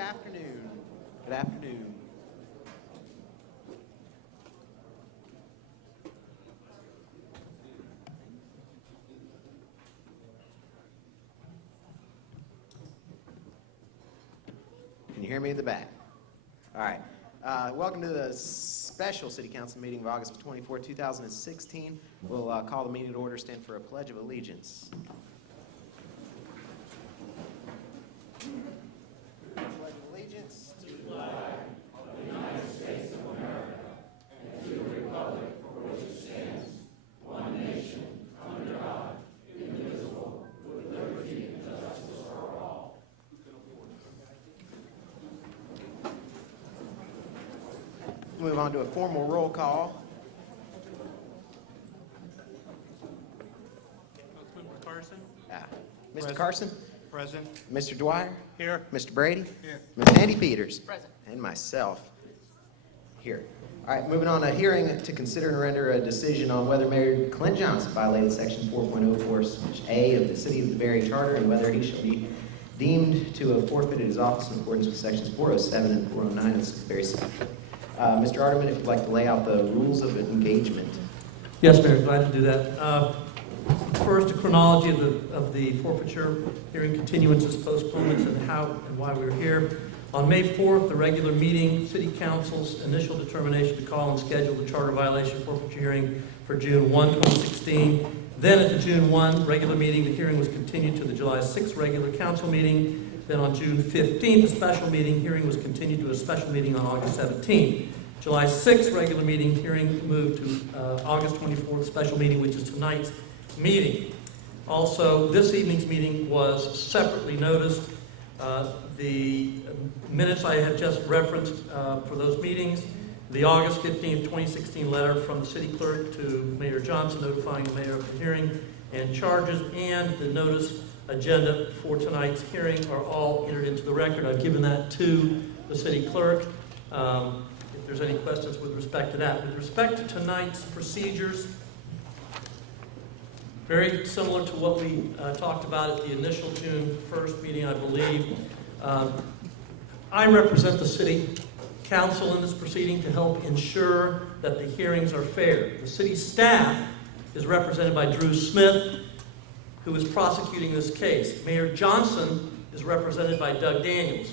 Good afternoon. Good afternoon. Can you hear me at the back? All right. Welcome to the special City Council meeting of August 24, 2016. We'll call the meeting to order, stand for a Pledge of Allegiance. Pledge of Allegiance to the flag of the United States of America and to the republic for which it stands, one nation, under God, indivisible, with liberty and justice for all. Move on to a formal roll call. Councilmember Carson? Mr. Carson? Present. Mr. Dwyer? Here. Mr. Brady? Here. Ms. Andy Peters? Present. And myself here. All right, moving on, a hearing to consider and render a decision on whether Mayor Clint Johnson violated Section 4.04(a) of the City of DeBary Charter and whether he shall be deemed to have forfeited his office in accordance with Sections 407 and 409 of the DeBary statute. Mr. Arterman, if you'd like to lay out the rules of engagement. Yes, Mayor, glad to do that. First, a chronology of the forfeiture hearing continuances, postponements, and how and why we're here. On May 4th, the regular meeting, City Council's initial determination to call and schedule the charter violation forfeiture hearing for June 1, 2016. Then at the June 1 regular meeting, the hearing was continued to the July 6th regular council meeting. Then on June 15th, a special meeting, hearing was continued to a special meeting on August 17th. July 6th regular meeting, hearing moved to August 24th special meeting, which is tonight's meeting. Also, this evening's meeting was separately noticed. The minutes I have just referenced for those meetings, the August 15th, 2016 letter from the city clerk to Mayor Johnson notifying the mayor of the hearing and charges, and the notice agenda for tonight's hearing are all entered into the record. I've given that to the city clerk. If there's any questions with respect to that. With respect to tonight's procedures, very similar to what we talked about at the initial June 1st meeting, I believe. I represent the city council in this proceeding to help ensure that the hearings are fair. The city staff is represented by Drew Smith, who is prosecuting this case. Mayor Johnson is represented by Doug Daniels.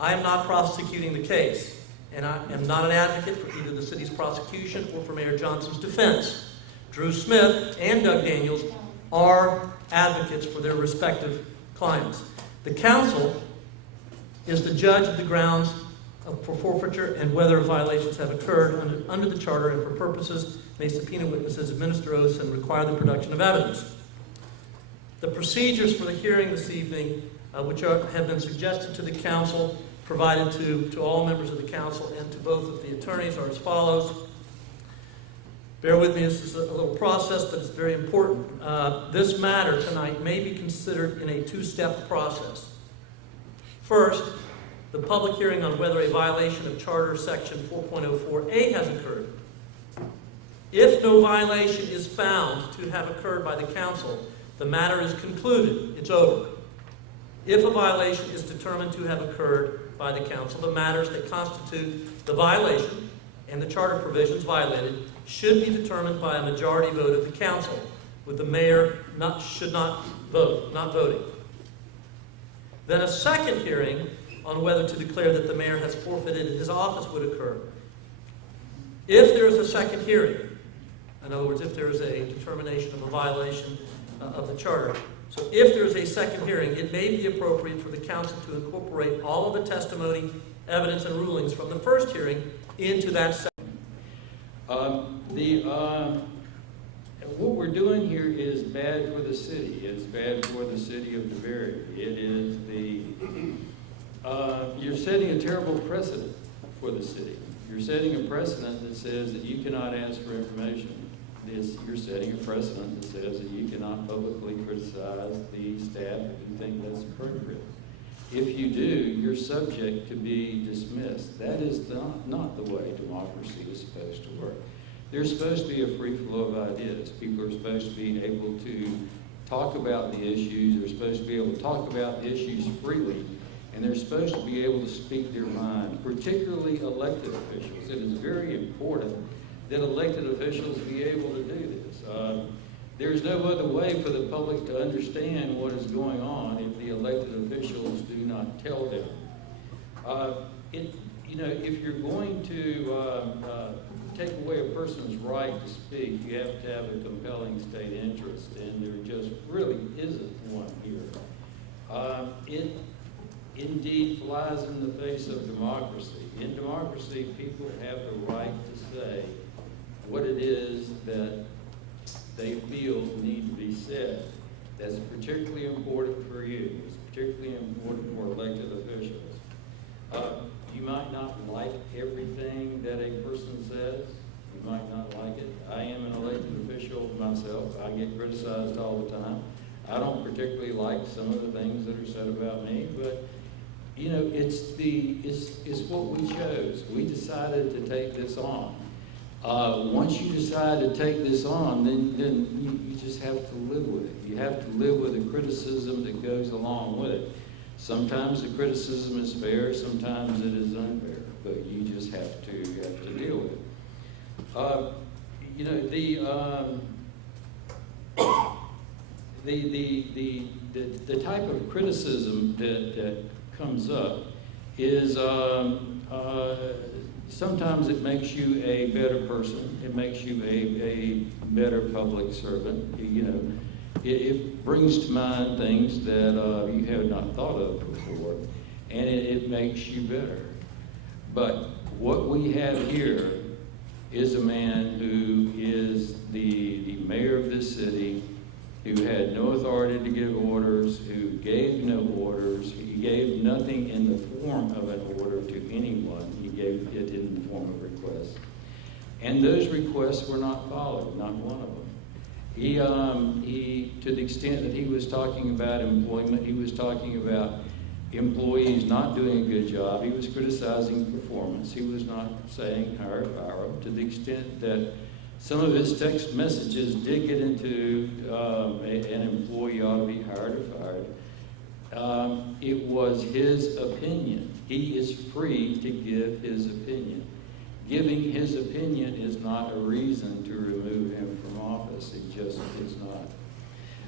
I am not prosecuting the case, and I am not an advocate for either the city's prosecution or for Mayor Johnson's defense. Drew Smith and Doug Daniels are advocates for their respective clients. The council is the judge of the grounds for forfeiture and whether violations have occurred under the charter, and for purposes may subpoena witnesses, administer oaths, and require the production of evidence. The procedures for the hearing this evening, which have been suggested to the council, provided to all members of the council and to both of the attorneys, are as follows. Bear with me, this is a little process, but it's very important. This matter tonight may be considered in a two-step process. First, the public hearing on whether a violation of Charter Section 4.04(a) has occurred. If no violation is found to have occurred by the council, the matter is concluded. It's over. If a violation is determined to have occurred by the council, the matters that constitute the violation and the charter provisions violated should be determined by a majority vote of the council, with the mayor not voting. Then a second hearing on whether to declare that the mayor has forfeited his office would occur. If there is a second hearing, in other words, if there is a determination of a violation of the charter, so if there is a second hearing, it may be appropriate for the council to incorporate all of the testimony, evidence, and rulings from the first hearing into that second. What we're doing here is bad for the city. It's bad for the city of DeBary. It is you're setting a terrible precedent for the city. You're setting a precedent that says that you cannot ask for information. You're setting a precedent that says that you cannot publicly criticize the staff if you think that's appropriate. If you do, you're subject to be dismissed. That is not the way democracy is supposed to work. There's supposed to be a free flow of ideas. People are supposed to be able to talk about the issues. They're supposed to be able to talk about the issues freely and they're supposed to be able to speak their mind, particularly elected officials. It is very important that elected officials be able to do this. There's no other way for the public to understand what is going on if the elected officials do not tell them. If you're going to take away a person's right to speak, you have to have a compelling state interest, and there just really isn't one here. It indeed flies in the face of democracy. In democracy, people have the right to say what it is that they feel need to be said. That's particularly important for you. It's particularly important for elected officials. You might not like everything that a person says. You might not like it. I am an elected official myself. I get criticized all the time. I don't particularly like some of the things that are said about me, but it's what we chose. We decided to take this on. Once you decide to take this on, then you just have to live with it. You have to live with the criticism that goes along with it. Sometimes the criticism is fair, sometimes it is unfair, but you just have to deal with it. The type of criticism that comes up is sometimes it makes you a better person. It makes you a better public servant. It brings to mind things that you have not thought of before, and it makes you better. But what we have here is a man who is the mayor of this city, who had no authority to give orders, who gave no orders. He gave nothing in the form of an order to anyone. He gave it in the form of requests. And those requests were not followed, not one of them. He, to the extent that he was talking about employment, he was talking about employees not doing a good job. He was criticizing performance. He was not saying hire, fire. To the extent that some of his text messages did get into an employee ought to be hired or fired. It was his opinion. He is free to give his opinion. Giving his opinion is not a reason to remove him from office. It just is not.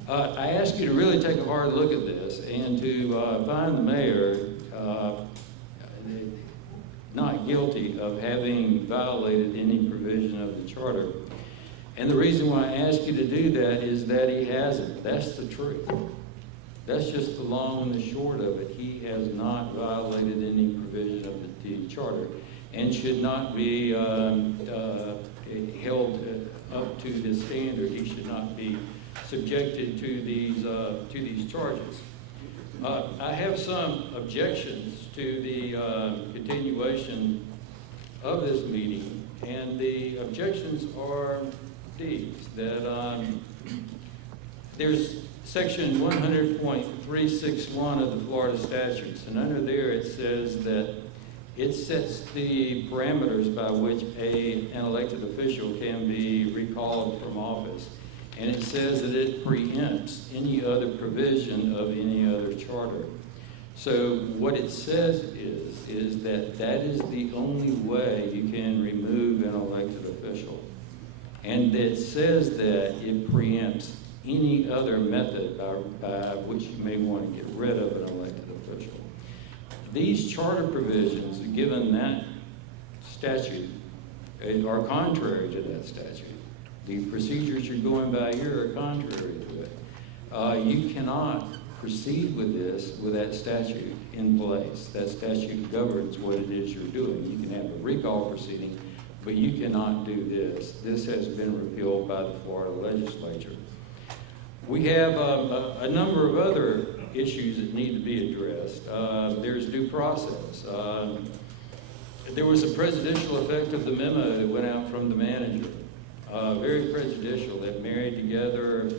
I ask you to really take a hard look at this and to find the mayor not guilty of having violated any provision of the charter. And the reason why I ask you to do that is that he hasn't. That's the truth. That's just the long and the short of it. He has not violated any provision of the charter and should not be held up to his standard. He should not be subjected to these charges. I have some objections to the continuation of this meeting, and the objections are these, that there's section 100.361 of the Florida statutes, and under there it says that it sets the parameters by which an elected official can be recalled from office. And it says that it preempts any other provision of any other charter. So what it says is that that is the only way you can remove an elected official. And it says that it preempts any other method by which you may want to get rid of an elected official. These charter provisions, given that statute, are contrary to that statute. The procedures you're going by here are contrary to it. You cannot proceed with this with that statute in place. That statute governs what it is you're doing. You can have a recall proceeding, but you cannot do this. This has been repealed by the Florida legislature. We have a number of other issues that need to be addressed. There's due process. There was a prejudicial effect of the memo that went out from the manager. Very prejudicial, that married together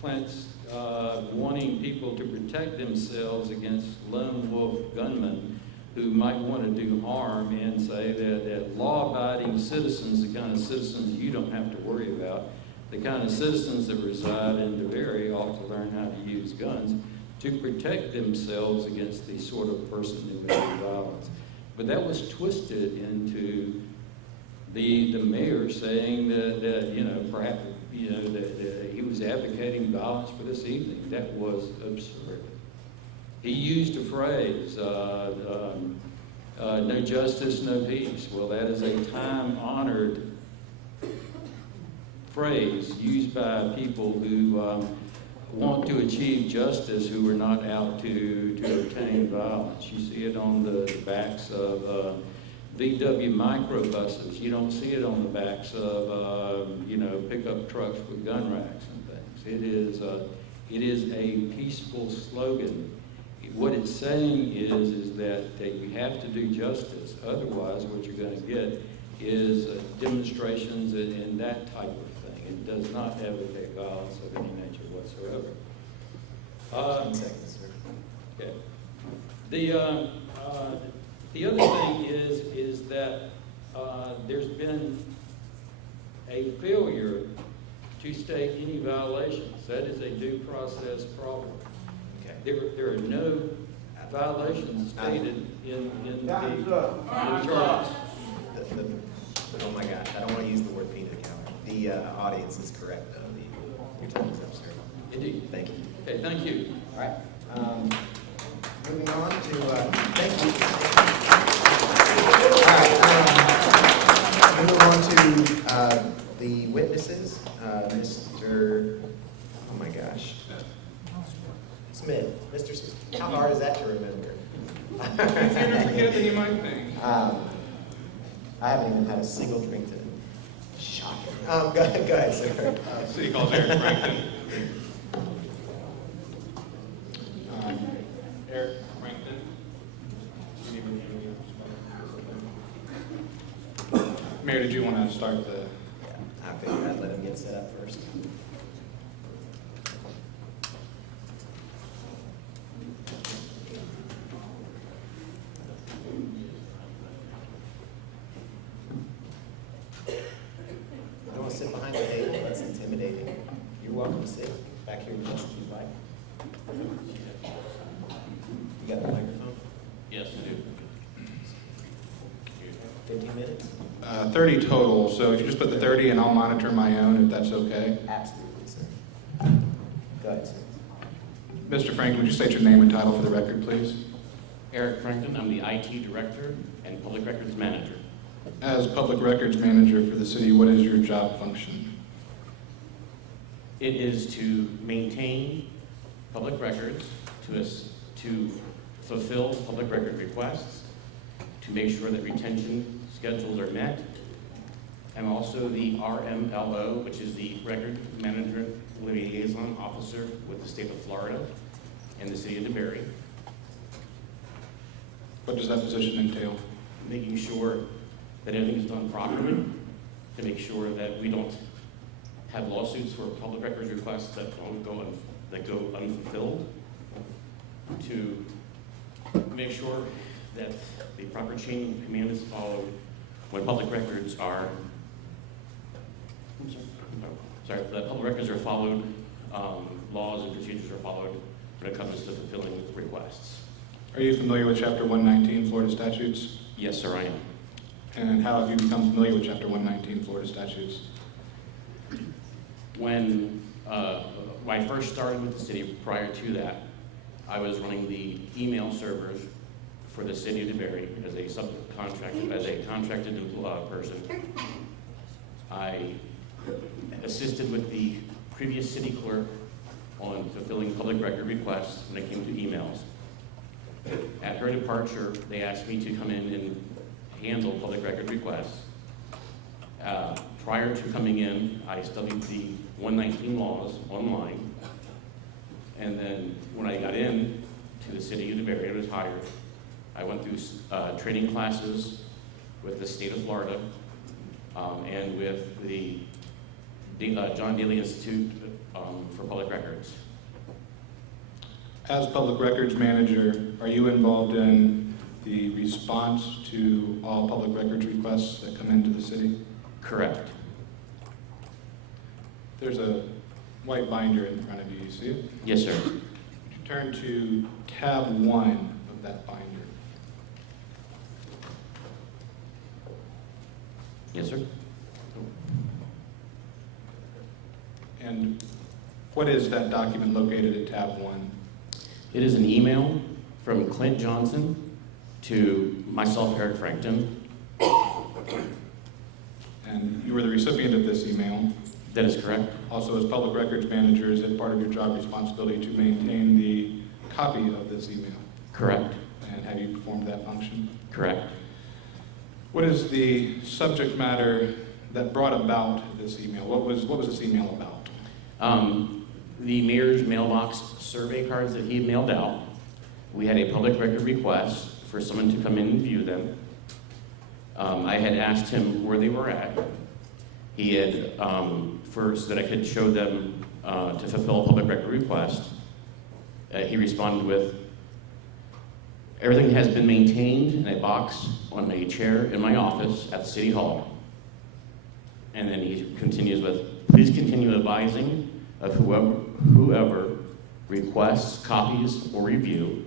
plants wanting people to protect themselves against lone wolf gunmen who might want to do harm, and say that law-abiding citizens, the kind of citizens you don't have to worry about, the kind of citizens that reside in DeBary ought to learn how to use guns. to protect themselves against the sort of person who committed violence. But that was twisted into the mayor saying that you know, perhaps, you know, that he was advocating violence for this evening. That was absurd. He used a phrase, no justice, no peace. Well, that is a time-honored phrase used by people who want to achieve justice, who are not out to obtain violence. You see it on the backs of VW microbuses. You don't see it on the backs of you know, pickup trucks with gun racks and things. It is a peaceful slogan. What it's saying is that you have to do justice. Otherwise, what you're going to get is demonstrations and that type of thing. It does not advocate violence of any nature whatsoever. 10 seconds, sir. Okay. The other thing is that there's been a failure to state any violations. That is a due process problem. Okay. There are no violations stated in the charges. Oh my gosh, I don't want to use the word peanut gallery. The audience is correct, though. Your time is up, sir. Indeed. Thank you. Okay, thank you. All right. Moving on to, thank you. All right. Moving on to the witnesses. Mr. Oh my gosh. Smith. Mr. Smith. How hard is that to remember? Easier to forget than you might think. I haven't even had a single drink today. Shocking. Go ahead, sir. City calls Eric Frankton. Eric Frankton. Mayor, did you want to start the? I figured I'd let him get set up first. I don't want to sit behind the table. That's intimidating. You're welcome to sit back here with us if you'd like. You got the microphone? Yes, I do. 15 minutes? 30 total, so if you just put the 30 and I'll monitor my own, if that's okay. Absolutely, sir. Go ahead, sir. Mr. Frank, would you state your name and title for the record, please? Eric Frankton, I'm the IT Director and Public Records Manager. As Public Records Manager for the city, what is your job function? It is to maintain public records, to fulfill public record requests, to make sure that retention schedules are met. I'm also the RMLO, which is the Record Management Liaison Officer with the state of Florida and the city of DeBary, What does that position entail? making sure that everything is done properly, to make sure that we don't have lawsuits for public records requests that go unfulfilled, to make sure that the proper chain of command is followed when public records are, that public records are followed, laws and procedures are followed when it comes to fulfilling requests. Are you familiar with Chapter 119 Florida statutes? Yes, sir, I am. And how have you become familiar with Chapter 119 Florida statutes? When I first started with the city, prior to that, I was running the email servers for the city of DeBary as a subcontractor, as a contracted person. I assisted with the previous city clerk on fulfilling public record requests when it came to emails. At her departure, they asked me to come in and handle public record requests. Prior to coming in, I studied the 119 laws online. And then when I got in to the city of DeBary, I was hired. I went through training classes with the state of Florida and with the John Daly Institute for Public Records. As Public Records Manager, are you involved in the response to all public records requests that come into the city? Correct. There's a white binder in front of you, you see it? Yes, sir. Would you turn to tab 1 of that binder. Yes, sir. And what is that document located at tab 1? It is an email from Clint Johnson to myself, Eric Frankton. And you were the recipient of this email. That is correct. Also, as public records manager, is it part of your job responsibility to maintain the copy of this email? Correct. And have you performed that function? Correct. What is the subject matter that brought about this email? What was this email about? The mayor's mailbox survey cards that he mailed out, we had a public record request for someone to come in and view them. I had asked him where they were at. He had, so that I could show them to fulfill a public record request. He responded with, everything has been maintained in a box on a chair in my office at the City Hall. And then he continues with, please continue advising of whoever requests copies or review.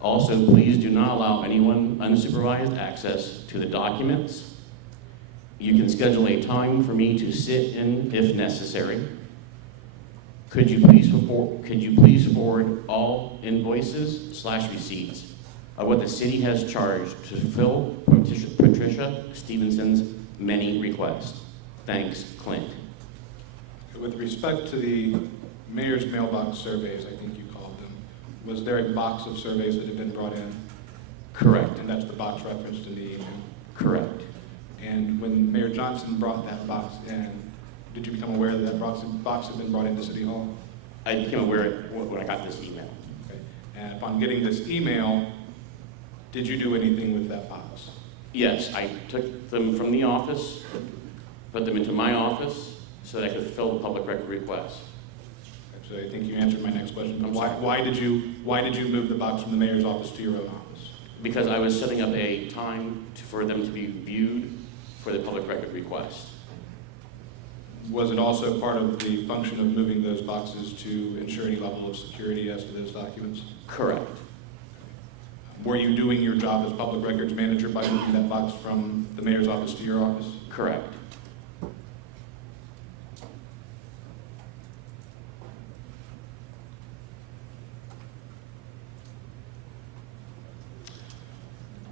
Also, please do not allow anyone unsupervised access to the documents. You can schedule a time for me to sit in if necessary. Could you please forward all invoices / receipts of what the city has charged to fulfill Patricia Stevenson's many requests? Thanks, Clint. With respect to the mayor's mailbox surveys, I think you called them, was there a box of surveys that had been brought in? Correct. And that's the box referenced in the email? Correct. And when Mayor Johnson brought that box in, did you become aware that that box had been brought into City Hall? I became aware when I got this email. Okay. And upon getting this email, did you do anything with that box? Yes, I took them from the office, put them into my office so that I could fill the public record request. Actually, I think you answered my next question. I'm Why, sorry. why did you move the box from the mayor's office to your own office? Because I was setting up a time for them to be viewed for the public record request. Was it also part of the function of moving those boxes to ensure any level of security as to those documents? Correct. Were you doing your job as public records manager by moving that box from the mayor's office to your office? Correct.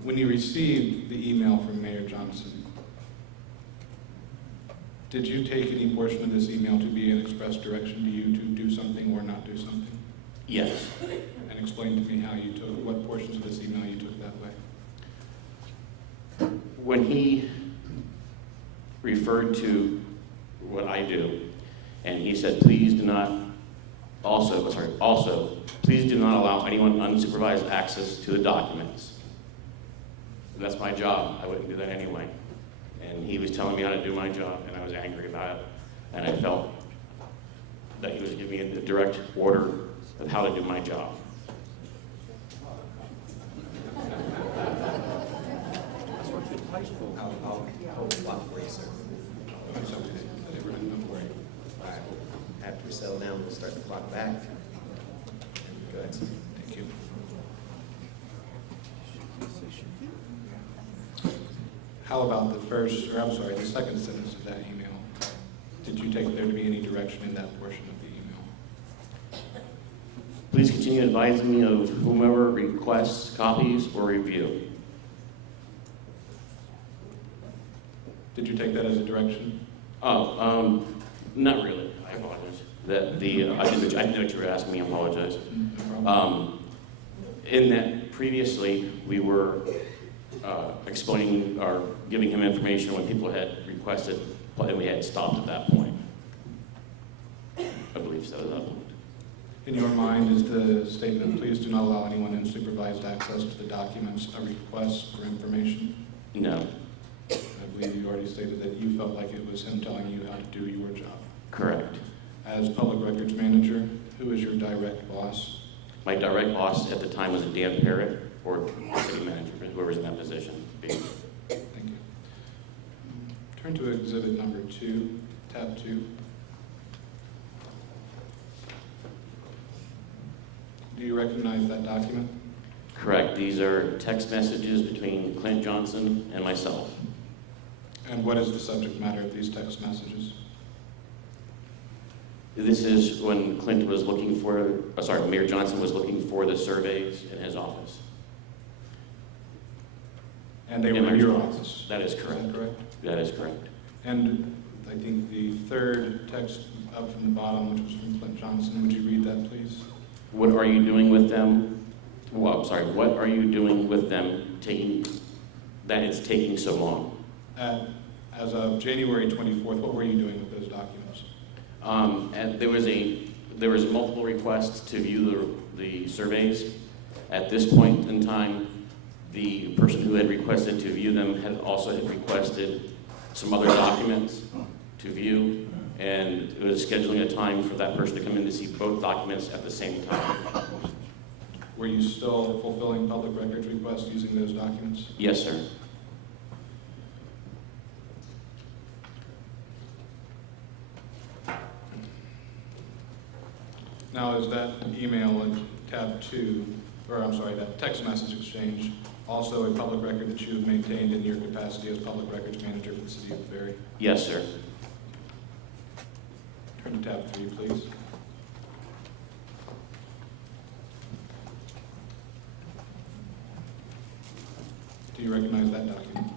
When you received the email from Mayor Johnson, did you take any portion of this email to be an express direction to you to do something or not do something? Yes. And explain to me how you took, what portions of this email you took that way. When he referred to what I do, and he said, please do not, please do not allow anyone unsupervised access to the documents. That's my job. I wouldn't do that anyway. And he was telling me how to do my job, and I was angry about it. And I felt that he was giving me a direct order of how to do my job. I'll hold the clock for you, sir. That's okay. Don't worry. All right, after we settle down, we'll start the clock back. Go ahead, sir. Thank you. How about the second sentence of that email? Did you take there to be any direction in that portion of the email? Please continue advising me of whomever requests copies or review. Did you take that as a direction? Not really. I apologize. I didn't know what you were asking me. I apologize. No problem. In that previously, we were explaining or giving him information when people had requested, and we had stopped at that point. I believe so. At that point. In your mind, is the statement, please do not allow anyone unsupervised access to the documents, a request for information? No. I believe you already stated that you felt like it was him telling you how to do your job. Correct. As public records manager, who is your direct boss? My direct boss at the time was Dan Parrott, or city manager, whoever's in that position. Thank you. Turn to exhibit number 2, tab 2. recognize that document? Correct. These are text messages between Clint Johnson and myself. And what is the subject matter of these text messages? This is when Clint was looking for, Mayor Johnson was looking for the surveys in his office. And they In were my in your office. office? That is correct. Is that correct? That is correct. And I think the third text up from the bottom, which was from Clint Johnson, would you read that, please? What are you doing with them? Well, I'm sorry, what are you doing with them that it's taking so long? As of January 24th, what were you doing with those documents? And there was multiple requests to view the surveys. At this point in time, the person who had requested to view them had requested some other documents to view, and it was scheduling a time for that person to come in to see both documents at the same time. Were you still fulfilling public records requests using those documents? Yes, sir. Now, is that email in tab 2, or I'm sorry, that text message exchange, also a public record that you have maintained in your capacity as public records manager for the city of DeBary? Yes, sir. Turn to tab 3, please. Do you recognize that document?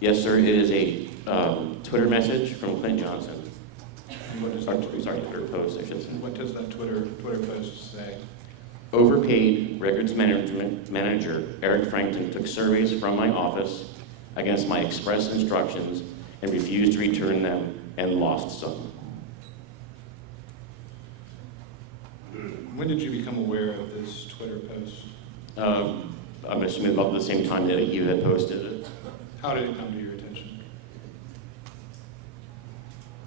Yes, sir. It is a Twitter message from Clint Johnson. And what does Sorry, that, Twitter post, I should say. and what does that Twitter post say? Overpaid records manager Eric Frankton took surveys from my office against my express instructions and refused to return them and lost some. When did you become aware of this Twitter post? I'm assuming about the same time that you had posted it. How did it come to your attention?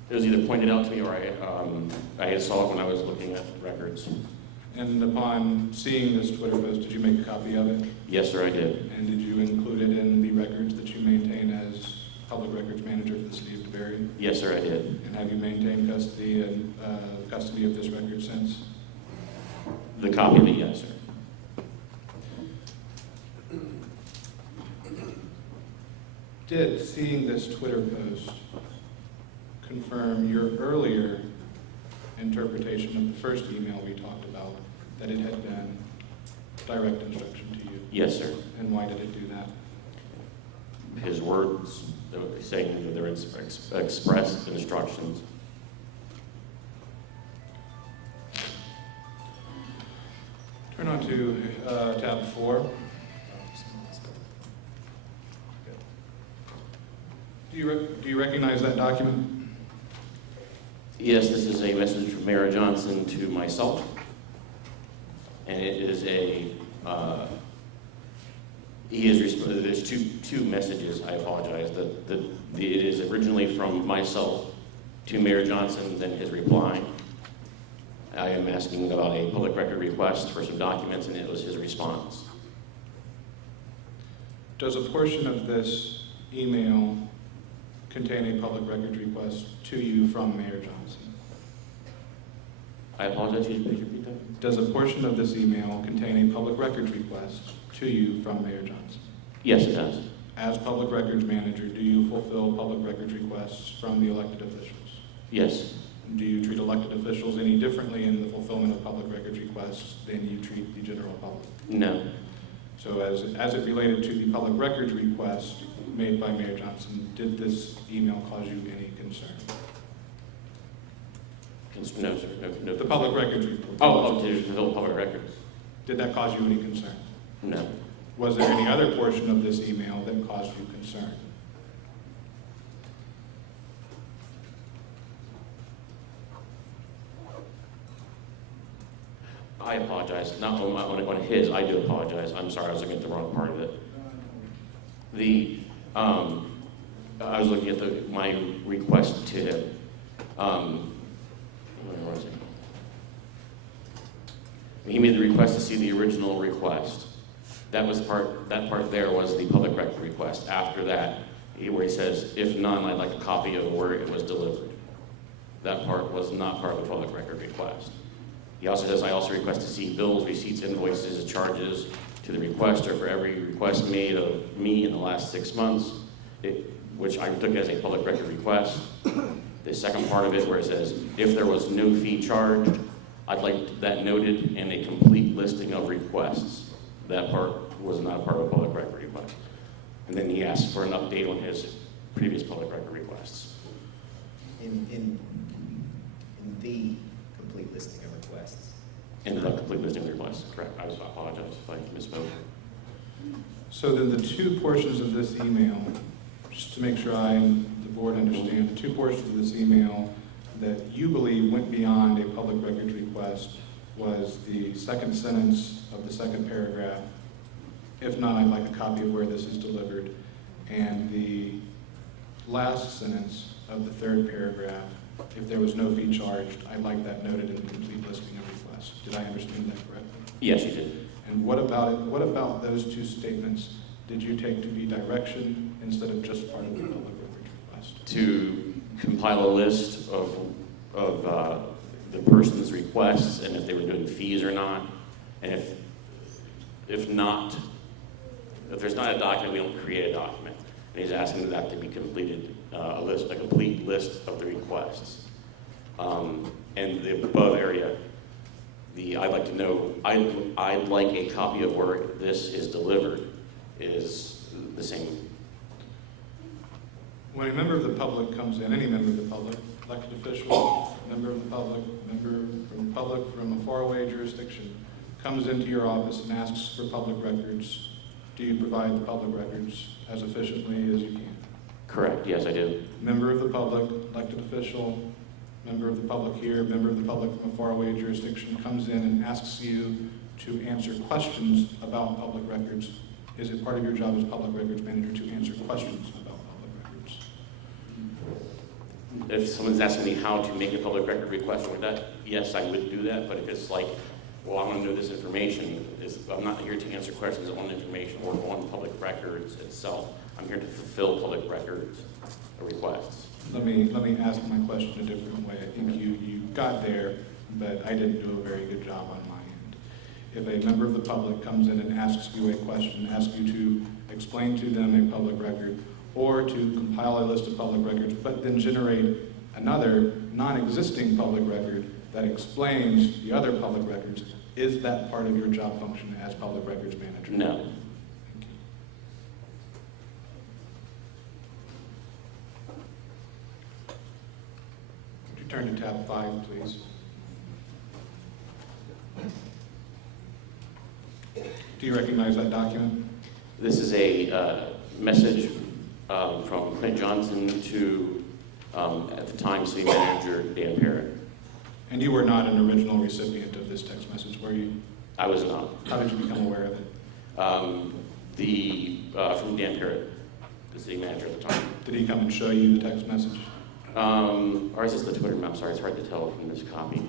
It was either pointed out to me or I had saw it when I was looking at records. And upon seeing this Twitter post, did you make a copy of it? Yes, sir, I did. And did you include it in the records that you maintain as public records manager for the city of DeBary? Yes, sir, I did. And have you maintained custody of this record since? The copy of it, yes, sir. Did seeing this Twitter post confirm your earlier interpretation of the first email we talked about, that it had been direct instruction to you? Yes, sir. And why did it do that? His words saying that they're expressed instructions. Turn on to tab 4. Do you recognize that document? Yes, this is a message from Mayor Johnson to myself. And it is there's two messages, I apologize. It is originally from myself to Mayor Johnson, then his reply. I am asking about a public record request for some documents, and it was his response. Does a portion of this email contain a public records request to you from Mayor Johnson? I apologize, could you please repeat that? Does a portion of this email contain a public records request to you from Mayor Johnson? Yes, it does. As public records manager, do you fulfill public records requests from the elected officials? Yes. Do you treat elected officials any differently in the fulfillment of public records requests than you treat the general public? No. So as it related to the public records request made by Mayor Johnson, did this email cause you any concern? No, sir. No. The public records report. To fulfill public records. Did that cause you any concern? No. Was there any other portion of this email that caused you concern? I apologize. Not on his. I do apologize. I'm sorry. I was looking at the wrong part of it. I was looking at my request to him. Where was it? He made the request to see the original request. That part there was the public record request. After that, where he says, if none, I'd like a copy of where it was delivered. That part was not part of the public record request. He also says, I also request to see bills, receipts, invoices, charges to the requester for every request made of me in the last 6 months, which I took as a public record request. The second part of it where it says, if there was no fee charged, I'd like that noted in a complete listing of requests. That part was not a part of a public record request. And then he asked for an update on his previous public record requests. In the complete listing of requests. In the complete listing of requests, correct. I apologize if I misspoke. So then the two portions of this email, just to make sure I and the board understand, the two portions of this email that you believe went beyond a public records request was the second sentence of the second paragraph. If not, I'd like a copy of where this is delivered. And the last sentence of the third paragraph, if there was no fee charged, I'd like that noted in the complete listing of requests. Did I understand that correctly? Yes, you did. And what about those two statements did you take to be direction instead of just part of the public records request? To compile a list of the person's requests and if they were doing fees or not. And if not, if there's not a document, we don't create a document. And he's asking that to be completed, a complete list of the requests. And the above area, I'd like to know, I'd like a copy of where this is delivered is the same. When a member of the public comes in, any member of the public, elected official, member of the public, member from the public from a faraway jurisdiction, comes into your office and asks for public records, do you provide the public records as efficiently as you can? Correct, yes, I do. Member of the public, elected official, member of the public here, member of the public from a faraway jurisdiction comes in and asks you to answer questions about public records. Is it part of your job as public records manager to answer questions about public records? If someone's asking me how to make a public record request like that, yes, I would do that. But if it's like, well, I want to know this information, I'm not here to answer questions on information or on public records itself. I'm here to fulfill public records requests. Let me ask my question a different way. I think you got there, but I didn't do a very good job on my end. If a member of the public comes in and asks you a question, asks you to explain to them a public record, or to compile a list of public records, but then generate another non-existing public record that explains the other public records, is that part of your job function as public records manager? No. Could you turn to tab 5, please? Do you recognize that document? This is a message from Clint Johnson to, at the time, City Manager Dan Parrott. And you were not an original recipient of this text message, were you? I was not. How did you become aware of it? From Dan Parrott, the City Manager at the time. Did he come and show you the text message? Or is this the Twitter? I'm sorry, it's hard to tell from this copy.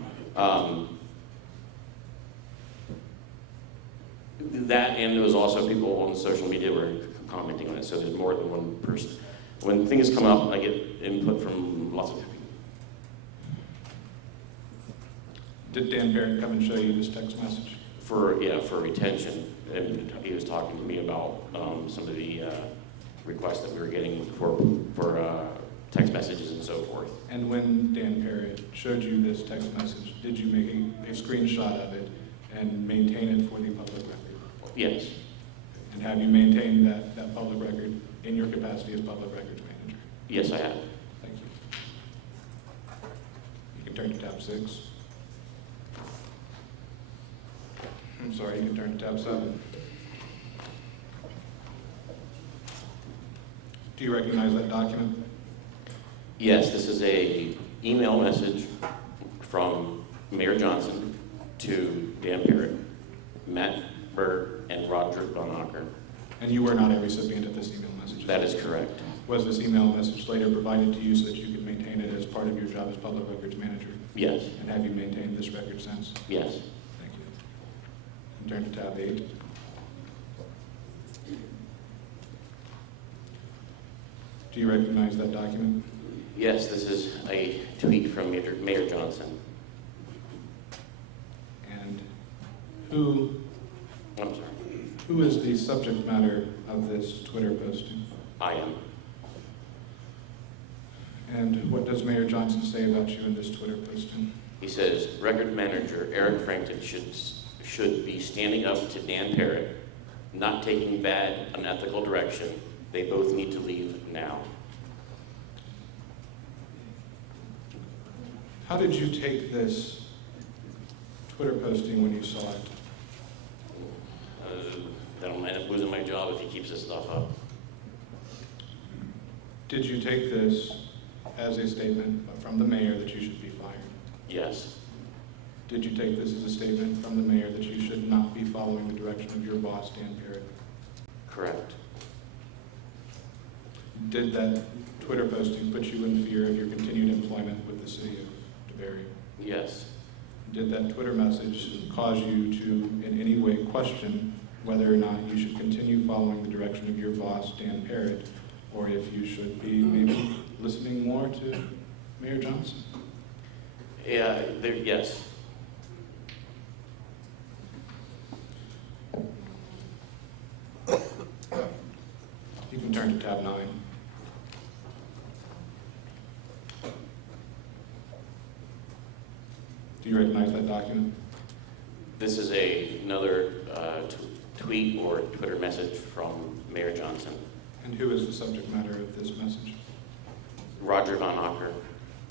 That, and there was also people on social media were commenting on it, so there's more than one person. When things come up, I get input from lots of people. Did Dan Parrott come and show you this text message? For retention, and he was talking to me about some of the requests that we were getting for text messages and so forth. And when Dan Parrott showed you this text message, did you make a screenshot of it and maintain it for the public record? Yes, And have you maintained that public record in your capacity as public records manager? yes, I have. Thank you. You can turn to tab 6. I'm sorry, you can turn to tab 7. Do you recognize that document? Yes, this is a email message from Mayor Johnson to Dan Parrott, Matt Berger, and Roger Bonacker. And you were not a recipient of this email message? That is correct. Was this email message later provided to you so that you could maintain it as part of your job as public records manager? Yes, And have you maintained this record since? yes. Thank you. And turn to tab 8. Do you recognize that document? Yes, this is a tweet from Mayor Johnson. I'm sorry. Who is the subject matter of this Twitter posting? I am. And what does Mayor Johnson say about you in this Twitter posting? He says, record manager Eric Frankton should be standing up to Dan Parrott, not taking bad, unethical direction. They both need to leave now. How did you take this Twitter posting when you saw it? Then I'll end up losing my job if he keeps this stuff up. Did you take this as a statement from the mayor that you should be fired? Yes. Did you take this as a statement from the mayor that you should not be following the direction of your boss, Dan Parrott? Correct. Did that Twitter posting put you in fear of your continued employment with the city of DeBary? Yes. Did that Twitter message cause you to in any way question whether or not you should continue following the direction of your boss, Dan Parrott, or if you should be maybe listening more to Mayor Johnson? Yeah, yes. You can turn to tab 9. Do you recognize that document? This is another tweet or Twitter message from Mayor Johnson. And who is the subject matter of this message? Roger Von Acker.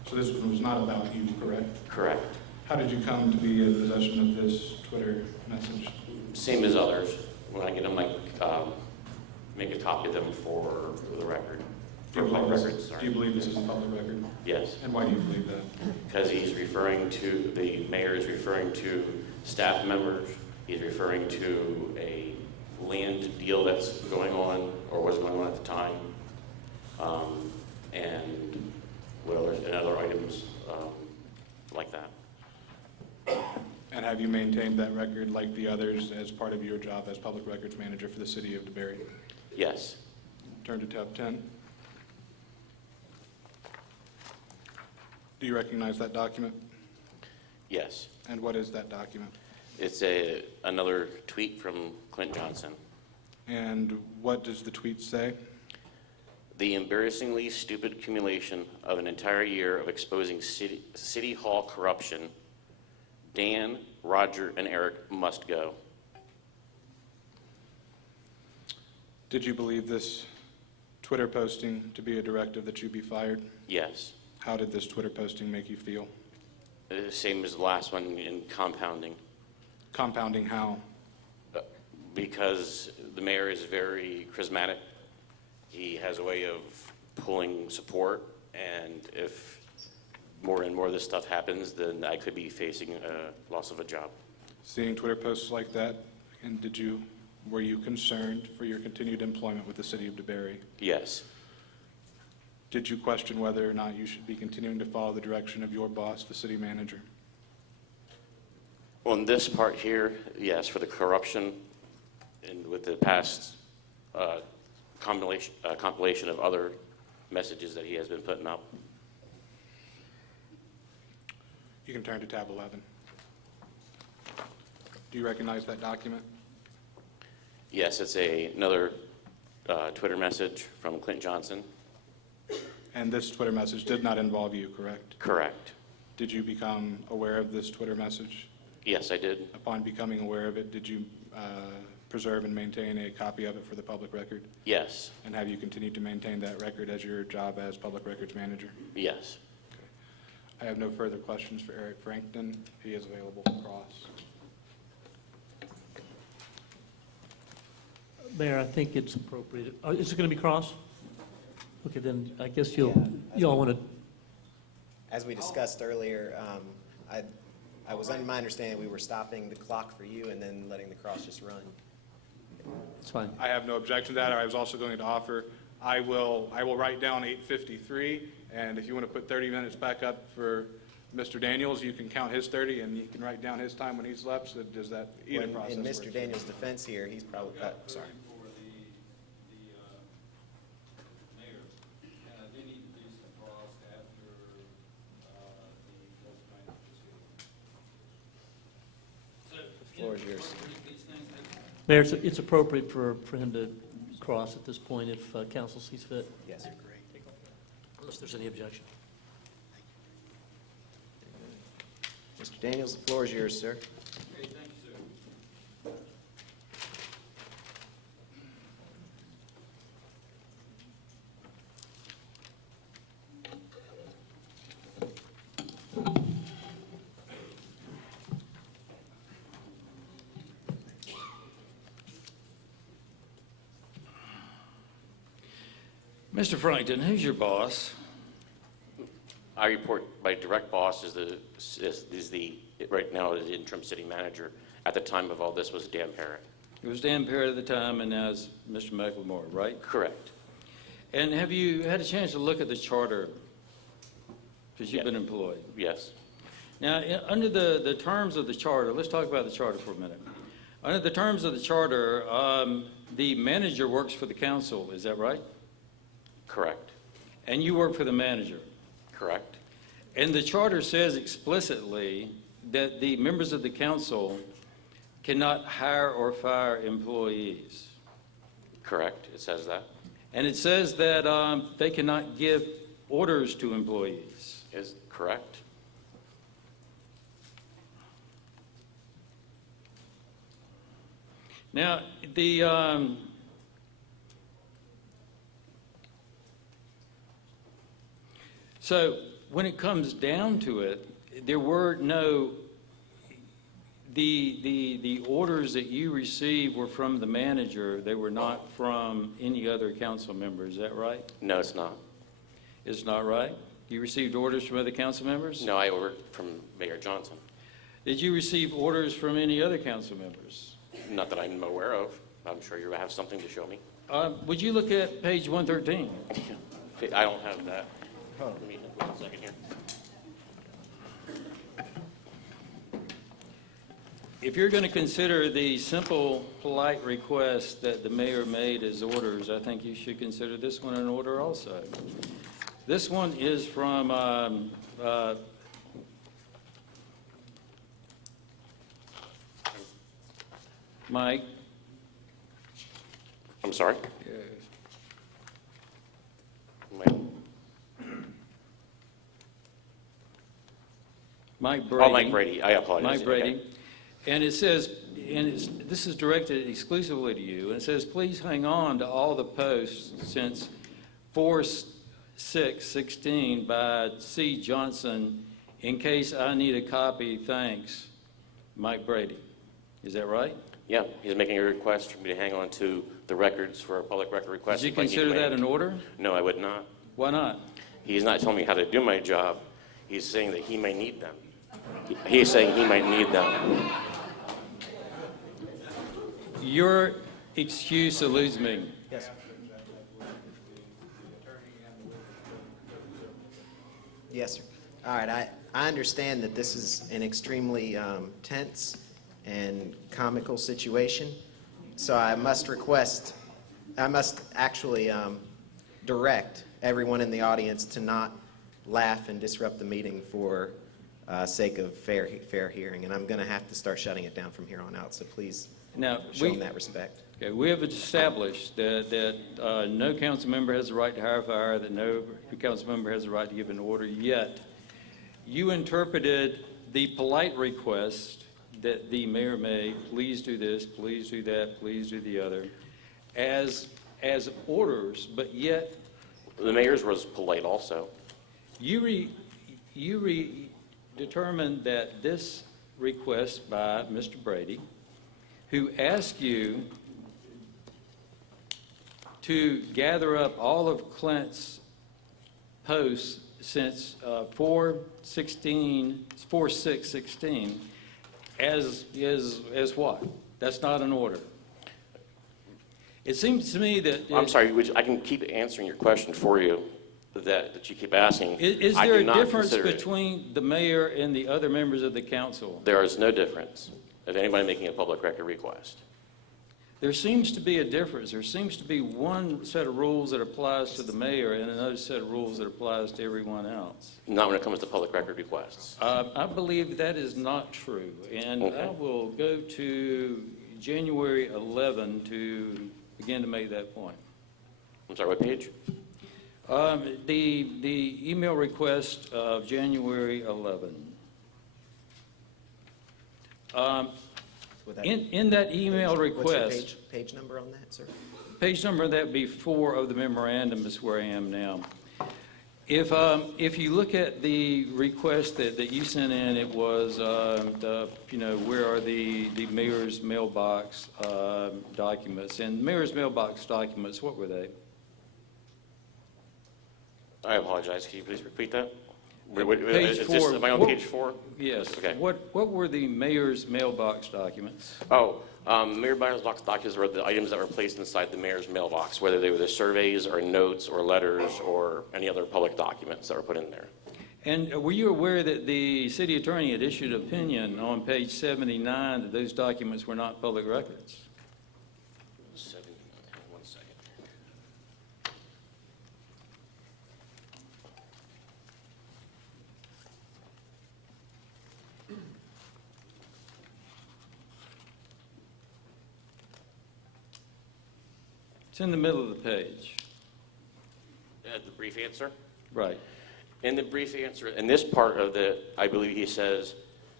So this one was not about you, correct? Correct. How did you come to be in possession of this Twitter message? Same as others. When I get them, make a copy of them for the record. Do For you public believe records, this, sorry. do you believe this is a public record? Yes, And why do you believe that? because he's referring to, the mayor is referring to staff members. He's referring to a land deal that's going on, or was going on at the time. And what other, and other items like that. And have you maintained that record like the others as part of your job as public records manager for the city of DeBary? Yes, Turn to tab 10. Do you recognize that document? yes. And what is that document? It's another tweet from Clint Johnson. And what does the tweet say? The embarrassingly stupid accumulation of an entire year of exposing city hall corruption. Dan, Roger, and Eric must go. Did you believe this Twitter posting to be a directive that you be fired? Yes. How did this Twitter posting make you feel? Same as the last one in compounding. Compounding how? Because the mayor is very charismatic. He has a way of pulling support, and if more and more of this stuff happens, then I could be facing a loss of a job. Seeing Twitter posts like that, and were you concerned for your continued employment with the city of DeBary? Yes. Did you question whether or not you should be continuing to follow the direction of your boss, the city manager? Well, in this part here, yes, for the corruption, and with the past compilation of other messages that he has been putting up. You can turn to tab 11. Do you recognize that document? Yes, it's another Twitter message from Clint Johnson. And this Twitter message did not involve you, correct? Correct. Did you become aware of this Twitter message? Yes, I did. Upon becoming aware of it, did you preserve and maintain a copy of it for the public record? Yes. And have you continued to maintain that record as your job as public records manager? Yes. I have no further questions for Eric Frankton. He is available for cross. Mayor, I think it's appropriate. Is it going to be cross? Okay, then I guess you all want to, As we discussed earlier, I was under my understanding we were stopping the clock for you and then letting the cross just run. it's fine. I have no objection to that. I was also going to offer, I will write down 8:53, and if you want to put 30 minutes back up for Mr. Daniels, you can count his 30, and you can write down his time when he's left. So does that either process In work? Mr. Daniels' defense here, he's probably, sorry. For the mayor, and I do need to do some cross after the close manager is here. The floor is yours. Mayor, it's appropriate for him to cross at this point if council sees fit, Yes. unless there's any objection. Mr. Daniels, the floor is yours, sir. Okay, thank you, sir. Mr. Frankton, who's your boss? I report, my direct boss is right now is the interim city manager. At the time of all this was Dan Parrott. It was Dan Parrott at the time, and now it's Mr. McLemore, right? Correct. And have you had a chance to look at the charter? Because you've Yeah. been employed. Yes. Now, under the terms of the charter, let's talk about the charter for a minute. Under the terms of the charter, the manager works for the council, is that right? Correct. And you work for the manager. Correct. And the charter says explicitly that the members of the council cannot hire or fire employees. Correct. It says that. And it says that they cannot give orders to employees. Is correct. Now, so when it comes down to it, there were no, the orders that you received were from the manager. They were not from any other council member. Is that right? No, it's not. It's not right? You received orders from other council members? No, I ordered from Mayor Johnson. Did you receive orders from any other council members? Not that I'm aware of. I'm sure you have something to show me. Would you look at page 113? I don't have that. Let me, wait a second here. If you're going to consider the simple, polite request that the mayor made as orders, I think you should consider this one an order also. This one is from Mike. I'm sorry? Mike Brady. Oh, Mike Brady. I apologize. Mike Brady. Okay. And it says, this is directed exclusively to you, and it says, please hang on to all the posts since 4/6/16 by C. Johnson in case I need a copy. Thanks, Mike Brady. Is that right? Yeah, he's making a request for me to hang on to the records for a public record request. Did you if I need to consider that make. an order? No, I would not. Why not? He's not telling me how to do my job. He's saying that he may need them. He's saying he might need them. Your excuse eludes me. Yes. Yes, sir. All right, I understand that this is an extremely tense and comical situation, so I must actually direct everyone in the audience to not laugh and disrupt the meeting for sake of fair hearing, and I'm going to have to start shutting it down from here on out, so please Now, show them that respect. okay, we have established that no council member has the right to hire or fire, that no council member has the right to give an order, yet you interpreted the polite request that the mayor made, please do this, please do that, please do the other, as orders, but yet The mayor's was polite also. you determined that this request by Mr. Brady, who asked you to gather up all of Clint's posts since 4/6/16 as what? That's not an order. It seems to me that I'm sorry, I can keep answering your question for you that you keep asking. Is I there do a not difference consider it. between the mayor and the other members of the council? There is no difference of anybody making a public record request. There seems to be a difference. There seems to be one set of rules that applies to the mayor and another set of rules that applies to everyone else. Not when it comes to public record requests. I believe that is not true, and Okay. I will go to January 11 to begin to make that point. I'm sorry, what page? The email request of January 11. Would that- In that email What's your request, page number on that, sir? page number of that be 4 of the memorandum is where I am now. If you look at the request that you sent in, it was, where are the mayor's mailbox documents? And mayor's mailbox documents, what were they? I apologize. Can you please repeat that? Page Is this, 4. am I on What- page 4? Yes. Okay. What were the mayor's mailbox documents? Oh, Mayor Byron's box documents were the items that were placed inside the mayor's mailbox, whether they were the surveys or notes or letters or any other public documents that were put in there. And were you aware that the city attorney had issued an opinion on page 79 that those documents were not public records? 1 second. It's in the middle of the page. The brief answer? Right. In the brief answer, in this part of the, I believe he says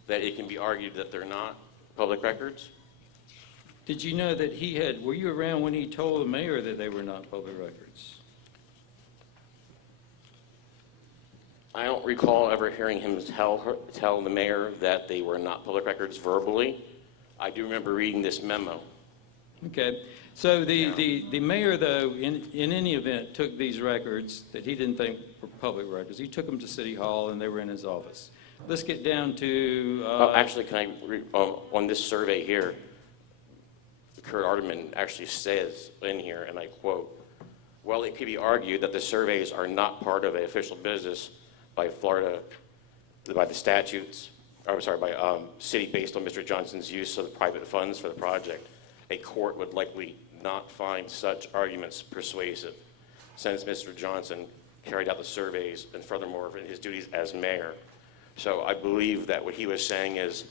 that it can be argued that they're not public records. Did you know that were you around when he told the mayor that they were not public records? I don't recall ever hearing him tell the mayor that they were not public records verbally. I do remember reading this memo. Okay. So the mayor, though, in any event, took these records that he didn't think were public records. He took them to City Hall, and they were in his office. Let's get down to... Actually, can I, on this survey here, Kurt Ardeman actually says in here, and I quote, "Well, it could be argued that the surveys are not part of an official business by Florida, by the statutes, by city based on Mr. Johnson's use of the private funds for the project. A court would likely not find such arguments persuasive, since Mr. Johnson carried out the surveys and furthermore his duties as mayor." So I believe that what he was saying is,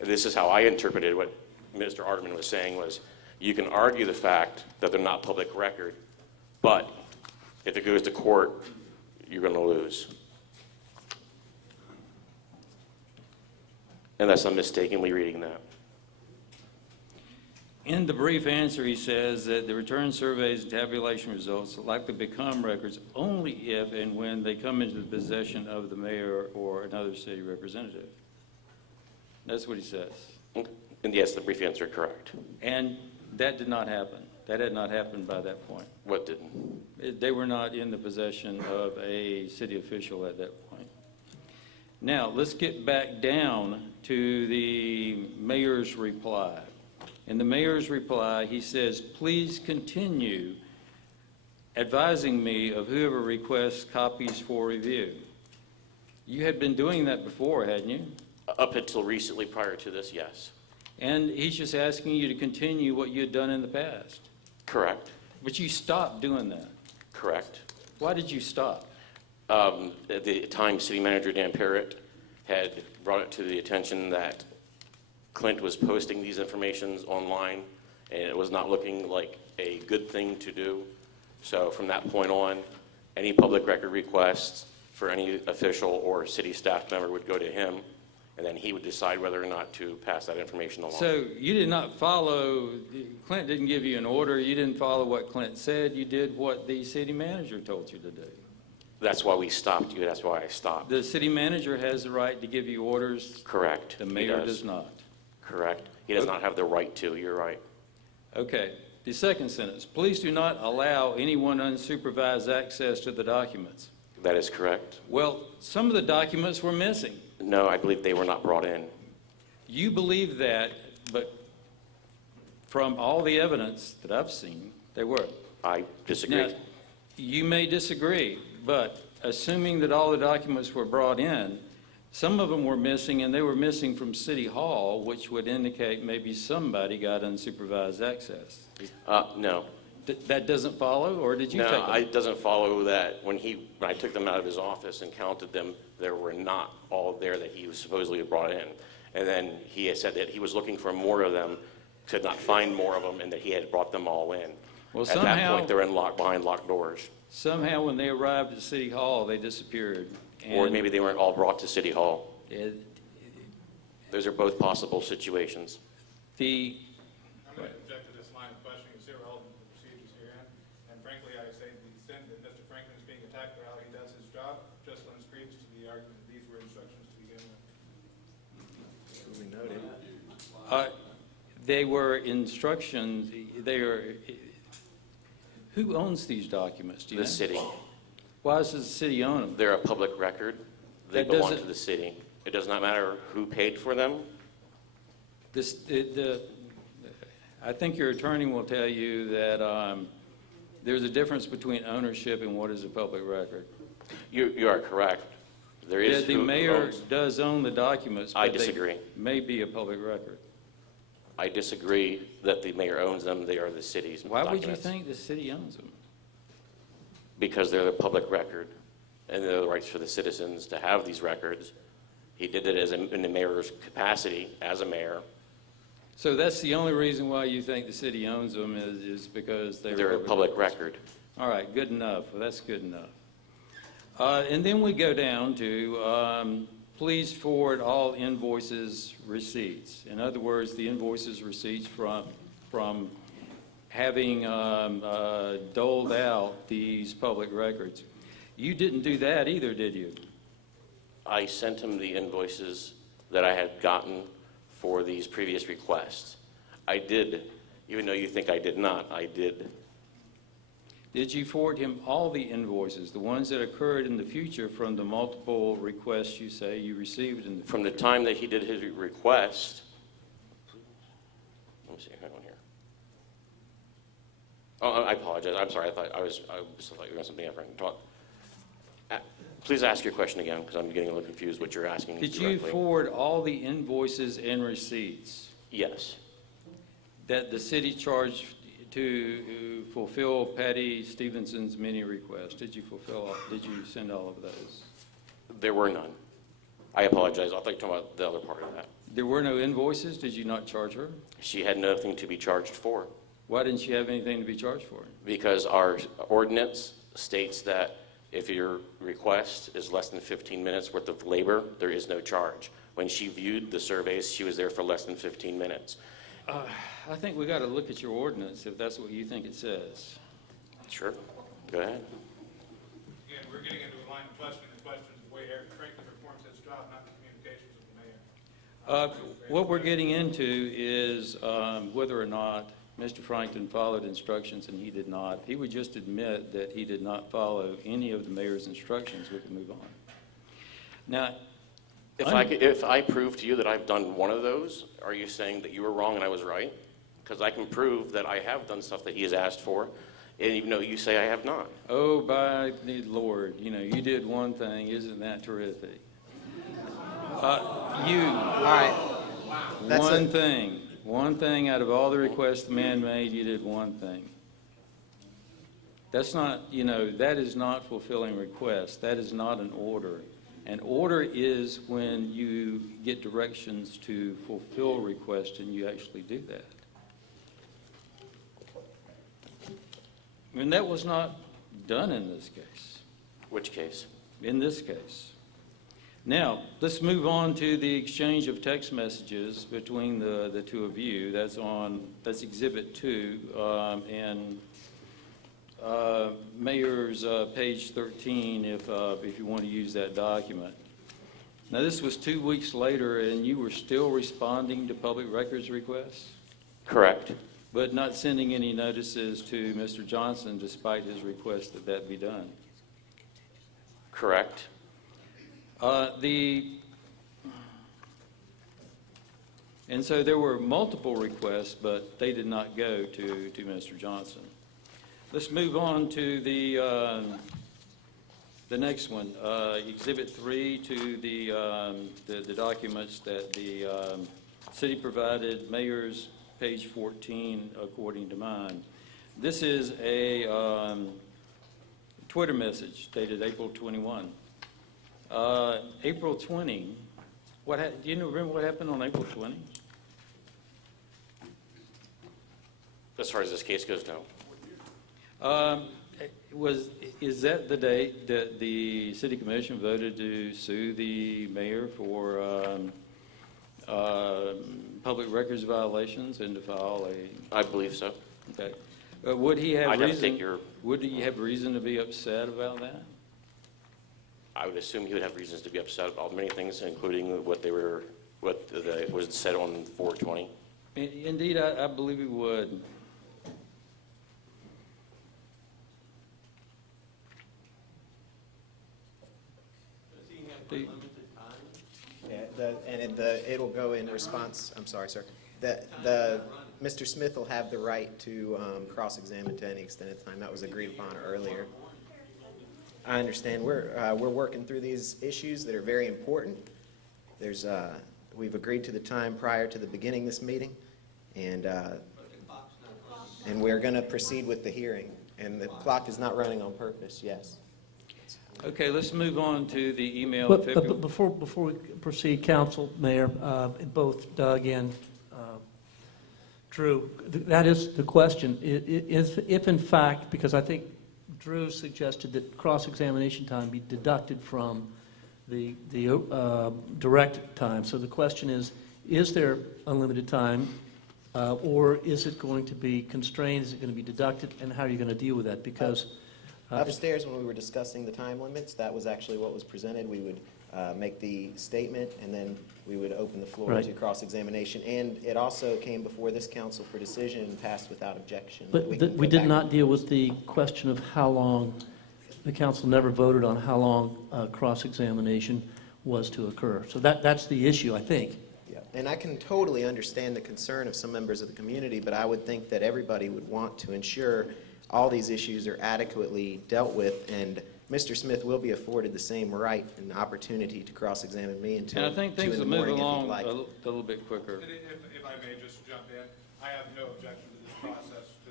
this is how I interpreted what Mr. Ardeman was saying was, you can argue the fact that they're not public record, but if it goes to court, you're going to lose. Unless I'm mistakenly reading that. In the brief answer, he says that the return surveys and tabulation results likely become records only if and when they come into the possession of the mayor or another city representative. That's what he says. And yes, the brief answer correct. And that did not happen. That had not happened by that point. What didn't? They were not in the possession of a city official at that point. Now, let's get back down to the mayor's reply. In the mayor's reply, he says, "Please continue advising me of whoever requests copies for review." You had been doing that before, hadn't you? Up until recently, prior to this, yes. And he's just asking you to continue what you had done in the past. Correct. But you stopped doing that. Correct. Why did you stop? At the time, City Manager Dan Parrott had brought it to the attention that Clint was posting these informations online, and it was not looking like a good thing to do. So from that point on, any public record requests for any official or city staff member would go to him, and then he would decide whether or not to pass that information along. So you did not follow, Clint didn't give you an order, you didn't follow what Clint said, you did what the city manager told you to do. That's why we stopped you. That's why I stopped. The city manager has the right to give you orders. Correct. The He mayor does not. Correct. He does not have the right to. You're right. Okay. The second sentence, "Please do not allow anyone unsupervised access to the documents." That is correct. Well, some of the documents were missing. No, I believe they were not brought in. You believe that, but from all the evidence that I've seen, they were. I disagree. Now, you may disagree, but assuming that all the documents were brought in, Some of them were missing, and they were missing from City Hall, which would indicate maybe somebody got unsupervised access. No. That doesn't follow, or did you take No, them? it doesn't follow that. When I took them out of his office and counted them, there were not all there that he was supposedly brought in. And then he had said that he was looking for more of them, could not find more of them, and that he had brought them all in. Well, At that point, they're behind locked doors. Somehow when they arrived at City Hall, they disappeared. Or And maybe they weren't all brought to City Hall. it- Those are both possible situations. I'm going to object to this line of questioning. It's irrelevant to the procedures herein. And frankly, I say to the extent that Mr. Franklin is being attacked for how he does his job, just lends credence to the argument that these were instructions to begin with. Duly noted. They were instructions, who owns these documents, do you The know? city. Why does the city own them? They're a public record. They That belong doesn't- to the city. It does not matter who paid for them. I think your attorney will tell you that there's a difference between ownership and what is a public record. You are correct. There is The who mayor owns. does own the documents, I but disagree. they may be a public record. I disagree that the mayor owns them. They are the city's Why would you documents. think the city owns them? Because they're the public record, and they're the rights for the citizens to have these records. He did it in the mayor's capacity as a mayor. So that's the only reason why you think the city owns them is because They're a public record. All right, good enough. Well, that's good enough. And then we go down to, please forward all invoices, receipts. In other words, the invoices, receipts from having doled out these public records. You didn't do that either, did you? I sent him the invoices that I had gotten for these previous requests. I did, even though you think I did not, I did. Did you forward him all the invoices, the ones that occurred in the future from the multiple requests you say you received in the From the time that he did his request, let me see, hang on here. Oh, I apologize. I'm sorry. I thought you were doing something different. Please ask your question again, because I'm getting a little confused what you're asking Did you directly. forward all the invoices and receipts Yes. that the city charged to fulfill Patty Stevenson's many requests? Did you send all of those? There were none. I apologize. I thought you were talking about the other part of that. There were no invoices? Did you not charge her? She had nothing to be charged for, Why didn't she have anything to be charged for? because our ordinance states that if your request is less than 15 minutes worth of labor, there is no charge. When she viewed the surveys, she was there for less than 15 minutes. I think we got to look at your ordinance if that's what you think it says. Sure. Go ahead. Again, we're getting into a line of questioning. The question is the way Eric Franklin performs his job, not the communications of the mayor. What we're getting into is whether or not Mr. Franklin followed instructions, and he did not. If he would just admit that he did not follow any of the mayor's instructions, we can move on. Now, If I prove to you that I've done one of those, are you saying that you were wrong and I was right? Because I can prove that I have done stuff that he has asked for, and even though you say I have not. oh, by the Lord, you did one thing. Isn't that terrific? All right. That's One thing out of all the requests the man made, you did one thing. That's not, that is not fulfilling requests. That is not an order. An order is when you get directions to fulfill requests and you actually do that. And that was not done in this case. Which case? In this case. Now, let's move on to the exchange of text messages between the two of you. That's Exhibit 2, and Mayor's page 13, if you want to use that document. Now, this was 2 weeks later, and you were still responding to public records requests, Correct. but not sending any notices to Mr. Johnson despite his request that that be done. Correct. And so there were multiple requests, but they did not go to Mr. Johnson. Let's move on to the The next one, Exhibit 3 to the documents that the city provided, Mayor's page 14, according to mine. This is a Twitter message dated April 21. April 20, do you remember what happened on April 20? As far as this case goes, no. Is that the date that the city commission voted to sue the mayor for public records violations and to file a? I believe so. Okay. Would he have I'd have to reason? take your- Would he have reason to be upset about that? I would assume he would have reasons to be upset about many things, including what was said on 420. Indeed, I believe he would. Yeah, it'll go in response, I'm sorry, sir. Mr. Smith will have the right to cross-examine to any extent of time. That was agreed upon earlier. I understand. We're working through these issues that are very important. We've agreed to the time prior to the beginning of this meeting, and we're going to proceed with the hearing. And the clock is not running on purpose, yes. Okay, let's move on to the email. But before we proceed, Council, Mayor, both Doug and Drew, that is the question. If in fact, because I think Drew suggested that cross-examination time be deducted from the direct time. So the question is there unlimited time, or is it going to be constrained? Is it going to be deducted? And how are you going to deal with that? Because upstairs, when we were discussing the time limits, that was actually what was presented. We would make the statement, and then we would open the floor Right. to cross-examination. And it also came before this council for decision and passed without objection. But we did not deal with the question of how long, the council never voted on how long cross-examination was to occur. So that's the issue, I think. Yeah, and I can totally understand the concern of some members of the community, but I would think that everybody would want to ensure all these issues are adequately dealt with, and Mr. Smith will be afforded the same right and opportunity to cross-examine me until And I think 2 things in the will move morning if he'd along like. a little bit quicker. And if I may just jump in, I have no objection to this process, to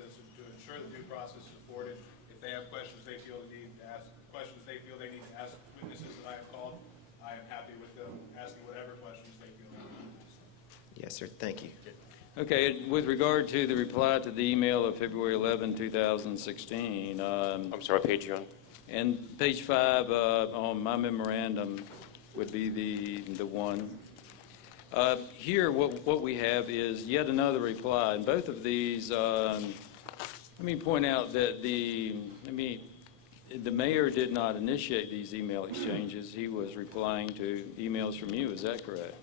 ensure the due process is afforded. If they have questions they feel they need to ask, questions they feel they need to ask witnesses that I have called, I am happy with them asking whatever questions they feel they need to ask. Yes, sir, thank you. Okay, with regard to the reply to the email of February 11, 2016, I'm sorry, what page are you on? and page 5 on my memorandum would be the one. Here, what we have is yet another reply. And both of these, let me point out that the mayor did not initiate these email exchanges. He was replying to emails from you. Is that correct?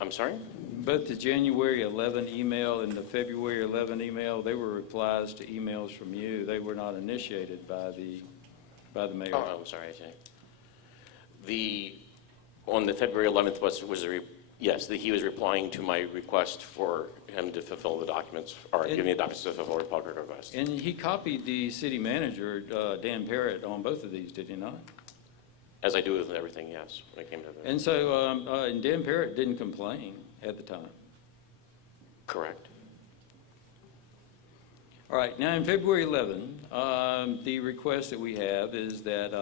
I'm sorry? Both the January 11 email and the February 11 email, they were replies to emails from you. They were not initiated by the mayor. Oh, I'm sorry, I see. On the February 11th he was replying to my request for him to fulfill the documents, or give me the documents to fulfill the public request. And he copied the city manager, Dan Parrott, on both of these, did he not? As I do with everything, yes, when it came to that. And so, and Dan Parrott didn't complain at the time. Correct. All right, now in February 11, the request that we have is that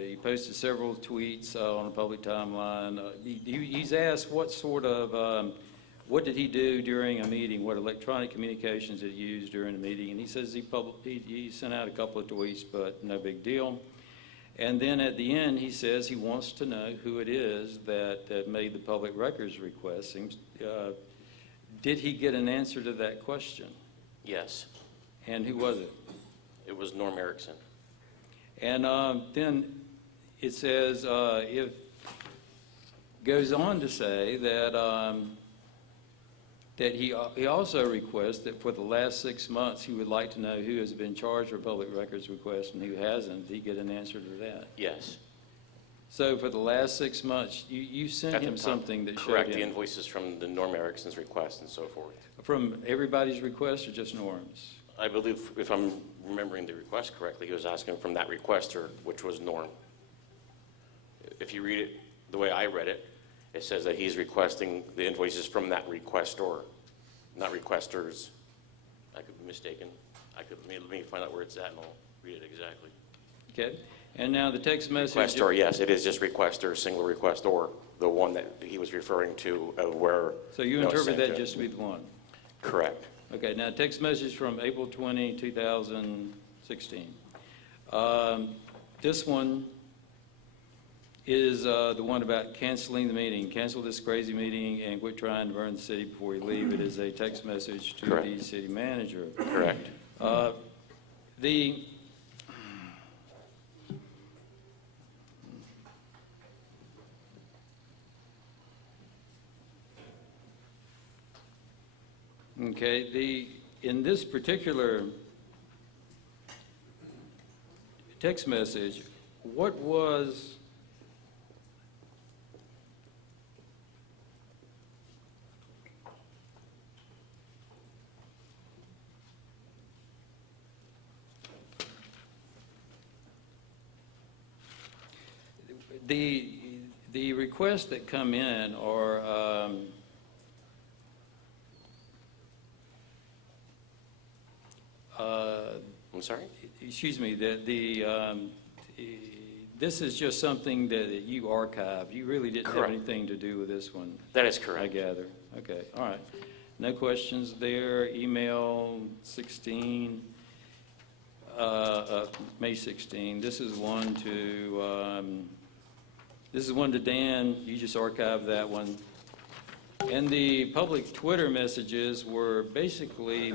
he posted several tweets on a public timeline. He's asked what sort of, what did he do during a meeting, what electronic communications did he use during a meeting, and he says he sent out a couple of tweets, but no big deal. And then at the end, he says he wants to know who it is that made the public records request. Did he get an answer to that question? Yes, And who was it? it was Norm Erickson. And then it says, goes on to say that that he also requests that for the last 6 months, he would like to know who has been charged for public records request and who hasn't. Did he get an answer to that? Yes. So for the last 6 months, you sent At the him time, something that showed correct, the him invoices from the Norm Erickson's request and so forth. from everybody's request or just Norm's? I believe, if I'm remembering the request correctly, he was asking from that requester, which was Norm. If you read it the way I read it, it says that he's requesting the invoices from that requestor, not requesters. I could be mistaken. Let me find out where it's at and I'll read it exactly. Okay, and now the text message. Requestor, yes, it is just requestor, single requestor, the one that he was referring to of where. So you no, interpret sent that to. just to be the one? Correct. Okay, now text message from April 20, 2016. This one is the one about canceling the meeting. Cancel this crazy meeting and quit trying to burn the city before you leave. It is a text message to Correct. the city manager. Correct. The Okay, in this particular text message, what was the requests that come in are I'm sorry? excuse me, this is just something that you archived. You really didn't Correct. have anything to do with this one, That is I correct. gather. Okay, all right. No questions there. Email 16, May 16. This is one to Dan. You just archived that one. And the public Twitter messages were basically,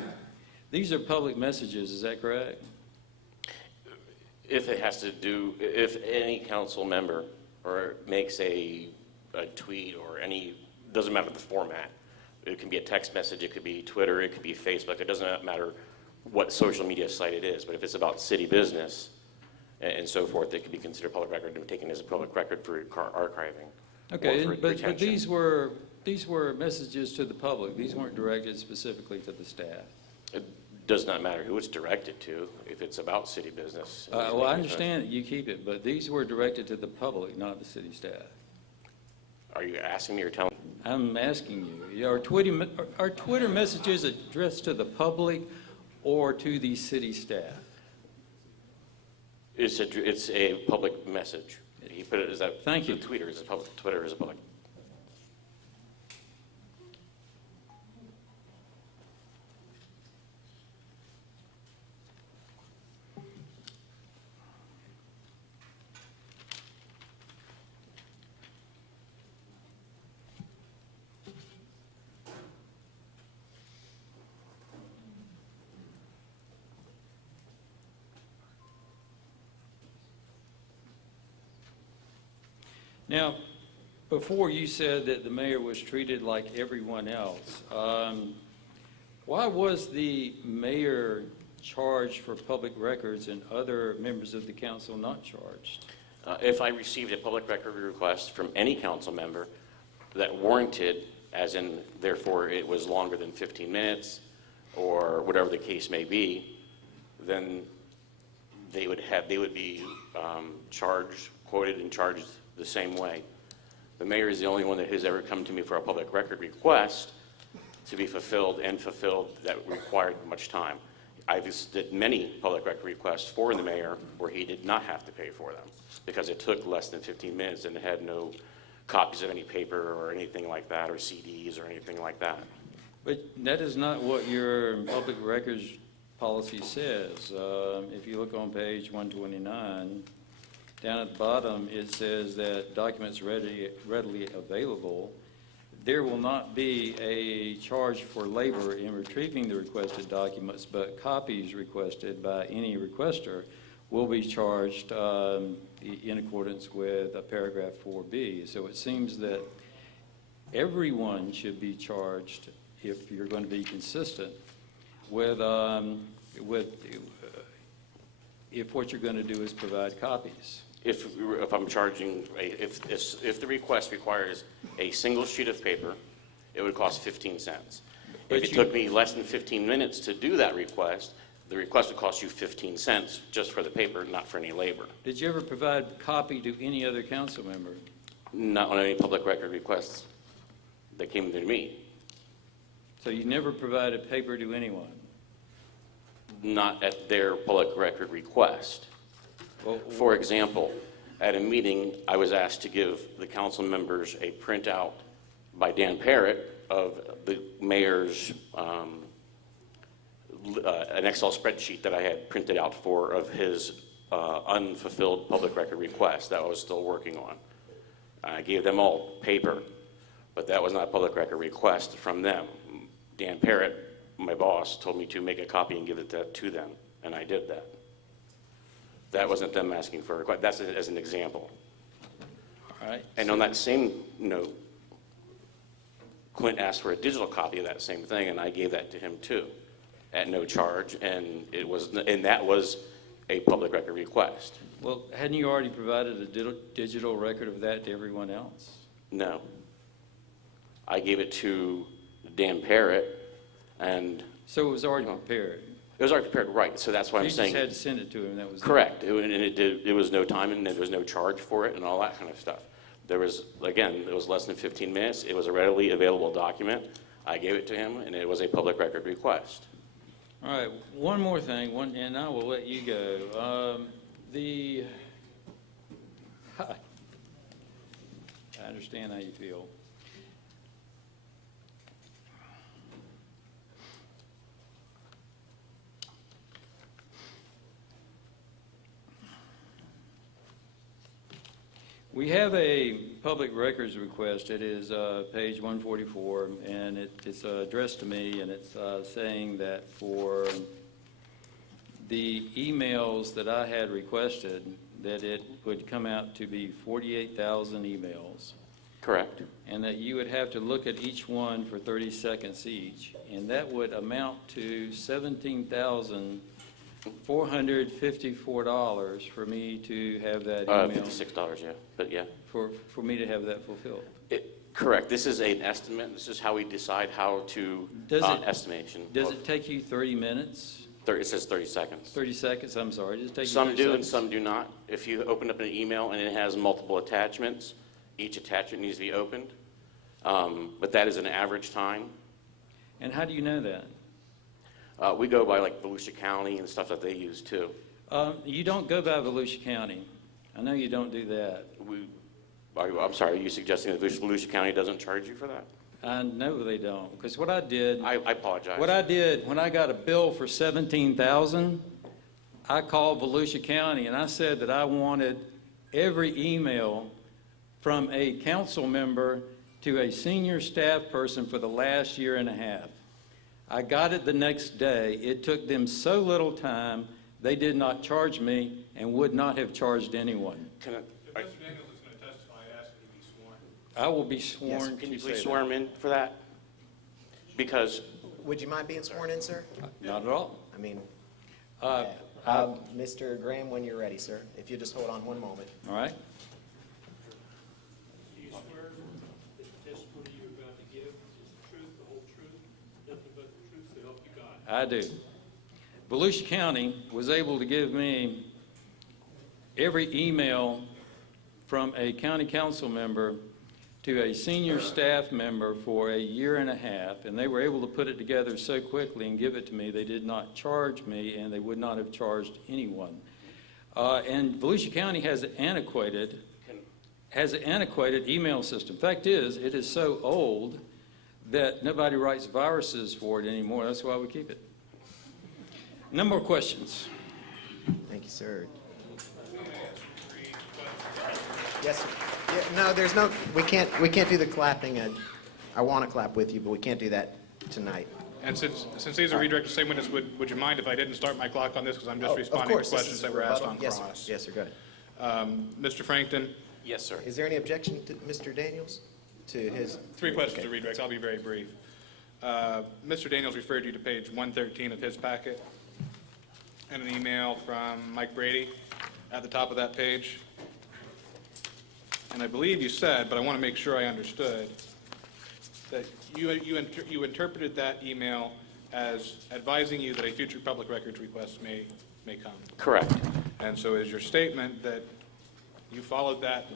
these are public messages, is that correct? If if any council member or makes a tweet or doesn't matter the format. It can be a text message, it could be Twitter, it could be Facebook. It doesn't matter what social media site it is. But if it's about city business and so forth, it could be considered public record and taken as a public record for archiving. Okay, or for but retention. these were messages to the public. These weren't directed specifically to the staff. It does not matter who it's directed to if it's about city business. Well, I understand that you keep it, but these were directed to the public, not the city staff. Are you asking me or telling me? I'm asking you, are Twitter messages addressed to the public or to the city staff? It's a public message. He put it as that. Thank you. The Twitter is a public. Twitter is a public. Now, before you said that the mayor was treated like everyone else. Why was the mayor charged for public records and other members of the council not charged? If I received a public record request from any council member that warranted, as in therefore it was longer than 15 minutes or whatever the case may be, then they would be charged, quoted and charged the same way. The mayor is the only one that has ever come to me for a public record request to be fulfilled that required much time. I've did many public record requests for the mayor where he did not have to pay for them because it took less than 15 minutes and it had no copies of any paper or anything like that or CDs or anything like that. But that is not what your public records policy says. If you look on page 129, down at the bottom, it says that documents readily available. There will not be a charge for labor in retrieving the requested documents, but copies requested by any requester will be charged in accordance with paragraph 4B. So it seems that everyone should be charged if you're going to be consistent with if what you're going to do is provide copies. If I'm charging, if the request requires a single sheet of paper, it would cost 15 cents. But If it took me less than 15 minutes to do that request, the request would cost you 15 cents just for the paper, not for any labor. Did you ever provide a copy to any other council member? Not on any public record requests that came to me. So you never provided paper to anyone? Not at their public record request. Well, For example, at a meeting, I was asked to give the council members a printout by Dan Parrott of the mayor's, an Excel spreadsheet that I had printed out of his unfulfilled public record request that I was still working on. I gave them all paper, but that was not a public record request from them. Dan Parrott, my boss, told me to make a copy and give it to them, and I did that. That wasn't them asking for a request. That's as an example. all right. And on that same note, Clint asked for a digital copy of that same thing, and I gave that to him too, at no charge, and that was a public record request. Well, hadn't you already provided a digital record of that to everyone else? No. I gave it to Dan Parrott, and So it was already prepared? it was already prepared, right, so that's why I'm You saying. just had to send it to him, that was it? Correct, and it was no time, and there was no charge for it, and all that kind of stuff. There was, again, it was less than 15 minutes, it was a readily available document, I gave it to him, and it was a public record request. All right, one more thing, and I will let you go. I understand how you feel. We have a public records request. It is page 144, and it's addressed to me, and it's saying that for the emails that I had requested, that it would come out to be 48,000 emails, Correct. and that you would have to look at each one for 30 seconds each, and that would amount to $17,454 for me to have that email. $56, yeah, but yeah. For me to have that fulfilled. Correct, this is an estimate, this is how we decide how to, Does it- estimation. Does it take you 30 minutes? It says 30 seconds. 30 seconds, I'm sorry, does it take you 30 Some seconds? do and some do not. If you open up an email and it has multiple attachments, each attachment needs to be opened. But that is an average time. And how do you know that? We go by like Volusia County and stuff that they use too. You don't go by Volusia County. I know you don't do that. I'm sorry, are you suggesting that Volusia County doesn't charge you for that? I know they don't, because what I did, I apologize. what I did when I got a bill for $17,000, I called Volusia County and I said that I wanted every email from a council member to a senior staff person for the last year and a half. I got it the next day. It took them so little time, they did not charge me and would not have charged anyone. Can I- If Mr. Daniels is going to testify, I ask that he be sworn. I will be sworn Can to you say please that. swear him in for that? Because Would you mind being sworn in, sir? Not at all. I mean, Uh, Mr. Graham, when you're ready, sir, if you just hold on one moment. All right. Do you swear that the testimony you're about to give is the truth, the whole truth, nothing but the truth, so help you God? I do. Volusia County was able to give me every email from a county council member to a senior staff member for a year and a half, and they were able to put it together so quickly and give it to me. They did not charge me, and they would not have charged anyone. And Volusia County has an antiquated email system. Fact is, it is so old that nobody writes viruses for it anymore. That's why we keep it. No more questions. Thank you, sir. Yes, sir. Yeah, no, there's no, we can't do the clapping. I want to clap with you, but we can't do that tonight. And since these are redirected statements, would you mind if I didn't start my clock on this, because I'm just Of responding to course, this questions is that were asked rebuttal. on Yes, sir. cross? Yes, sir, go ahead. Mr. Frankton, yes, sir. Is there any objection to Mr. Daniels, to his? three questions Okay. to redirect. I'll be very brief. Mr. Daniels referred you to page 113 of his packet and an email from Mike Brady at the top of that page. And I believe you said, but I want to make sure I understood, that you interpreted that email as advising you that a future public records request may come. Correct. And so is your statement that you followed that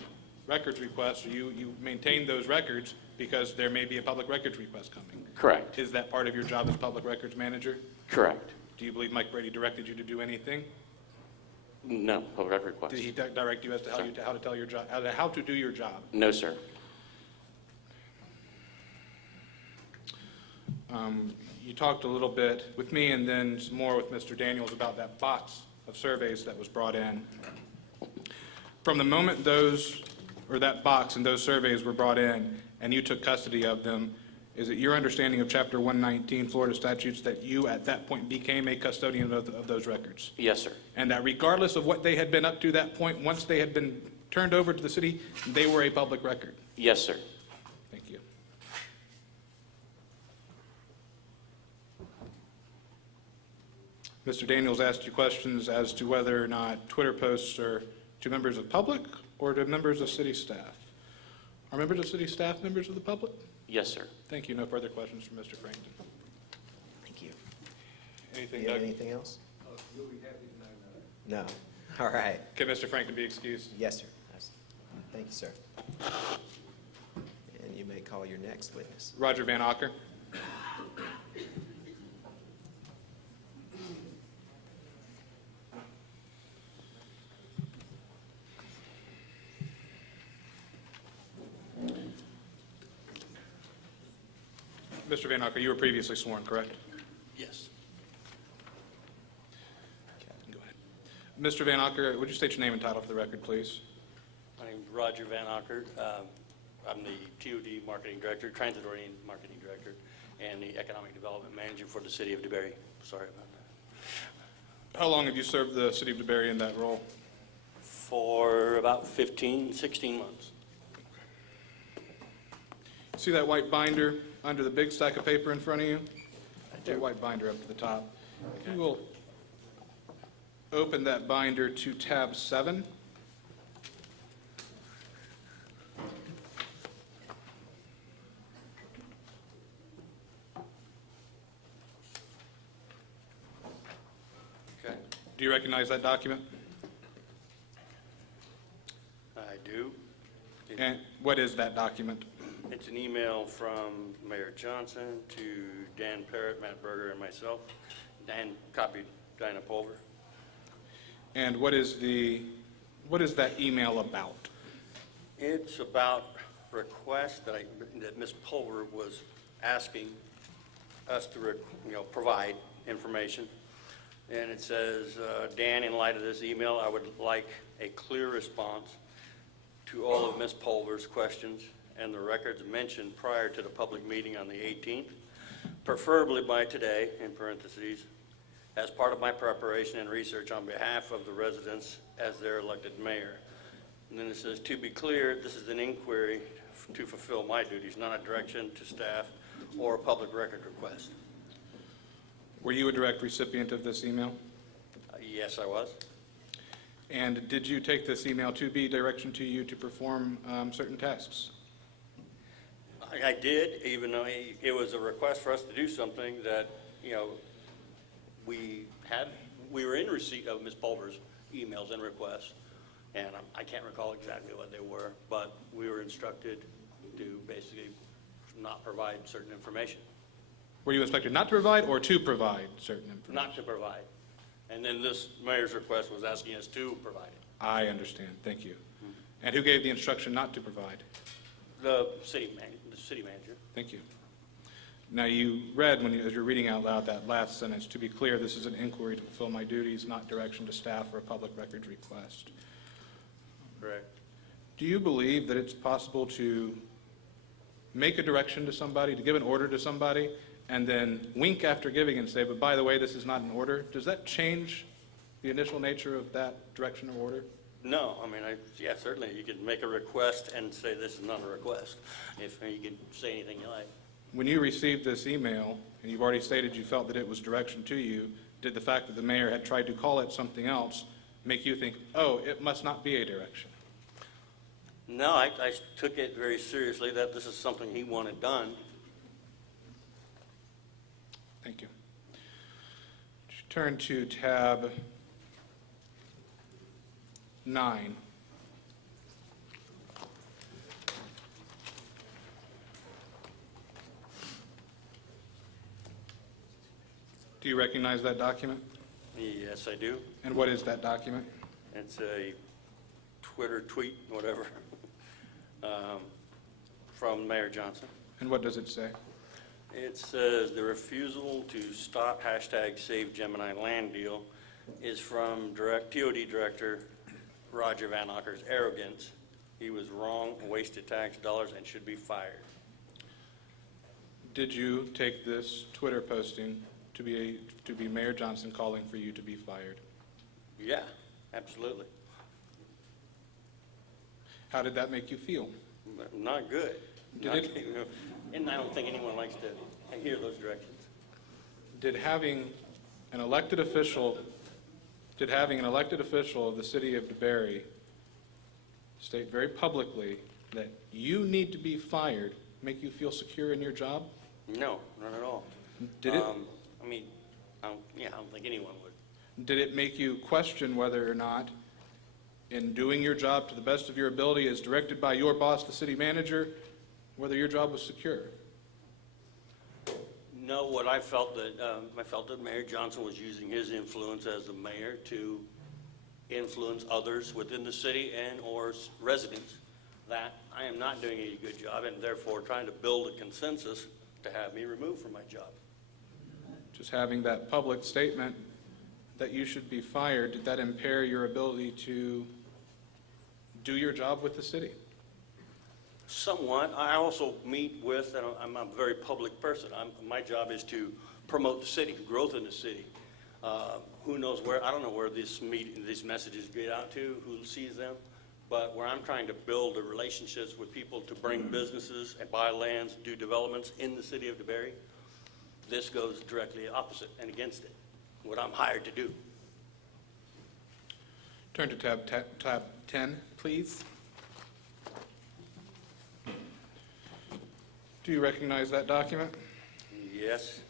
records request, or you maintained those records because there may be a public records request coming? Correct. Is that part of your job as public records manager? Correct. Do you believe Mike Brady directed you to do anything? No, public record request. Did he direct you as to how to tell your job, how to do your job? No, sir. You talked a little bit with me and then some more with Mr. Daniels about that box of surveys that was brought in. From the moment that box and those surveys were brought in and you took custody of them, is it your understanding of Chapter 119 Florida statutes that you at that point became a custodian of those records? Yes, sir. And that regardless of what they had been up to that point, once they had been turned over to the city, they were a public record? Yes, sir. Thank you. Mr. Daniels asked you questions as to whether or not Twitter posts are to members of public or to members of city staff. Are members of city staff members of the public? Yes, sir. Thank you. No further questions from Mr. Frankton. Thank you. Do Anything, you have Doug? anything else? No. All right. Can Mr. Frankton be excused? Yes, sir. Thank you, sir. And you may call your next witness. Roger Van Acker. Mr. Van Acker, you were previously sworn, correct? Yes. Go ahead. Mr. Van Acker, would you state your name and title for the record, please? My name's Roger Van Acker. I'm the TOD Marketing Director, Transit-Oriented Marketing Director, and the Economic Development Manager for the City of DeBary. Sorry about that. How long have you served the city of DeBary in that role? For about 15, 16 months. See that white binder under the big stack of paper in front of you? That white binder up to the top. If you will open that binder to tab 7. Okay. Do you recognize that document? I do. And what is that document? It's an email from Mayor Johnson to Dan Parrott, Matt Berger, and myself. Dan copied Dinah Pulver. And what is that email about? It's about requests that Ms. Pulver was asking us to, provide information. And it says, Dan, in light of this email, I would like a clear response to all of Ms. Pulver's questions and the records mentioned prior to the public meeting on the 18th, preferably by today, in parentheses, as part of my preparation and research on behalf of the residents as their elected mayor. And then it says, to be clear, this is an inquiry to fulfill my duties, not a direction to staff or a public record request. Were you a direct recipient of this email? Yes, I was. And did you take this email to be direction to you to perform certain tasks? I did, even though it was a request for us to do something that, we were in receipt of Ms. Pulver's emails and requests, and I can't recall exactly what they were, but we were instructed to basically not provide certain information. Were you instructed not to provide or to provide certain information? Not to provide. And then this mayor's request was asking us to provide it. I understand. Thank you. And who gave the instruction not to provide? The city manager. Thank you. Now, you read, as you're reading out loud, that last sentence, to be clear, this is an inquiry to fulfill my duties, not direction to staff or a public records request. Correct. Do you believe that it's possible to make a direction to somebody, to give an order to somebody, and then wink after giving and say, but by the way, this is not an order? Does that change the initial nature of that direction or order? No, I mean, yeah, certainly you could make a request and say this is not a request. If you could say anything you like. When you received this email, and you've already stated you felt that it was direction to you, did the fact that the mayor had tried to call it something else make you think, oh, it must not be a direction? No, I took it very seriously that this is something he wanted done. Thank you. Turn to tab 9. Do you recognize that document? Yes, I do. And what is that document? It's a Twitter tweet, whatever, from Mayor Johnson. And what does it say? It says the refusal to stop hashtag Save Gemini land deal is from TOD Director Roger Van Ocker's arrogance. He was wrong, wasted tax dollars, and should be fired. Did you take this Twitter posting to be Mayor Johnson calling for you to be fired? Yeah, absolutely. How did that make you feel? Not good. Did it- And I don't think anyone likes to hear those directions. Did having an elected official of the city of DeBary state very publicly that you need to be fired make you feel secure in your job? No, not at all. Did it? I mean, I don't think anyone would. Did it make you question whether or not, in doing your job to the best of your ability as directed by your boss, the city manager, whether your job was secure? No, what I felt that Mayor Johnson was using his influence as the mayor to influence others within the city and or residents that I am not doing a good job and therefore trying to build a consensus to have me removed from my job. Just having that public statement that you should be fired, did that impair your ability to do your job with the city? Somewhat. I also meet with, and I'm a very public person. My job is to promote the city, growth in the city. Who knows where, I don't know where these messages get out to, who sees them, but where I'm trying to build the relationships with people to bring businesses and buy lands, do developments in the city of DeBary, this goes directly opposite and against it, what I'm hired to do. Turn to tab 10, please. Do you recognize that document? Yes,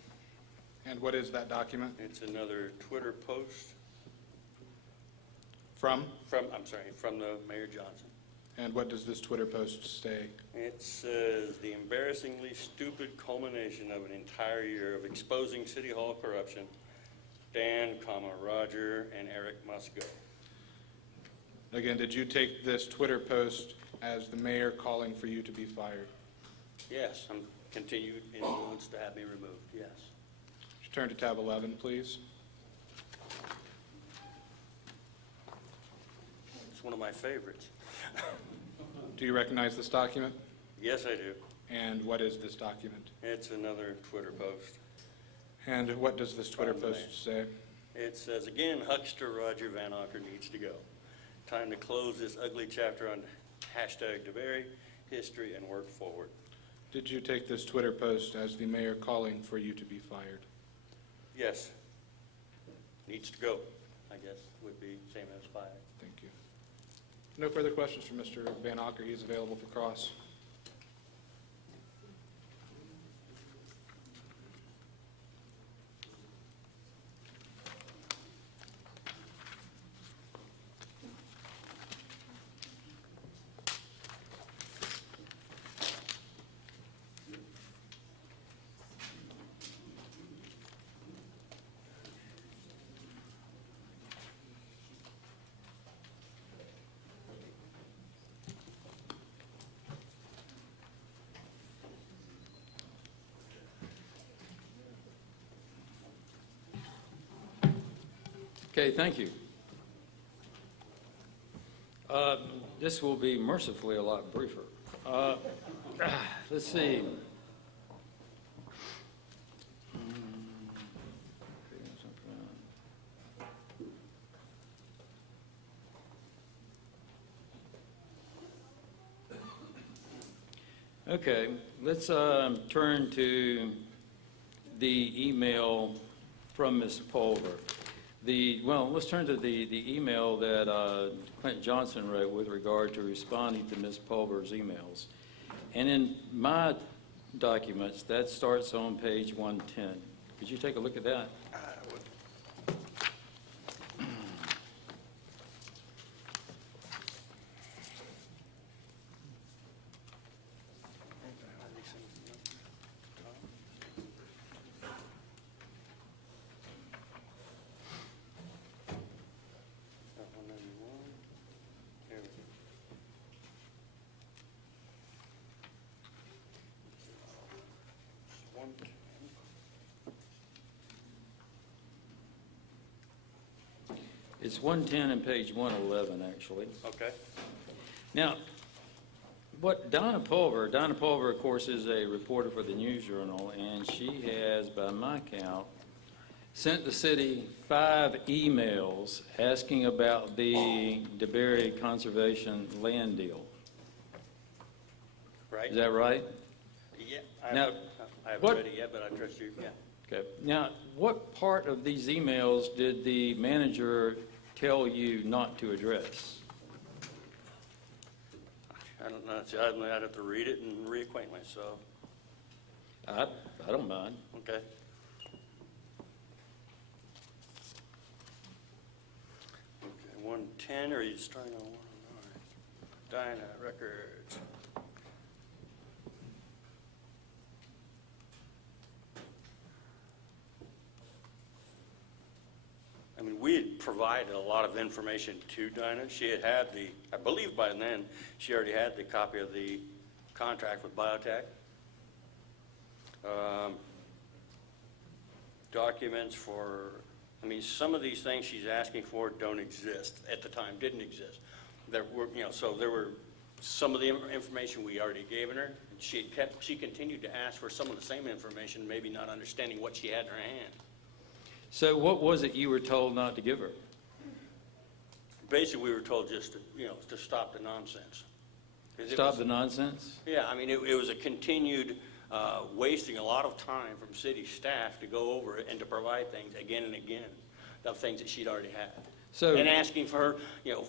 And what is that document? it's another Twitter post From? from the Mayor Johnson. And what does this Twitter post say? It says, the embarrassingly stupid culmination of an entire year of exposing City Hall corruption, Dan, Roger, and Eric must go. Again, did you take this Twitter post as the mayor calling for you to be fired? Yes, I'm continued influence to have me removed, yes. Would you turn to tab 11, please? It's one of my favorites. Do you recognize this document? Yes, I do. And what is this document? It's another Twitter post. And what does this Twitter From the post say? It says, again, huckster Roger Van Ocker needs to go. Time to close this ugly chapter on hashtag DeBary, history, and work forward. Did you take this Twitter post as the mayor calling for you to be fired? Yes. Needs to go, I guess, would be same as fired. Thank you. No further questions from Mr. Van Ocker. He's available for cross. Okay, thank you. This will be mercifully a lot briefer. Let's see. Okay, let's turn to the email from Ms. Pulver. Let's turn to the email that Clint Johnson wrote with regard to responding to Ms. Pulver's emails. And in my documents, that starts on page 110. Could you take a look at that? one. It's 110 and page 111, actually. Okay. Now, what Donna Pulver, of course, is a reporter for the News Journal, and she has, by my count, sent the city 5 emails asking about the DeBary Conservation land deal. Right? Is that right? Yeah. Now, I haven't what- read it yet, but I trust you. Yeah. Okay. Now, what part of these emails did the manager tell you not to address? I don't know. See, I'd have to read it and reacquaint myself. I don't mind. Okay. Okay, 110, or are you starting on 109? Dinah, records. I mean, we had provided a lot of information to Dinah. She had the, I believe by then, she already had the copy of the contract with Biotech. Documents for, I mean, some of these things she's asking for don't exist at the time, didn't exist. There were, so there were some of the information we already gave her. She continued to ask for some of the same information, maybe not understanding what she had in her hand. So what was it you were told not to give her? Basically, we were told just to, to stop the nonsense. 'Cause it Stop was- the nonsense? Yeah, I mean, it was a continued wasting a lot of time from city staff to go over it and to provide things again and again, of things that she'd already had. So- And asking for her,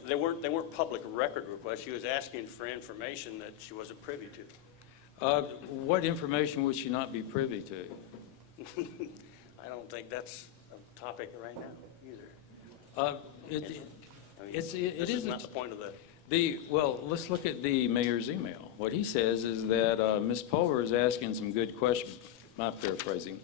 they weren't public record requests. She was asking for information that she wasn't privy to. What information would she not be privy to? I don't think that's a topic right now either. Uh, I mean, it this is is a- not the point of the. Well, let's look at the mayor's email. What he says is that Ms. Pulver is asking some good questions, my paraphrasing.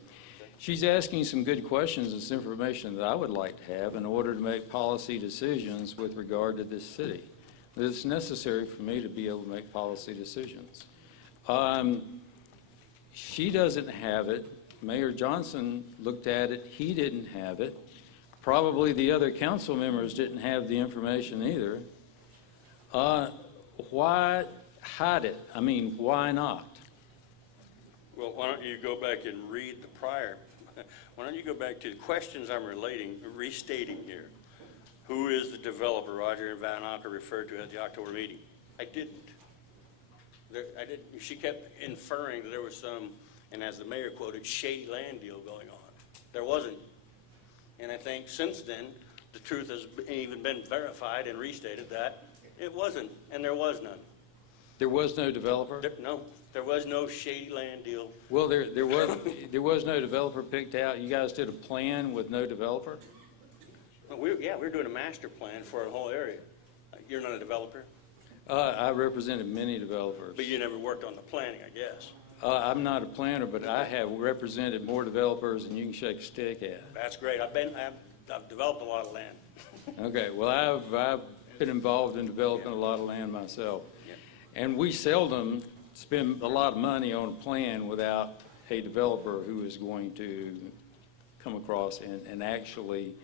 She's asking some good questions and some information that I would like to have in order to make policy decisions with regard to this city. It's necessary for me to be able to make policy decisions. She doesn't have it. Mayor Johnson looked at it. He didn't have it. Probably the other council members didn't have the information either. Why hide it? I mean, why not? Well, why don't you go back and read the prior, why don't you go back to the questions I'm restating here. Who is the developer Roger and Van Acker referred to at the October meeting? I didn't. She kept inferring that there was some, and as the mayor quoted, shady land deal going on. There wasn't. And I think since then, the truth has even been verified and restated that it wasn't, and there was none. There was no developer? No, there was no shady land deal. Well, there was no developer picked out. You guys did a plan with no developer? We're doing a master plan for a whole area. You're not a developer, I represented many developers. but you never worked on the planning, I guess. I'm not a planner, but I have represented more developers than you can shake a stick at. That's great. I've developed a lot of land. Okay, well, I've been involved in developing a lot of land myself. Yeah. And we seldom spend a lot of money on a plan without a developer who is going to come across and actually